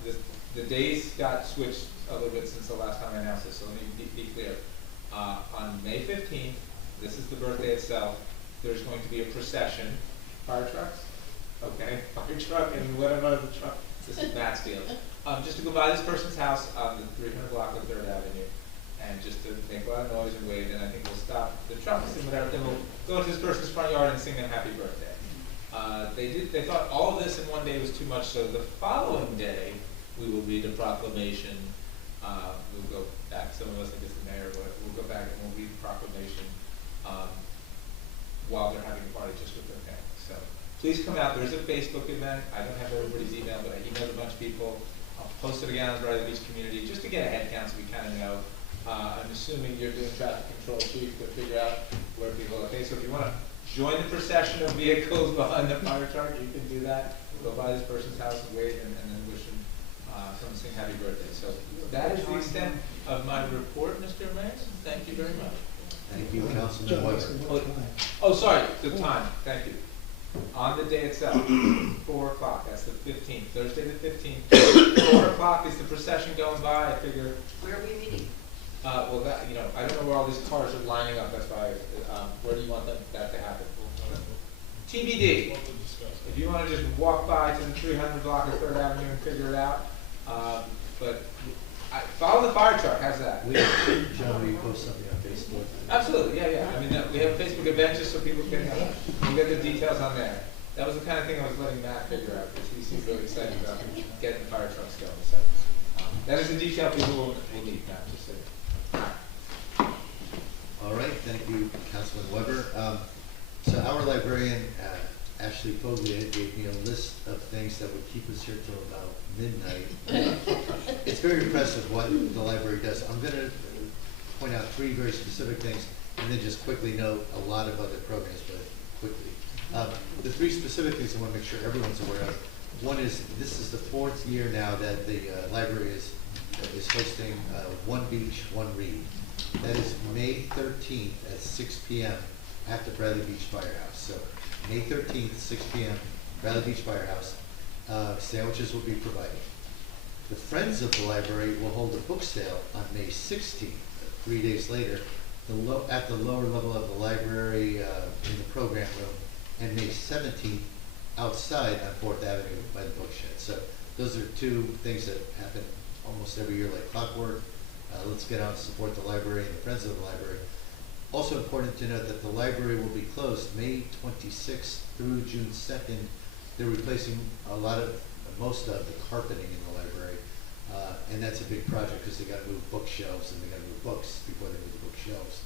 the days got switched a little bit since the last time I announced this, so let me be clear. On May 15th, this is the birthday itself, there's going to be a procession. Fire trucks? Okay, fire truck and whatever other truck. This is Matt's deal. Just to go by this person's house on the 300 block of 3rd Avenue, and just to make a lot of noise and wave, and I think we'll stop the trucks and whatever, then we'll go to this person's front yard and sing them happy birthday. They thought all of this in one day was too much, so the following day, we will read a proclamation. We'll go back, some of us think it's the mayor, but we'll go back and we'll read the proclamation while they're having a party just with their family. So please come out. There's a Facebook event. I don't have everybody's email, but I emailed a bunch of people. I'll post it again on the Bradley Beach community just to get a head count so we kind of know. I'm assuming you're doing traffic control too to figure out where people are. Okay, so if you want to join the procession of vehicles behind the fire truck, you can do that. Go by this person's house and wait and then wish them someone sing happy birthday. So that is the extent of my report, Mr. Mayor. Thank you very much. Thank you, Councilman Weber. Oh, sorry, the time. Thank you. On the day itself, 4 o'clock. That's the 15th, Thursday the 15th. 4 o'clock is the procession going by. I figure. Where are we meeting? Well, that I don't know where all these cars are lining up. That's why. Where do you want that to happen? TBD. If you want to just walk by to the 300 block of 3rd Avenue and figure it out, but follow the fire truck. How's that? John, will you post something on Facebook? Absolutely, yeah. I mean, we have a Facebook event just so people can we'll get the details on there. That was the kind of thing I was letting Matt figure out because he seemed really excited about getting the fire trucks going. So that is the detail people will need, Matt. Just so. All right, thank you, Councilman Weber. So our librarian, Ashley Foglia, gave me a list of things that would keep us here till about midnight. It's very impressive what the library does. I'm going to point out 3 very specific things and then just quickly note a lot of other programs, but quickly. The 3 specific things I want to make sure everyone's aware of. One is, this is the 4th year now that the library is hosting One Beach, One Read. That is May 13th at 6 p.m. at the Bradley Beach Firehouse. So May 13th, 6 p.m., Bradley Beach Firehouse. Sandwiches will be provided. The Friends of the Library will hold a book sale on May 16th, 3 days later, at the lower level of the library in the program room, and May 17th outside on 4th Avenue by the bookshed. So those are two things that happen almost every year like clockwork. Let's get out and support the library and the Friends of the Library. Also important to note that the library will be closed May 26th through June 2nd. They're replacing most of the carpeting in the library, and that's a big project because they got to move bookshelves and they got to move books before they move the bookshelves.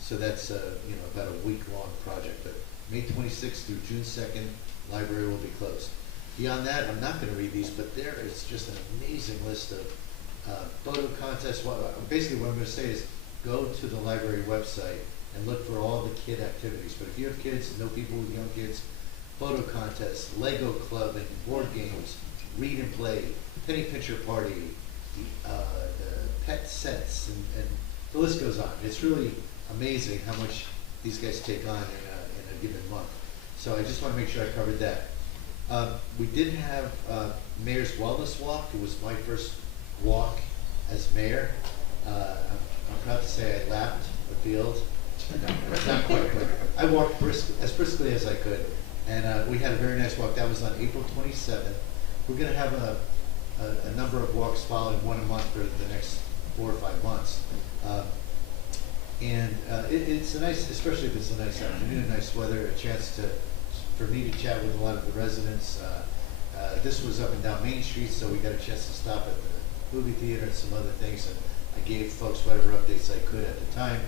So that's about a week-long project. But May 26th through June 2nd, library will be closed. Beyond that, I'm not going to read these, but there is just an amazing list of photo contests. Basically, what I'm going to say is go to the library website and look for all the kid activities. But if you have kids, know people with young kids, photo contests, Lego club and board games, read and play, penny pincher party, the pet sets, and the list goes on. It's really amazing how much these guys take on in a given month. So I just want to make sure I covered that. We did have Mayor's Wellness Walk. It was my first walk as mayor. I'm proud to say I lapped the field. No, not quite, but I walked as briskly as I could. And we had a very nice walk. That was on April 27th. We're going to have a number of walks following, one a month for the next 4 or 5 months. It's a nice, especially if it's a nice afternoon, nice weather, a chance for me to chat with a lot of the residents. This was up and down Main Street, so we got a chance to stop at the movie theater and some other things, and I gave folks whatever updates I could at the time.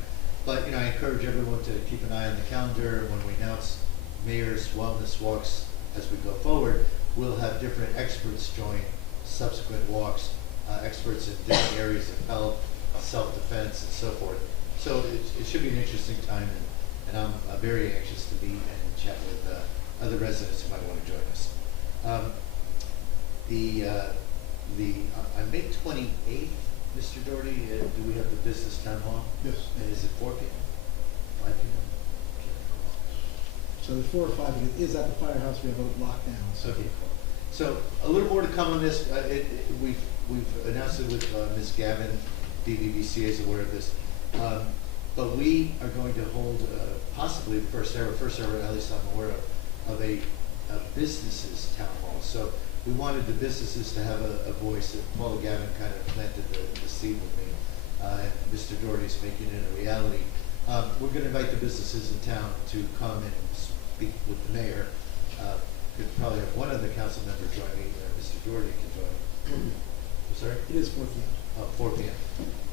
But I encourage everyone to keep an eye on the calendar. When we announce Mayor's Wellness Walks as we go forward, we'll have different experts join subsequent walks, experts in different areas of health, self-defense, and so forth. So it should be an interesting time, and I'm very anxious to meet and chat with other residents who might want to join us. On May 28th, Mr. Doherty, do we have the business town hall? Yes. And is it 4 p.m.? 5 p.m.? So the 4 or 5 is at the firehouse. We have a lockdown. So. Okay, cool. So a little more to come on this. We've announced it with Ms. Gavin. DVBCA is aware of this. But we are going to hold possibly the first ever, at least I'm aware of a businesses town hall. So we wanted the businesses to have a voice. Paula Gavin kind of planted the seed with me. And Mr. Doherty's making it a reality. We're going to invite the businesses in town to come and speak with the mayor. Could probably have one other council member join me, Mr. Doherty can join. I'm sorry? It is 4 p.m. Oh, 4 p.m.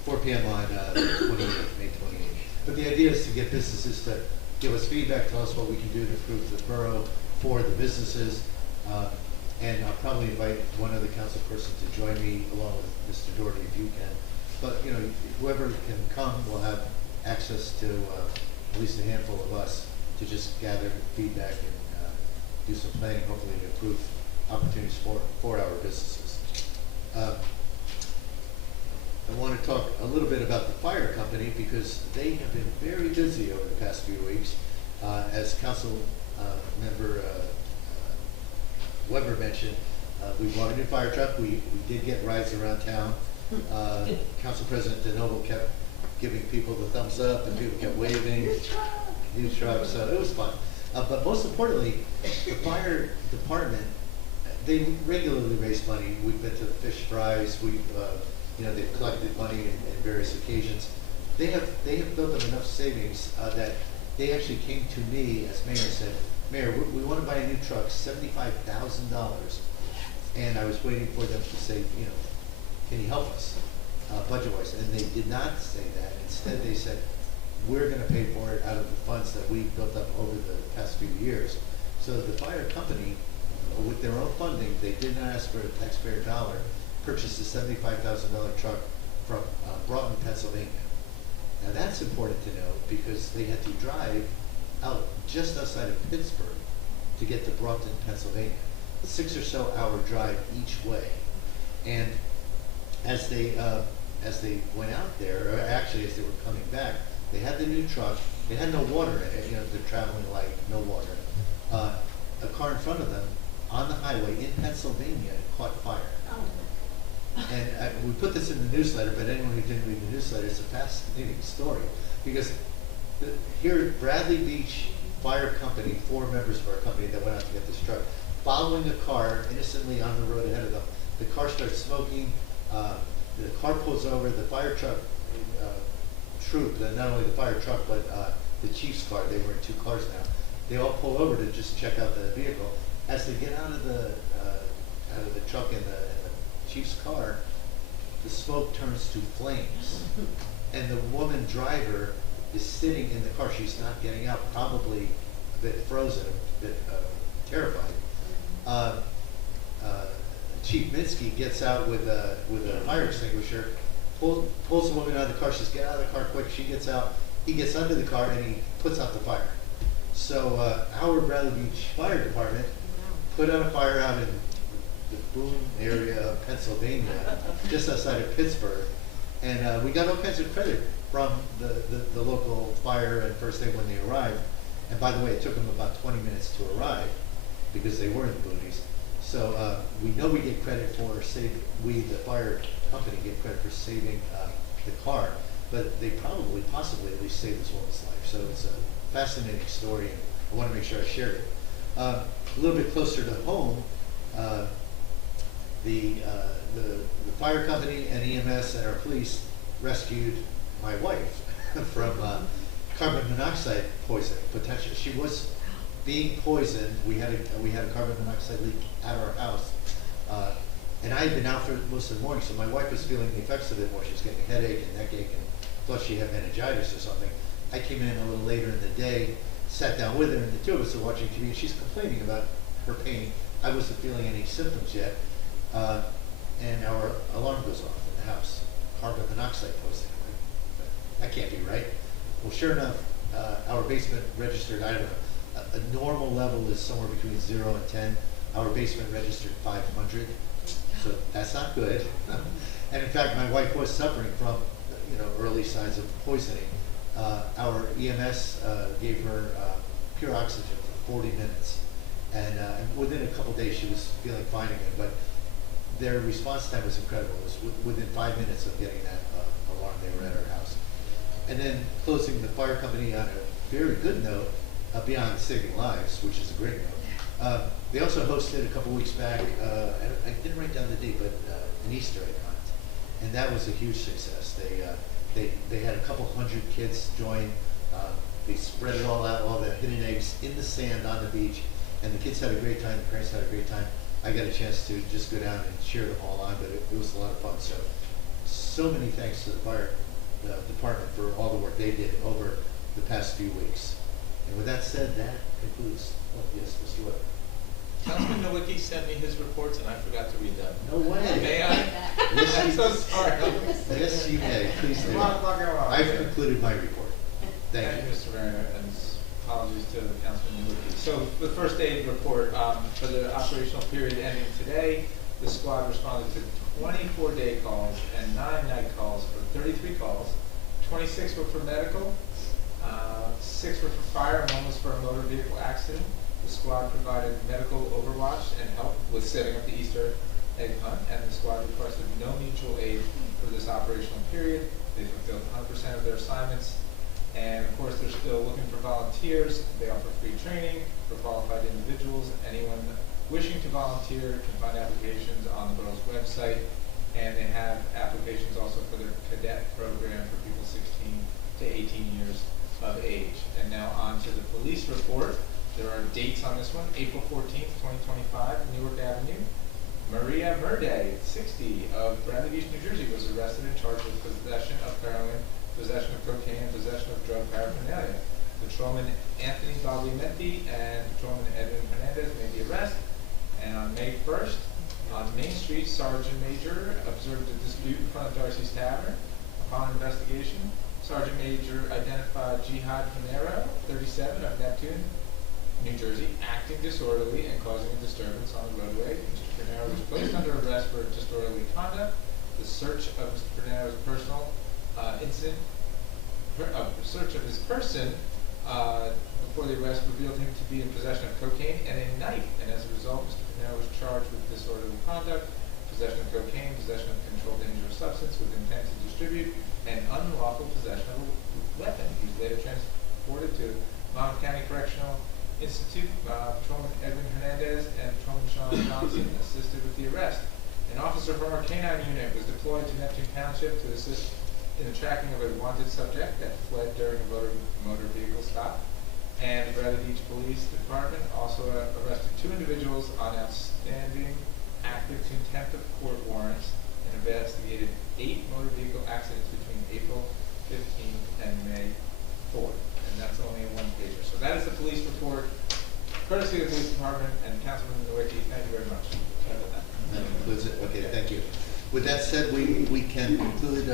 4 p.m. on May 28th. But the idea is to get businesses to give us feedback, tell us what we can do to improve the borough for the businesses. And I'll probably invite one other council person to join me along with Mr. Doherty if you can. But whoever can come will have access to at least a handful of us to just gather feedback and do some planning, hopefully to improve opportunities for our businesses. I want to talk a little bit about the fire company because they have been very busy over the past few weeks. As Council Member Weber mentioned, we bought a new fire truck. We did get rides around town. Council President DeNoble kept giving people the thumbs up and people kept waving. New truck, so it was fun. But most importantly, the fire department, they regularly raise money. We've been to the fish fries. We've they've collected money in various occasions. They have built up enough savings that they actually came to me as mayor and said, Mayor, we want to buy a new truck, $75,000. And I was waiting for them to say, can you help us budget-wise? And they did not say that. Instead, they said, we're going to pay for it out of the funds that we've built up over the past few years. So the fire company, with their own funding, they did not ask for a taxpayer dollar, purchased a $75,000 truck from Broughton, Pennsylvania. Now that's important to know because they had to drive out just outside of Pittsburgh to get to Broughton, Pennsylvania. 6 or so hour drive each way. And as they went out there, or actually as they were coming back, they had the new truck. They had no water in it. You know, they're traveling light, no water. A car in front of them on the highway in Pennsylvania caught fire. And we put this in the newsletter, but anyone who didn't read the newsletter, it's a fascinating story. Because here at Bradley Beach Fire Company, 4 members of our company that went out to get this truck, following a car innocently on the road ahead of them. The car starts smoking, the car pulls over, the fire truck troop, not only the fire truck, but the chief's car, they were in 2 cars now. They all pull over to just check out the vehicle. As they get out of the truck in the chief's car, the smoke turns to flames. And the woman driver is sitting in the car. She's not getting out, probably a bit frozen, a bit terrified. Chief Minsky gets out with a fire extinguisher, pulls the woman out of the car. She says, "Get out of the car quick." She gets out. He gets under the car and he puts out the fire. So our Bradley Beach Fire Department put out a fire out in the Boone area of Pennsylvania, just outside of Pittsburgh. And we got all kinds of credit from the local fire and first aid when they arrived. And by the way, it took them about 20 minutes to arrive because they were in the boonies. So we know we get credit for saving, the fire company, get credit for saving the car, but they probably, possibly at least saved this woman's life. So it's a fascinating story, and I want to make sure I shared it. A little bit closer to home, the fire company and EMS and our police rescued my wife from carbon monoxide poisoning potential. She was being poisoned. We had a carbon monoxide leak at our house, and I had been out for most of the morning, so my wife was feeling the effects of it more. She was getting a headache and neck ache, and thought she had meningitis or something. I came in a little later in the day, sat down with her, and the 2 of us were watching TV, and she's complaining about her pain. I wasn't feeling any symptoms yet, and our alarm goes off in the house. Carbon monoxide poisoning. That can't be right. Well, sure enough, our basement registered, I don't know, a normal level is somewhere between 0 and 10. Our basement registered 500, so that's not good. And in fact, my wife was suffering from, early signs of poisoning. Our EMS gave her pure oxygen for 40 minutes, and within a couple days she was feeling fine again. But their response time was incredible. It was within 5 minutes of getting that alarm, they were at our house. And then closing the fire company on a very good note, beyond saving lives, which is a great note. They also hosted a couple weeks back, I didn't write down the date, but an Easter egg hunt, and that was a huge success. They had a couple hundred kids join. They spread it all out, all the hidden eggs in the sand on the beach, and the kids had a great time. The parents had a great time. I got a chance to just go down and cheer them all on, but it was a lot of fun. So many thanks to the fire department for all the work they did over the past few weeks. And with that said, that concludes. Oh, yes, Mr. Webb. Councilman Nowicki sent me his reports, and I forgot to read them. No way. May I? Yes, I'm so sorry. Yes, you may. Please do. I've concluded my report. Thank you. Mr. Mayor, and apologies to Councilman Nowicki. So the first aid report for the operational period ending today, the squad responded to 24 day calls and 9 night calls for 33 calls. 26 were for medical, 6 were for fire, and 1 was for a motor vehicle accident. The squad provided medical overwatch and help with setting up the Easter egg hunt, and the squad requested no mutual aid for this operational period. They fulfilled 100% of their assignments, and of course they're still looking for volunteers. They offer free training for qualified individuals. Anyone wishing to volunteer can find applications on the borough's website, and they have applications also for their cadet program for people 16 to 18 years of age. And now on to the police report. There are dates on this one. April 14th, 2025, Newark Avenue. Maria Murday, 60, of Bradley Beach, New Jersey, was arrested and charged with possession of heroin, possession of cocaine, and possession of drug paraphernalia. Patrolman Anthony Bagliamenti and Patrolman Edwin Hernandez made the arrest. And on May 1st, on Main Street, Sergeant Major observed a dispute in front of Darcy's Tavern. Upon investigation, Sergeant Major identified Jihad Finero, 37, of Neptune, New Jersey, acting disorderly and causing a disturbance on the roadway. Mr. Pernero was placed under arrest for disorderly conduct. The search of Mr. Pernero's personal search of his person before the arrest revealed him to be in possession of cocaine and a knife, and as a result, Mr. Pernero was charged with disorderly conduct, possession of cocaine, possession of controlled dangerous substance with intent to distribute, and unlawful possession of a weapon. He was later transported to Monmouth County Correctional Institute. Patrolman Edwin Hernandez and Patrolman Sean Johnson assisted with the arrest. An officer from our K-9 unit was deployed to Neptune Township to assist in the tracking of a wanted subject that fled during a motor vehicle stop. And the Bradley Beach Police Department also arrested 2 individuals on outstanding active contempt of court warrants and investigated 8 motor vehicle accidents between April 15th and May 4th. And that's only a one-pager. So that is the police report, courtesy of the police department and Councilman Nowicki. Thank you very much. Sorry about that. That concludes it. Okay, thank you. With that said, we can conclude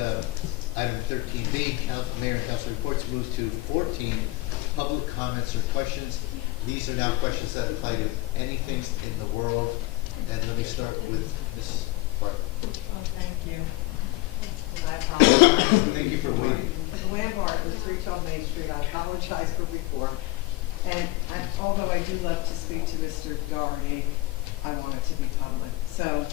item 13B, Mayor and Council reports. Move to 14, public comments or questions. These are now questions that apply to anything in the world. And let me start with Ms. Bartlett. Oh, thank you. I apologize. Thank you for waiting. Luann Bartlett, 312 Main Street. I apologize for before. And although I do love to speak to Mr. Doherty, I want it to be public. So,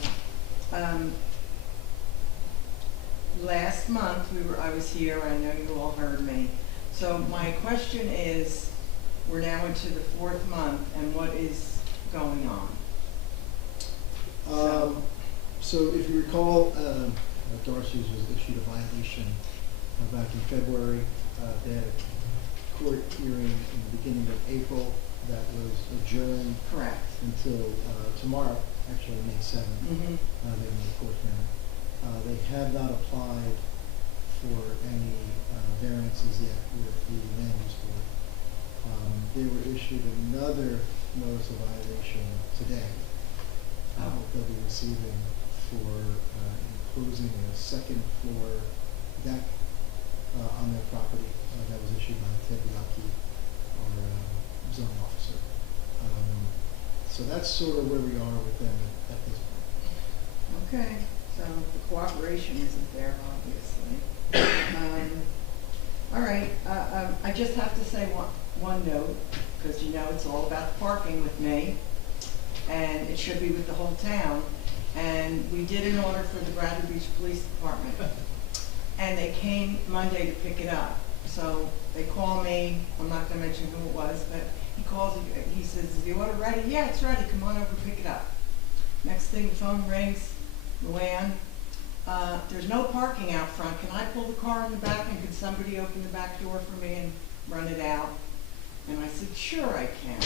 last month I was here. I know you all heard me. So my question is, we're now into the 4th month, and what is going on? So if you recall, Darcy's was issued a violation back in February. They had a court hearing in the beginning of April that was adjourned. Correct. Until tomorrow, actually May 7th. Mm-hmm. They will the court hearing. They have not applied for any variances yet with the land use board. They were issued another notice of violation today. They'll be receiving for enclosing a second floor deck on their property that was issued by Ted Bianchi, our zoning officer. So that's sort of where we are with them at this point. Okay, so the cooperation isn't there, obviously. All right, I just have to say one note, because you know it's all about parking with me, and it should be with the whole town. And we did an order for the Bradley Beach Police Department, and they came Monday to pick it up. So they call me, I'm not going to mention who it was, but he calls, he says, is the order ready? Yeah, it's ready, come on over, pick it up. Next thing, the phone rings, Luann, there's no parking out front. Can I pull the car in the back, and can somebody open the back door for me and run it out? And I said, sure I can.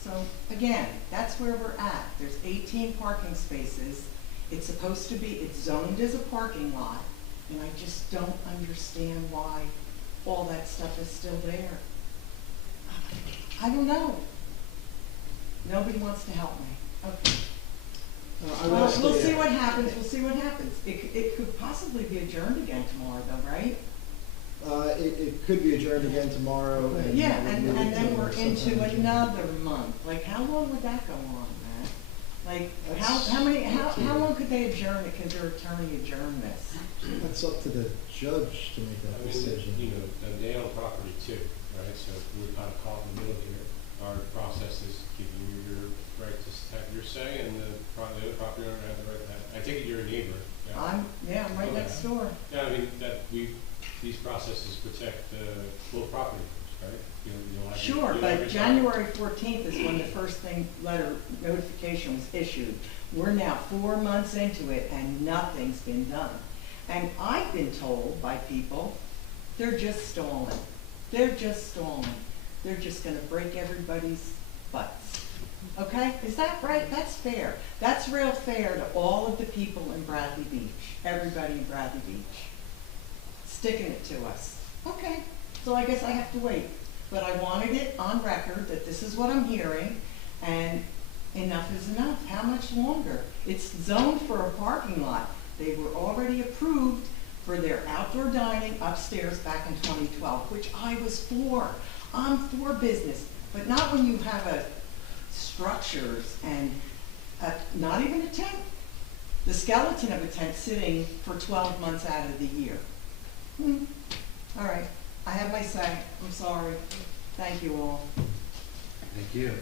So again, that's where we're at. There's 18 parking spaces. It's supposed to be, it's zoned as a parking lot, and I just don't understand why all that stuff is still there. I don't know. Nobody wants to help me. Okay. Well, we'll see what happens. We'll see what happens. It could possibly be adjourned again tomorrow, though, right? It could be adjourned again tomorrow. And yeah, and then we're into another month. Like, how long would that go on, Matt? Like, how long could they adjourn it? Could their attorney adjourn this? That's up to the judge to make that decision. You know, they own property too, right? So we're kind of caught in the middle here. Our process is give you your right to have your say, and the other property owner has the right to have. I take it you're a neighbor. Yeah? I'm right next door. Yeah, I mean these processes protect both property owners, right? You don't have sure, but January 14th is when the first notification was issued. We're now 4 months into it, and nothing's been done. And I've been told by people, they're just stalling. They're just stalling. They're just going to break everybody's butts. Okay? Is that right? That's fair. That's real fair to all of the people in Bradley Beach. Everybody in Bradley Beach. Sticking it to us. Okay. So I guess I have to wait. But I wanted it on record that this is what I'm hearing, and enough is enough. How much longer? It's zoned for a parking lot. They were already approved for their outdoor dining upstairs back in 2012, which I was for. I'm for business. but not when you have structures and not even a tent, the skeleton of a tent sitting for 12 months out of the year. All right, I have my say, I'm sorry. Thank you all. Thank you.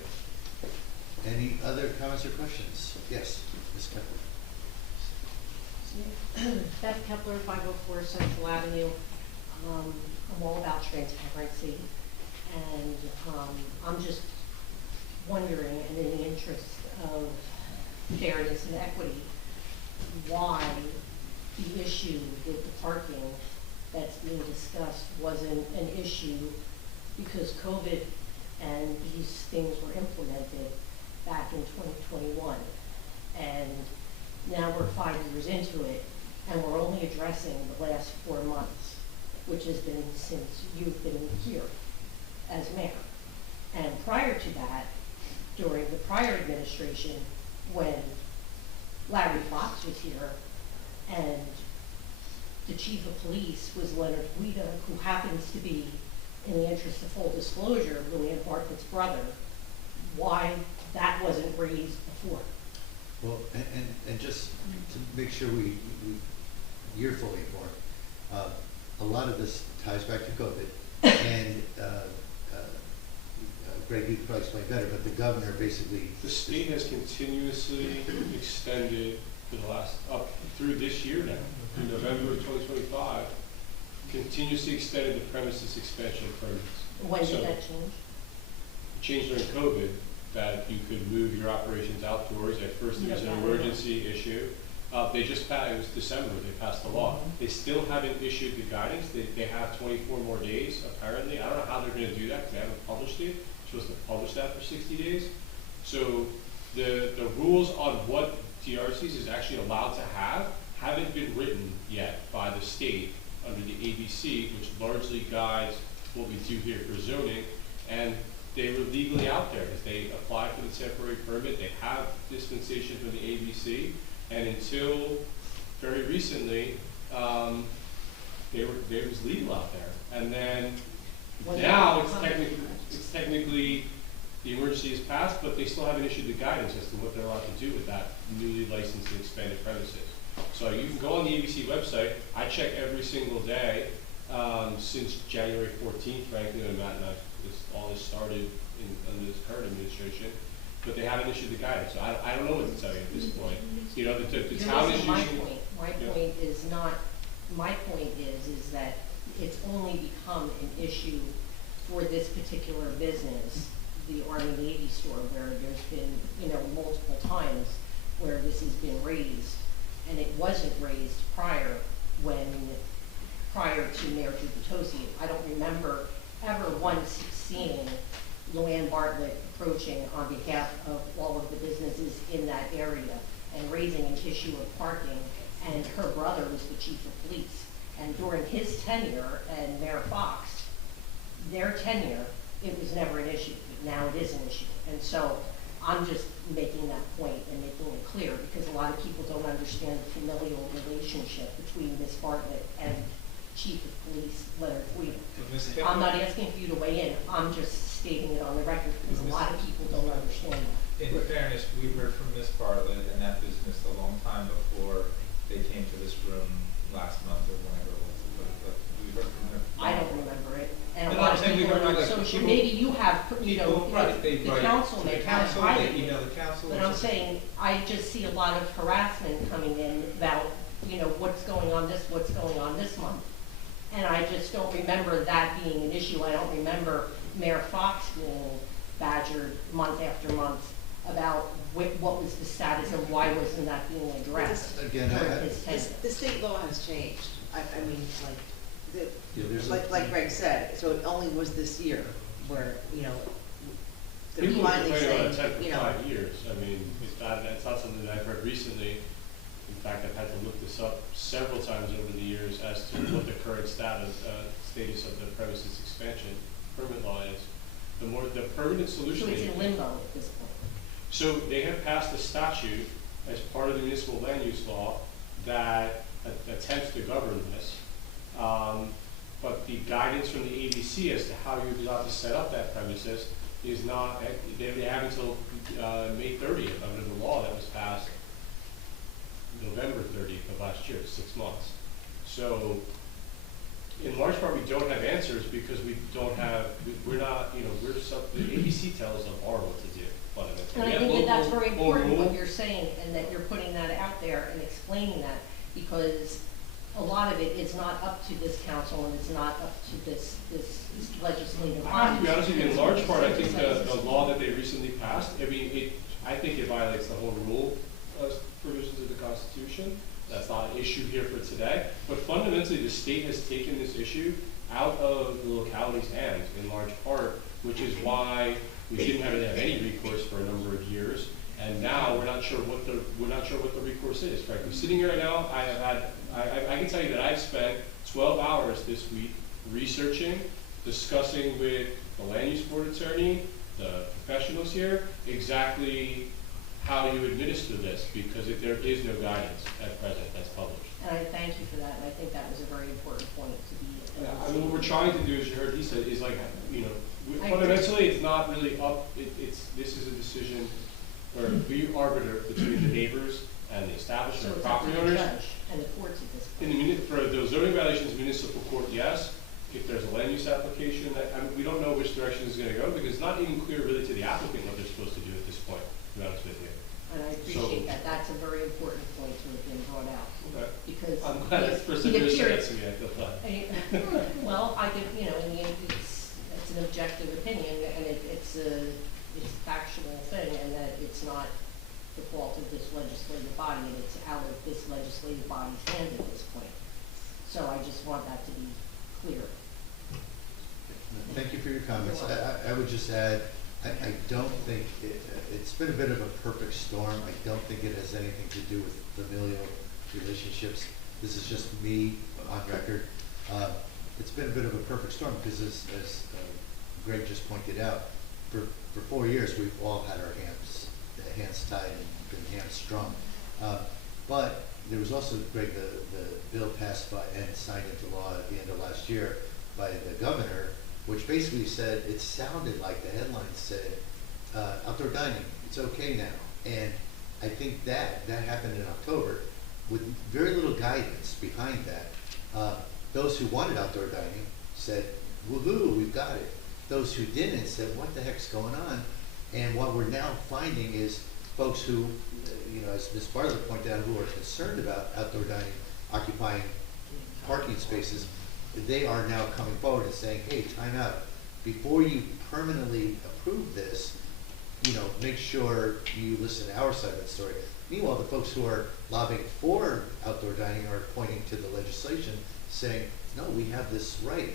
Any other comments or questions? Yes, Ms. Kepler. Beth Kepler, 504 Central Avenue. I'm all about transparency, and I'm just wondering, and in the interest of fairness and equity, why the issue with the parking that's being discussed wasn't an issue, because COVID and these things were implemented back in 2021. And now we're 5 years into it, and we're only addressing the last 4 months, which has been since you've been here as mayor. And prior to that, during the prior administration, when Larry Fox was here, and the chief of police was Leonard Guida, who happens to be, in the interest of full disclosure, Luann Bartlett's brother, why that wasn't raised before. Well, and just to make sure you're fully informed, a lot of this ties back to COVID, and Greg, you could probably explain better, but the governor basically... The state has continuously extended for the last, up through this year now, through November of 2025, continuously extended the premises expansion permits. When did that change? Changed during COVID, that you could move your operations outdoors. At first, it was an emergency issue. They just passed, it was December, they passed the law. They still haven't issued the guidance. They have 24 more days, apparently. I don't know how they're going to do that, because they haven't published it. They're supposed to publish that for 60 days. So the rules on what DRCs is actually allowed to have haven't been written yet by the state under the ABC, which largely guides what we do here for zoning. And they were legally out there because they applied for the temporary permit. They have dispensation from the ABC, and until very recently, it was legal out there. And then now it's technically the emergency is passed, but they still haven't issued the guidance as to what they're allowed to do with that newly licensed and expanded premises. So you can go on the ABC website. I check every single day since January 14th, frankly, when Matt and all this started under this current administration, but they haven't issued the guidance. So I don't know what to tell you at this point. You know, the town is my using... point. My point is that it's only become an issue for this particular business, the Army Navy store, where there's been, multiple times where this has been raised, and it wasn't raised prior to Mayor Gubitosi. I don't remember ever once seeing Luann Bartlett approaching on behalf of all of the businesses in that area and raising an issue of parking, and her brother was the chief of police. And during his tenure and Mayor Fox, their tenure, it was never an issue. Now it is an issue. And so I'm just making that point and making it clear, because a lot of people don't understand the familial relationship between Ms. Bartlett and Chief of Police Leonard Guida. I'm not asking for you to weigh in. I'm just stating it on the record, because a lot of people don't understand that. In fairness, we heard from Ms. Bartlett and that business a long time before they came to this room last month or whenever it was. But we heard from her. I don't remember it. And a lot of people are on social, maybe you have, the council may have highlighted it. But I'm saying, I just see a lot of harassment coming in about, what's going on this month. And I just don't remember that being an issue. I don't remember Mayor Fox being badgered month after month about what was the status and why wasn't that being addressed during his tenure. The state law has changed. I mean, Yeah, like Greg said, so it only was this year where, they're People have finally been saying, complaining about 10 for 5 years. I mean, it's not something that I've heard recently. In fact, I've had to look this up several times over the years as to what the current status of the premises expansion permit law is. The permanent solution. So it's in limbo at this point. So they have passed a statute as part of the municipal land use law that attempts to govern this. But the guidance from the ABC as to how you're allowed to set up that premises is not, they have until May 30th under the law that was passed November 30th of last year, 6 months. So in large part, we don't have answers because we don't have, we're not, the ABC tells them are what to do, fundamentally. And I We have think that that's local- very important local- what you're saying, and that you're putting that out there and explaining that, because a lot of it is not up to this council and it's not up to this legislative I have to be body. honest with you, in large part, I think the law that they recently passed, I mean, I think it violates the whole rule provisions of the Constitution. That's not an issue here for today. But fundamentally, the state has taken this issue out of the locality's hands in large part, which is why we didn't have to have any recourse for a number of years. And now we're not sure what the recourse is. Frankly, sitting here right now, I can tell you that I've spent 12 hours this week researching, discussing with the land use board attorney, the professionals here, exactly how you administer this, because there is no guidance at present that's published. And I thank you for that, and I think that was a very important point to be. I mean, what we're trying to do, as you heard he said, is like, I fundamentally, it's not really up, this is a decision, or we arbiter between the neighbors and the So establishment, it's or up to property the owners. judge and the courts at this point. For those zoning violations, municipal court, yes. If there's a land use application, we don't know which direction it's gonna go, because it's not even clear really to the applicant what they're supposed to do at this point, to be honest with you. And I appreciate that, that's a very important point to have been brought out. Okay. Because. I'm glad that's the person who said that to me, I feel fine. Well, I think, in the end, it's an objective opinion, and it's a factual thing, and that it's not the fault of this legislative body, and it's out of this legislative body's hands at this point. So I just want that to be clear. Thank you for your comments. I would just add, I don't think, it's been a bit of a perfect storm. I don't think it has anything to do with familial relationships. This is just me on record. It's been a bit of a perfect storm because as Greg just pointed out, for 4 years, we've all had our hands tied and been hamstrung. But there was also, Greg, the bill passed by and signed into law at the end of last year by the governor, which basically said, it sounded like the headline said, outdoor dining, it's okay now. And I think that happened in October with very little guidance behind that. Those who wanted outdoor dining said, woohoo, we've got it. Those who didn't said, what the heck's going on? And what we're now finding is folks who, as Ms. Bartlett pointed out, who are concerned about outdoor dining occupying parking spaces, they are now coming forward and saying, hey, time out. Before you permanently approve this, make sure you listen to our side of the story. Meanwhile, the folks who are lobbying for outdoor dining are pointing to the legislation saying, no, we have this right.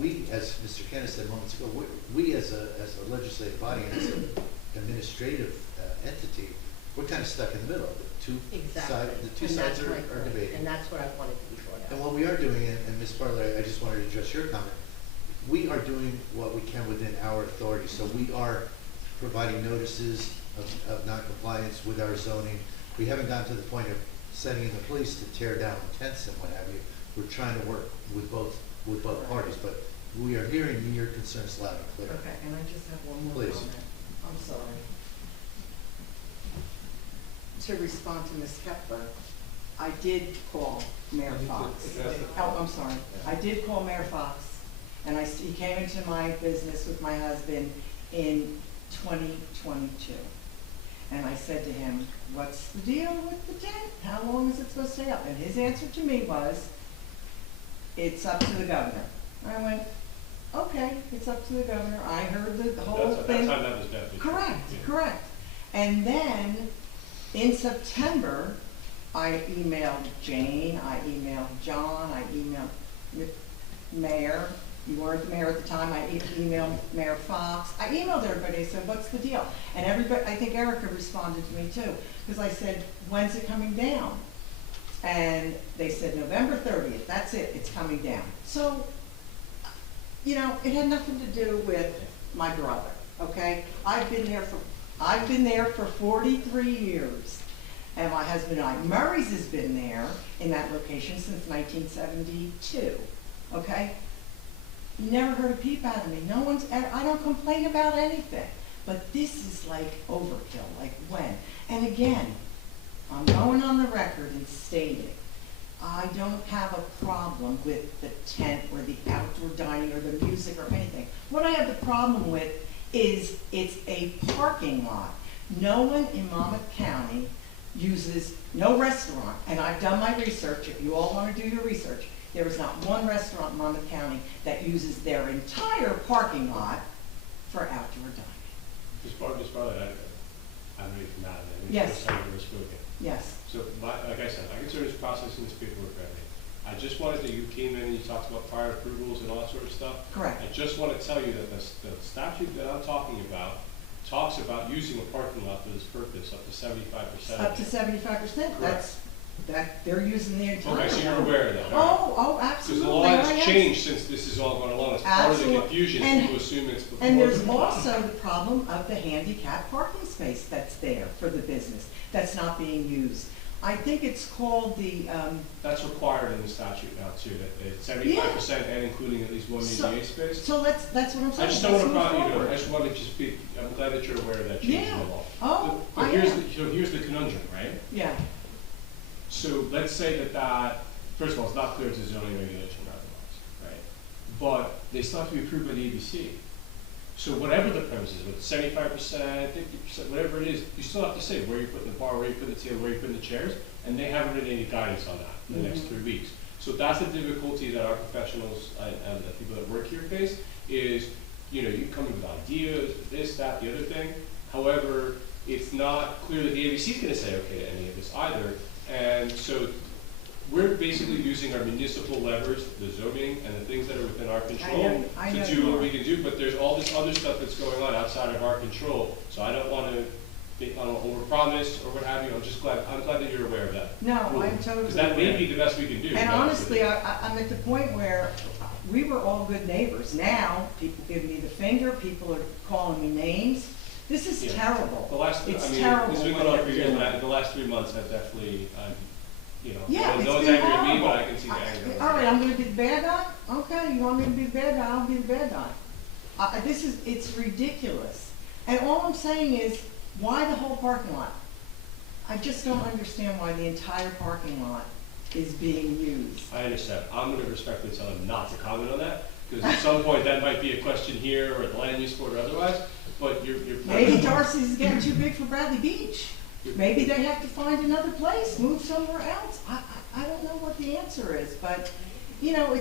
We, as Mr. Kennis said moments ago, we as a legislative body and as an administrative entity, we're kind of stuck in the middle. The two sides are debating. And that's what I wanted to be brought out. And what we are doing, and Ms. Bartlett, I just wanted to address your comment, we are doing what we can within our authority. So we are providing notices of noncompliance with our zoning. We haven't gotten to the point of sending in the police to tear down tents and what have you. We're trying to work with both parties, but we are hearing your concerns loud and clear. Okay, and I just have one more Please. comment. I'm sorry. To respond to Ms. Kepler, I did call Mayor Fox. Oh, I'm sorry. I did call Mayor Fox, and he came into my business with my husband in 2022. And I said to him, what's the deal with the tent? How long is it supposed to stay up? And his answer to me was, it's up to the governor. I went, okay, it's up to the governor. I heard the whole thing. At that time, that was definitely true. Correct. And then in September, I emailed Jane, I emailed John, I emailed Mayor. You weren't the mayor at the time. I emailed Mayor Fox. I emailed everybody. I said, what's the deal? And everybody, I think Erica responded to me too, because I said, when's it coming down? And they said November 30th. That's it. It's coming down. So, it had nothing to do with my brother. Okay, I've been there for 43 years, and my husband and I. Murray's has been there in that location since 1972. Okay. You never heard a peep out of me. No one's ever, I don't complain about anything. But this is like overkill, like when? And again, I'm going on the record and stating, I don't have a problem with the tent or the outdoor dining or the music or anything. What I have the problem with is it's a parking lot. No one in Monmouth County uses, no restaurant, and I've done my research, if you all want to do your research, there is not one restaurant in Monmouth County that uses their entire parking lot for outdoor dining. Just part of that, I'm ready for Matt, and then Yes. we're spoken. Yes. So, like I said, I consider this processing this paperwork ready. I just wanted to, you came in and you talked about prior approvals and all that sort of stuff. Correct. I just want to tell you that the statute that I'm talking about talks about using a parking lot for this purpose, up to 75%. Up to 75%, that they're using the entire. Okay, so you're aware of that? Oh, Because absolutely. the law I has am. changed since this is all going along. It's part of the Absolutely. confusion. And- People assume it's before. And there's the- also the problem of the handicap parking space that's there for the business, that's not being used. I think it's called the, That's required in the statute now too, that it's 75% and including at least one ADA space. so that's what I'm saying. I just don't want to, Let's move you know, forward. I just want to just be, I'm glad that you're aware of that change in Yeah. the law. Oh, But I here's am. the, so here's the conundrum, right? Yeah, So let's say that, first of all, it's not clear it's a zoning regulation otherwise, right? But they still have to be approved by the ABC. So whatever the premise is, whether it's 75%, 50%, whatever it is, you still have to say where you're putting the bar, where you're putting the table, where you're putting the chairs, and they haven't written any guidance on that in the next 3 weeks. So that's the difficulty that our professionals and the people that work here face is, you know, you come in with ideas, this, that, the other thing. However, it's not clear that the ABC is going to say okay to any of this either. And so we're basically using our municipal levers, the zoning, and the things that are within our control I to know do you what are. we can do. But there's all this other stuff that's going on outside of our control. So I don't want to overpromise or what have you. I'm glad that you're aware of that. No, rule. I'm totally Because that may aware. be the best we can do. and honestly, I'm at the point where we were all good neighbors. Now, people give me the finger, people are calling me names. This is Yeah. terrible. The last, It's I mean, terrible it's been what going on they're for years, doing. and the last 3 months have definitely, you know, Yeah, no one's it's been angry at me, horrible. but I can see the anger. All right, I'm gonna be the bad guy? Okay, you want me to be the bad guy, I'll be the bad guy. It's ridiculous. And all I'm saying is, why the whole parking lot? I just don't understand why the entire parking lot is being used. I understand. I'm going to respectfully tell them not to comment on that, because at some point that might be a question here or at the land use board or otherwise, but you're. Maybe Darcy's getting too big for Bradley Beach. Maybe they have to find another place, move somewhere else. I don't know what the answer is, but, you know,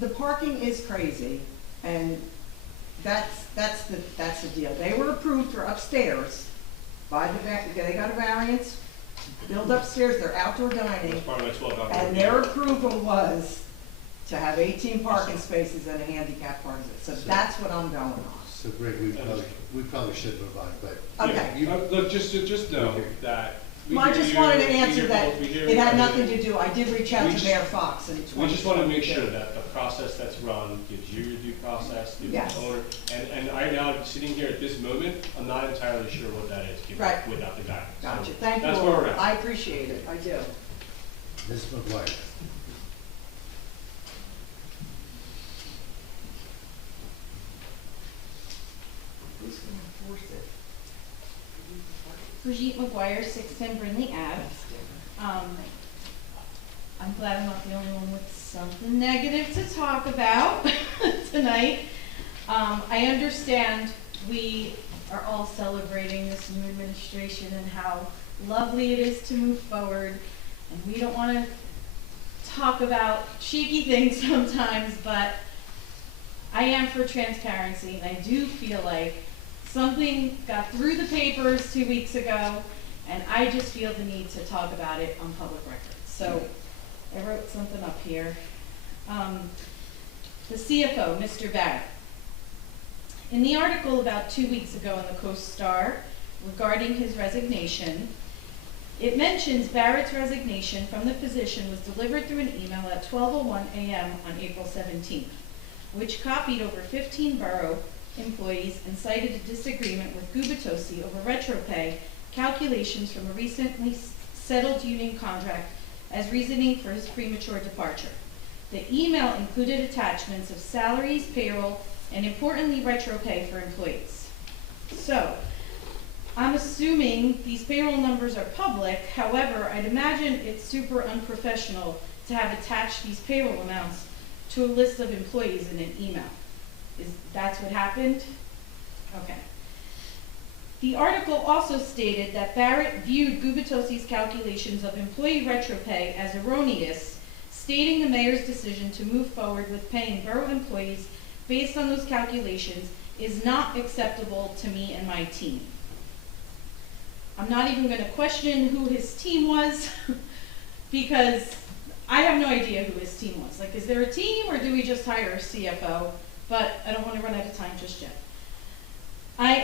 the parking is crazy, and that's the deal. They were approved for upstairs by they got a variance, build upstairs, their outdoor dining, That's part of my 12 hour. and their approval was to have 18 parking spaces and a handicap parking space. So that's what I'm going on. So Greg, we probably should move on, but. Okay. Look, just know that. we Well, I hear just you, wanted to we answer hear that. both, we hear It had nothing everything. to do, I did reach out We to just- Mayor Fox in 2022. We just want to make sure that the process that's run gives you your due process, gives Yes. the owner, and I now, sitting here at this moment, I'm not entirely sure what that is, given Right. without the guidance. So Gotcha, thank you That's where all. we're at. I appreciate it, I do. Ms. McGuire. Who's gonna enforce it? Brigitte McGuire, 610 Brindley Ave. I'm glad I'm not the only one with something negative to talk about tonight. I understand we are all celebrating this new administration and how lovely it is to move forward, and we don't want to talk about cheeky things sometimes, but I am for transparency, and I do feel like something got through the papers 2 weeks ago, and I just feel the need to talk about it on public record. So I wrote something up here. The CFO, Mr. Barrett. In the article about 2 weeks ago in the Coast Star regarding his resignation, it mentions Barrett's resignation from the position was delivered through an email at 12:01 a.m. on April 17th, which copied over 15 borough employees and cited a disagreement with Gubitosi over retro pay calculations from a recently settled union contract as reasoning for his premature departure. The email included attachments of salaries, payroll, and importantly, retro pay for employees. So, I'm assuming these payroll numbers are public. However, I'd imagine it's super unprofessional to have attached these payroll amounts to a list of employees in an email. That's what happened? Okay. The article also stated that Barrett viewed Gubitosi's calculations of employee retro pay as erroneous, stating the mayor's decision to move forward with paying borough employees based on those calculations is not acceptable to me and my team. I'm not even going to question who his team was because I have no idea who his team was. Like, is there a team or do we just hire a CFO? But I don't want to run out of time just yet. I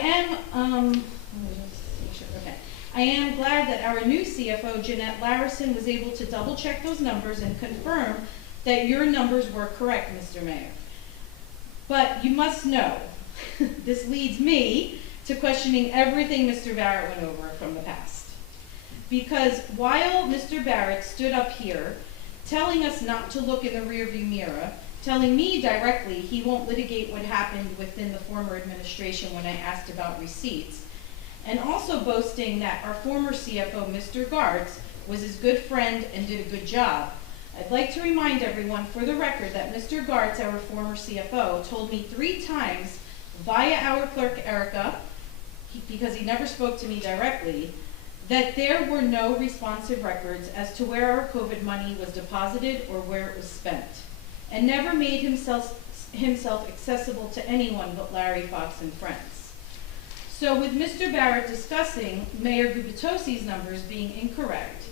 am glad that our new CFO, Jeanette Larison, was able to double check those numbers and confirm that your numbers were correct, Mr. Mayor. But you must know, this leads me to questioning everything Mr. Barrett went over from the past. Because while Mr. Barrett stood up here telling us not to look in the rearview mirror, telling me directly he won't litigate what happened within the former administration when I asked about receipts, and also boasting that our former CFO, Mr. Gartz, was his good friend and did a good job. I'd like to remind everyone for the record that Mr. Gartz, our former CFO, told me 3 times via our clerk, Erica, because he never spoke to me directly, that there were no responsive records as to where our COVID money was deposited or where it was spent, and never made himself accessible to anyone but Larry Fox and friends. So with Mr. Barrett discussing Mayor Gubitosi's numbers being incorrect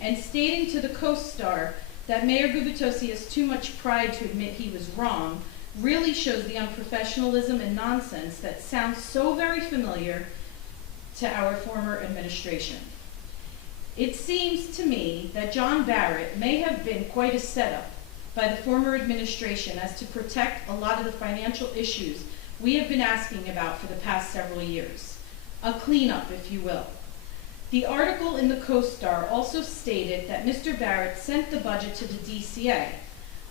and stating to the CoStar that Mayor Gubitosi has too much pride to admit he was wrong, really shows the unprofessionalism and nonsense that sounds so very familiar to our former administration. It seems to me that John Barrett may have been quite a setup by the former administration as to protect a lot of the financial issues we have been asking about for the past several years. A cleanup, if you will. The article in the CoStar also stated that Mr. Barrett sent the budget to the DCA.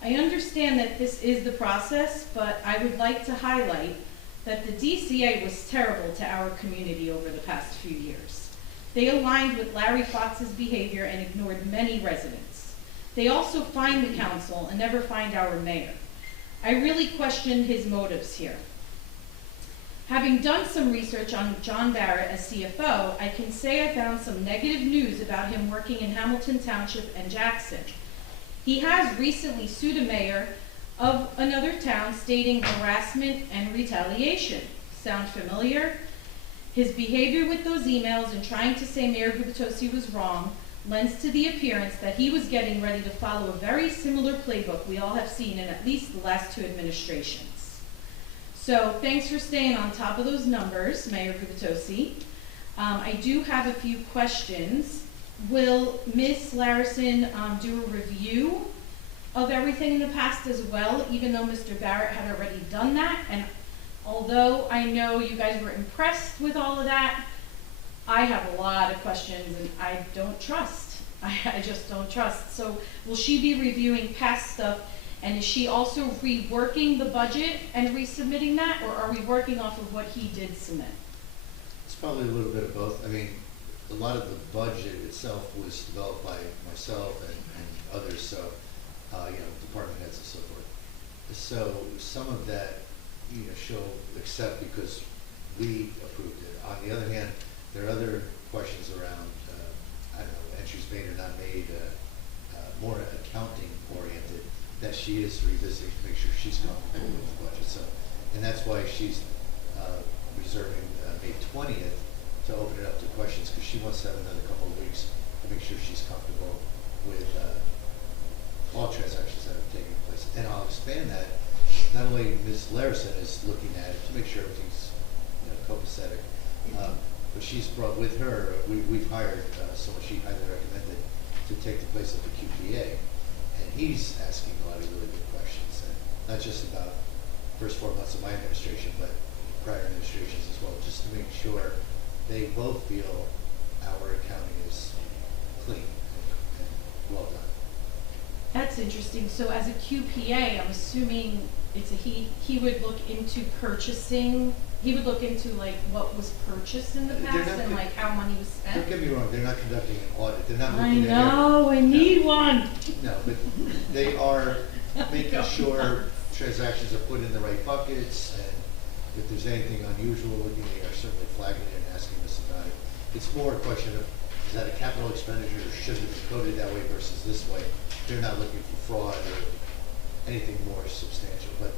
I understand that this is the process, but I would like to highlight that the DCA was terrible to our community over the past few years. They aligned with Larry Fox's behavior and ignored many residents. They also fined the council and never fined our mayor. I really question his motives here. Having done some research on John Barrett as CFO, I can say I found some negative news about him working in Hamilton Township and Jackson. He has recently sued a mayor of another town stating harassment and retaliation. Sound familiar? His behavior with those emails and trying to say Mayor Gubitosi was wrong lends to the appearance that he was getting ready to follow a very similar playbook we all have seen in at least the last 2 administrations. So thanks for staying on top of those numbers, Mayor Gubitosi. I do have a few questions. Will Ms. Larison do a review of everything in the past as well, even though Mr. Barrett had already done that? And although I know you guys were impressed with all of that, I have a lot of questions and I don't trust. I just don't trust. So will she be reviewing past stuff, and is she also reworking the budget and resubmitting that, or are we working off of what he did submit? It's probably a little bit of both. I mean, a lot of the budget itself was developed by myself and others, so, department heads and so forth. So some of that, she'll accept because we approved it. On the other hand, there are other questions around, entries made or not made, more accounting oriented, that she is revisiting to make sure she's comfortable with the budget. So, and that's why she's reserving May 20th to open it up to questions, because she wants to have another couple of weeks to make sure she's comfortable with all transactions that have taken place. And I'll expand that. Not only Ms. Larison is looking at it to make sure everything's copacetic, but she's brought with her, we've hired someone she highly recommended to take the place of the QPA. And he's asking a lot of really good questions, and not just about first 4 months of my administration, but prior administrations as well, just to make sure they both feel our accounting is clean and well done. That's interesting. So as a QPA, I'm assuming it's a he would look into purchasing, he would look into like what was purchased in the They're past not and con- like how money was spent? Don't get me wrong, they're not conducting an audit, they're not I looking at. know, I need one. No, but they are making sure transactions are put in the right buckets, and if there's anything unusual looking, they are certainly flagging it and asking us about it. It's more a question of, is that a capital expenditure, or should it be coded that way versus this way? They're not looking for fraud or anything more substantial. But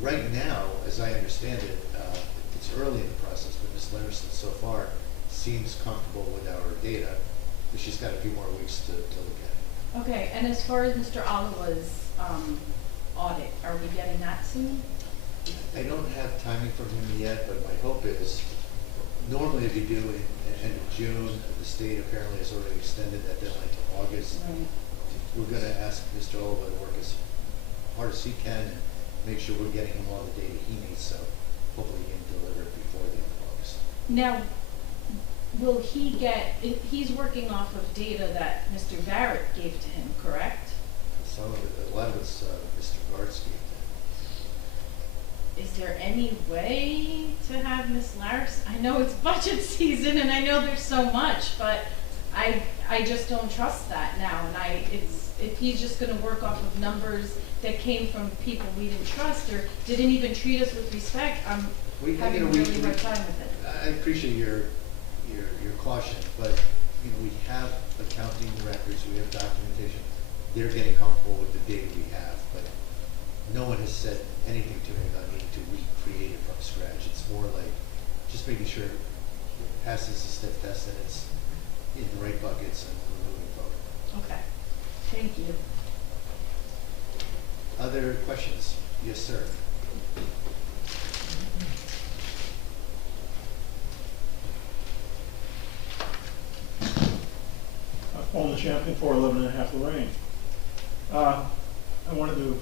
right now, as I understand it, it's early in the process, but Ms. Lemerson so far seems comfortable with our data, but she's got a few more weeks to look at it. Okay, and as far as Mr. Alawa's audit, are we getting that soon? I don't have timing from him yet, but my hope is, normally if you do in end of June, the state apparently has already extended that deadline to August. Right. We're gonna ask Mr. Oliver to work as hard as he can and make sure we're getting him all the data he needs, so hopefully he can deliver it before the end of August. Now, will he get, he's working off of data that Mr. Barrett gave to him, correct? Some of it, a lot of it's Mr. Gartsky. Is there any way to have Ms. Laris? I know it's budget season and I know there's so much, but I just don't trust that now. And if he's just gonna work off of numbers that came from people we didn't trust or didn't even treat us with respect, I'm having a really hard time with it. I appreciate your caution, but you know, we have accounting records, we have documentation. They're getting comfortable with the data we have, but no one has said anything to me about needing to recreate it from scratch. It's more like just making sure it passes the sniff test and it's in the right buckets and we're moving forward. Okay, thank you. Other questions? Yes, sir. Paul the Champion, 411.5 Lorraine. I wanted to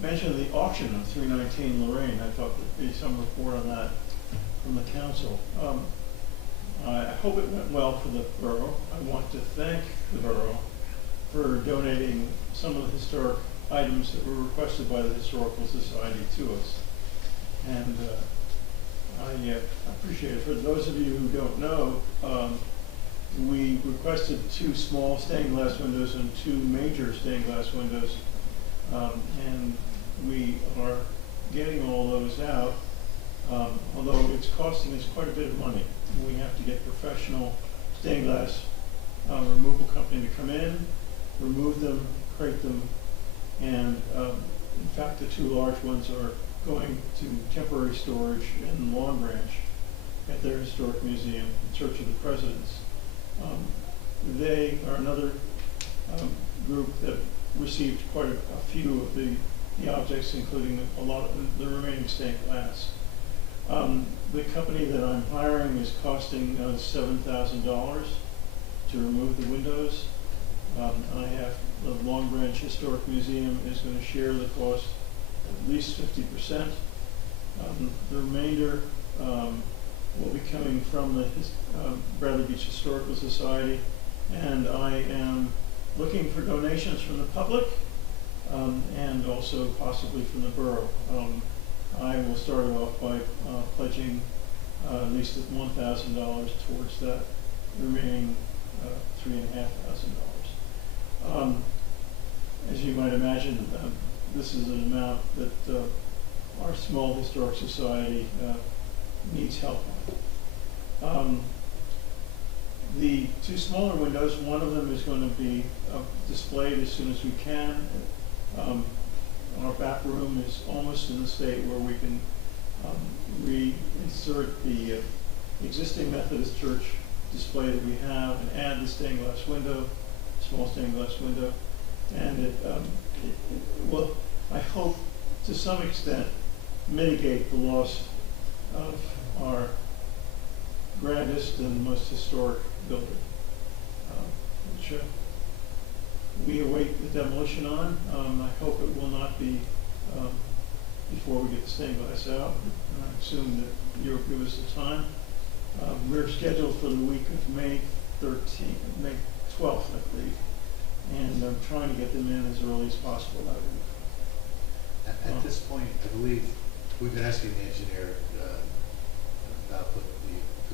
mention the auction of 319 Lorraine. I thought there'd be some report on that from the council. I hope it went well for the borough. I want to thank the borough for donating some of the historic items that were requested by the Historical Society to us. And I appreciate it. For those of you who don't know, we requested 2 small stained glass windows and 2 major stained glass windows, and we are getting all those out, although it's costing us quite a bit of money. We have to get professional stained glass removal company to come in, remove them, crate them, and in fact the 2 large ones are going to temporary storage in Long Branch at their historic museum, the Church of the Presidents. They are another group that received quite a few of the objects, including a lot of the remaining stained glass. The company that I'm hiring is costing $7,000 to remove the windows. I have the Long Branch Historic Museum is going to share the cost at least 50%. The remainder will be coming from the Bradley Beach Historical Society, and I am looking for donations from the public and also possibly from the borough. I will start off by pledging at least $1,000 towards that remaining $3,500. As you might imagine, this is an amount that our small historic society needs help on. The 2 smaller windows, one of them is going to be displayed as soon as we can. Our back room is almost in the state where we can reinsert the existing Methodist Church display that we have and add the stained glass window, small stained glass window. And it will, I hope, to some extent, mitigate the loss of our grandest and most historic building, which we await the demolition on. I hope it will not be before we get the stained glass out. I assume that you'll give us the time. We're scheduled for the week of May 12th, I believe. and I'm trying to get them in as early as possible that week. At this point, I believe, we've been asking the engineer about the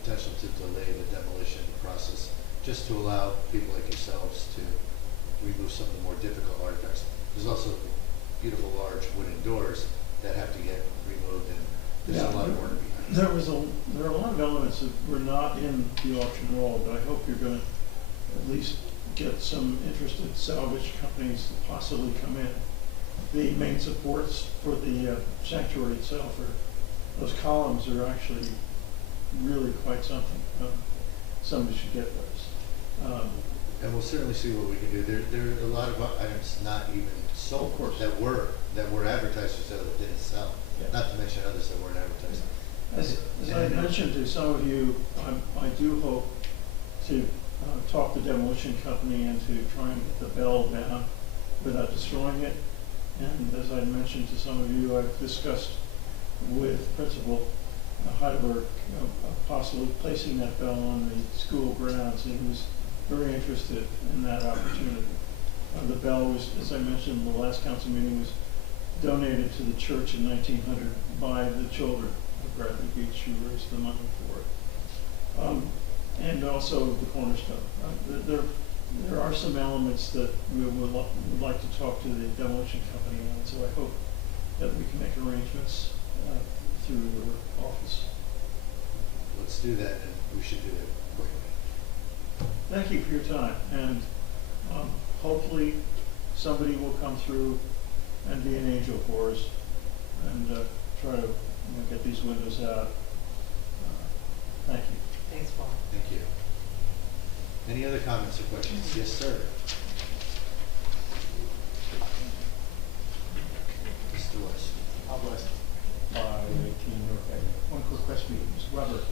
potential to delay the demolition process, just to allow people like yourselves to remove some of the more difficult artifacts. There's also beautiful large wooden doors that have to get removed, and there's a lot of work behind it. There are a lot of elements that were not in the auction roll, but I hope you're gonna at least get some interested salvage companies to possibly come in. The main supports for the sanctuary itself those columns are actually really quite something. Somebody should get those. And we'll certainly see what we can do. There are a lot of items not even sold, Of course. that were advertised for sale that didn't sell. Yeah. Not to mention others that weren't advertised. As I mentioned to some of you, I do hope to talk to demolition company and to try and get the bell down without destroying it. And as I mentioned to some of you, I've discussed with Principal Heidelberg possibly placing that bell on the school grounds. He was very interested in that opportunity. The bell was, as I mentioned in the last council meeting, was donated to the church in 1900 by the children of Bradley Beach, who raised the money for it. And also the cornerstone. There are some elements that we would like to talk to the demolition company on, so I hope that we can make arrangements through your office. Let's do that, and we should do it quickly. Thank you for your time, and hopefully somebody will come through and be an angel for us and try to get these windows out. Thank you. Thanks, Paul. Thank you. Any other comments or questions? Yes, sir. Mr. West. I'm West, 518 North Avenue. One quick question, Mr. Weber.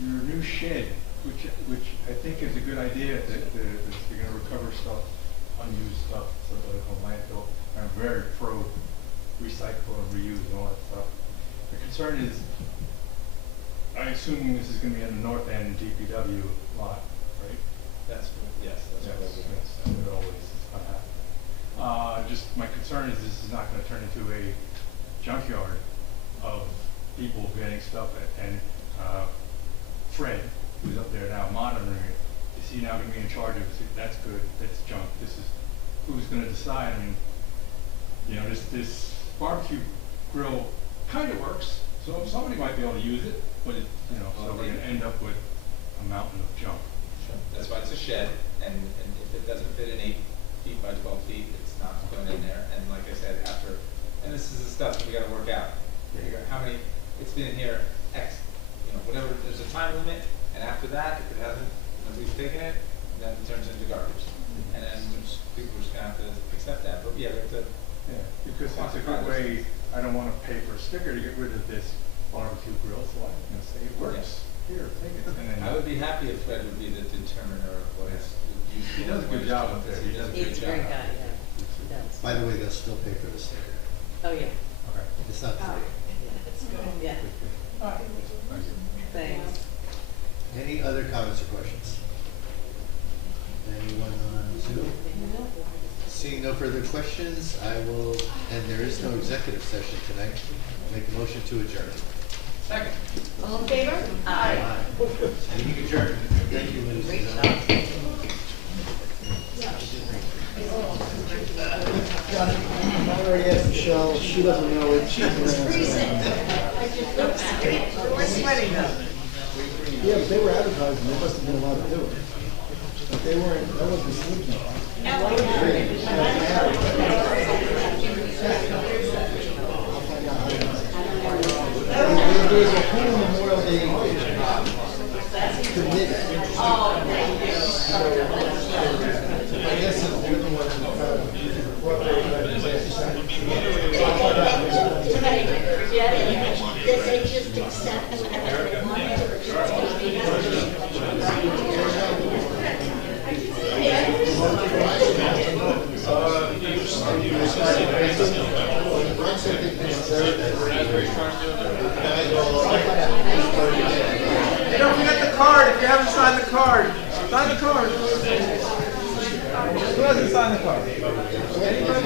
Your new shed, which I think is a good idea, that you're going to recover stuff, unused stuff, so that it's a landfill. I'm very pro recycle and reuse and all that stuff. The concern is, I'm assuming this is going to be on the north end DPW lot, right? Yes, that's what I was gonna say. It always is going to happen. Just my concern is this is not going to turn into a junkyard of people getting stuff, and Fred, who's up there now monitoring it, is he now going to be in charge of it? That's good, that's junk. This is, who's going to decide? I mean, you know, this barbecue grill kind of works, so somebody might be able to use it, but it, you know, so we're going to end up with a mountain of junk. Sure. That's why it's a shed, and if it doesn't fit in 8 feet by 12 feet, it's not going in there. And like I said, after, and this is the stuff that we got to work out. Figure out how many, it's been in here X, you know, whatever. There's a time limit, and after that, if it hasn't, nobody's taken it, then it turns into garbage. And then people are just gonna have to accept that. But yeah, we have to. Yeah, because it's a good way. I don't want to pay for a sticker to get rid of this barbecue grill, so I'm going to say it works. Here, take it. And then I would be happy if Fred would be the determiner of what is used. He does a good job up there. He does a good He's a job. great guy, yeah, he does. By the way, they'll still pay for the sticker. Oh, yeah. Okay. It's not free. Yeah. Thanks. Any other comments or questions? Anyone on Zoom? Seeing no further questions, I will, and there is no executive session tonight, make a motion to adjourn. Second. All in favor? Aye. Meeting adjourned. Thank you, ladies and gentlemen. I already asked Michelle, she doesn't know it. She's We're sweating though. Yeah, but they were advertising, they must have been allowed to do it. But they weren't, that wasn't sleeping. There's a whole Memorial Day committee. I guess it's different Did they just accept Hey, don't forget the card if you haven't signed the card. Sign the card. doesn't sign the card? Anybody?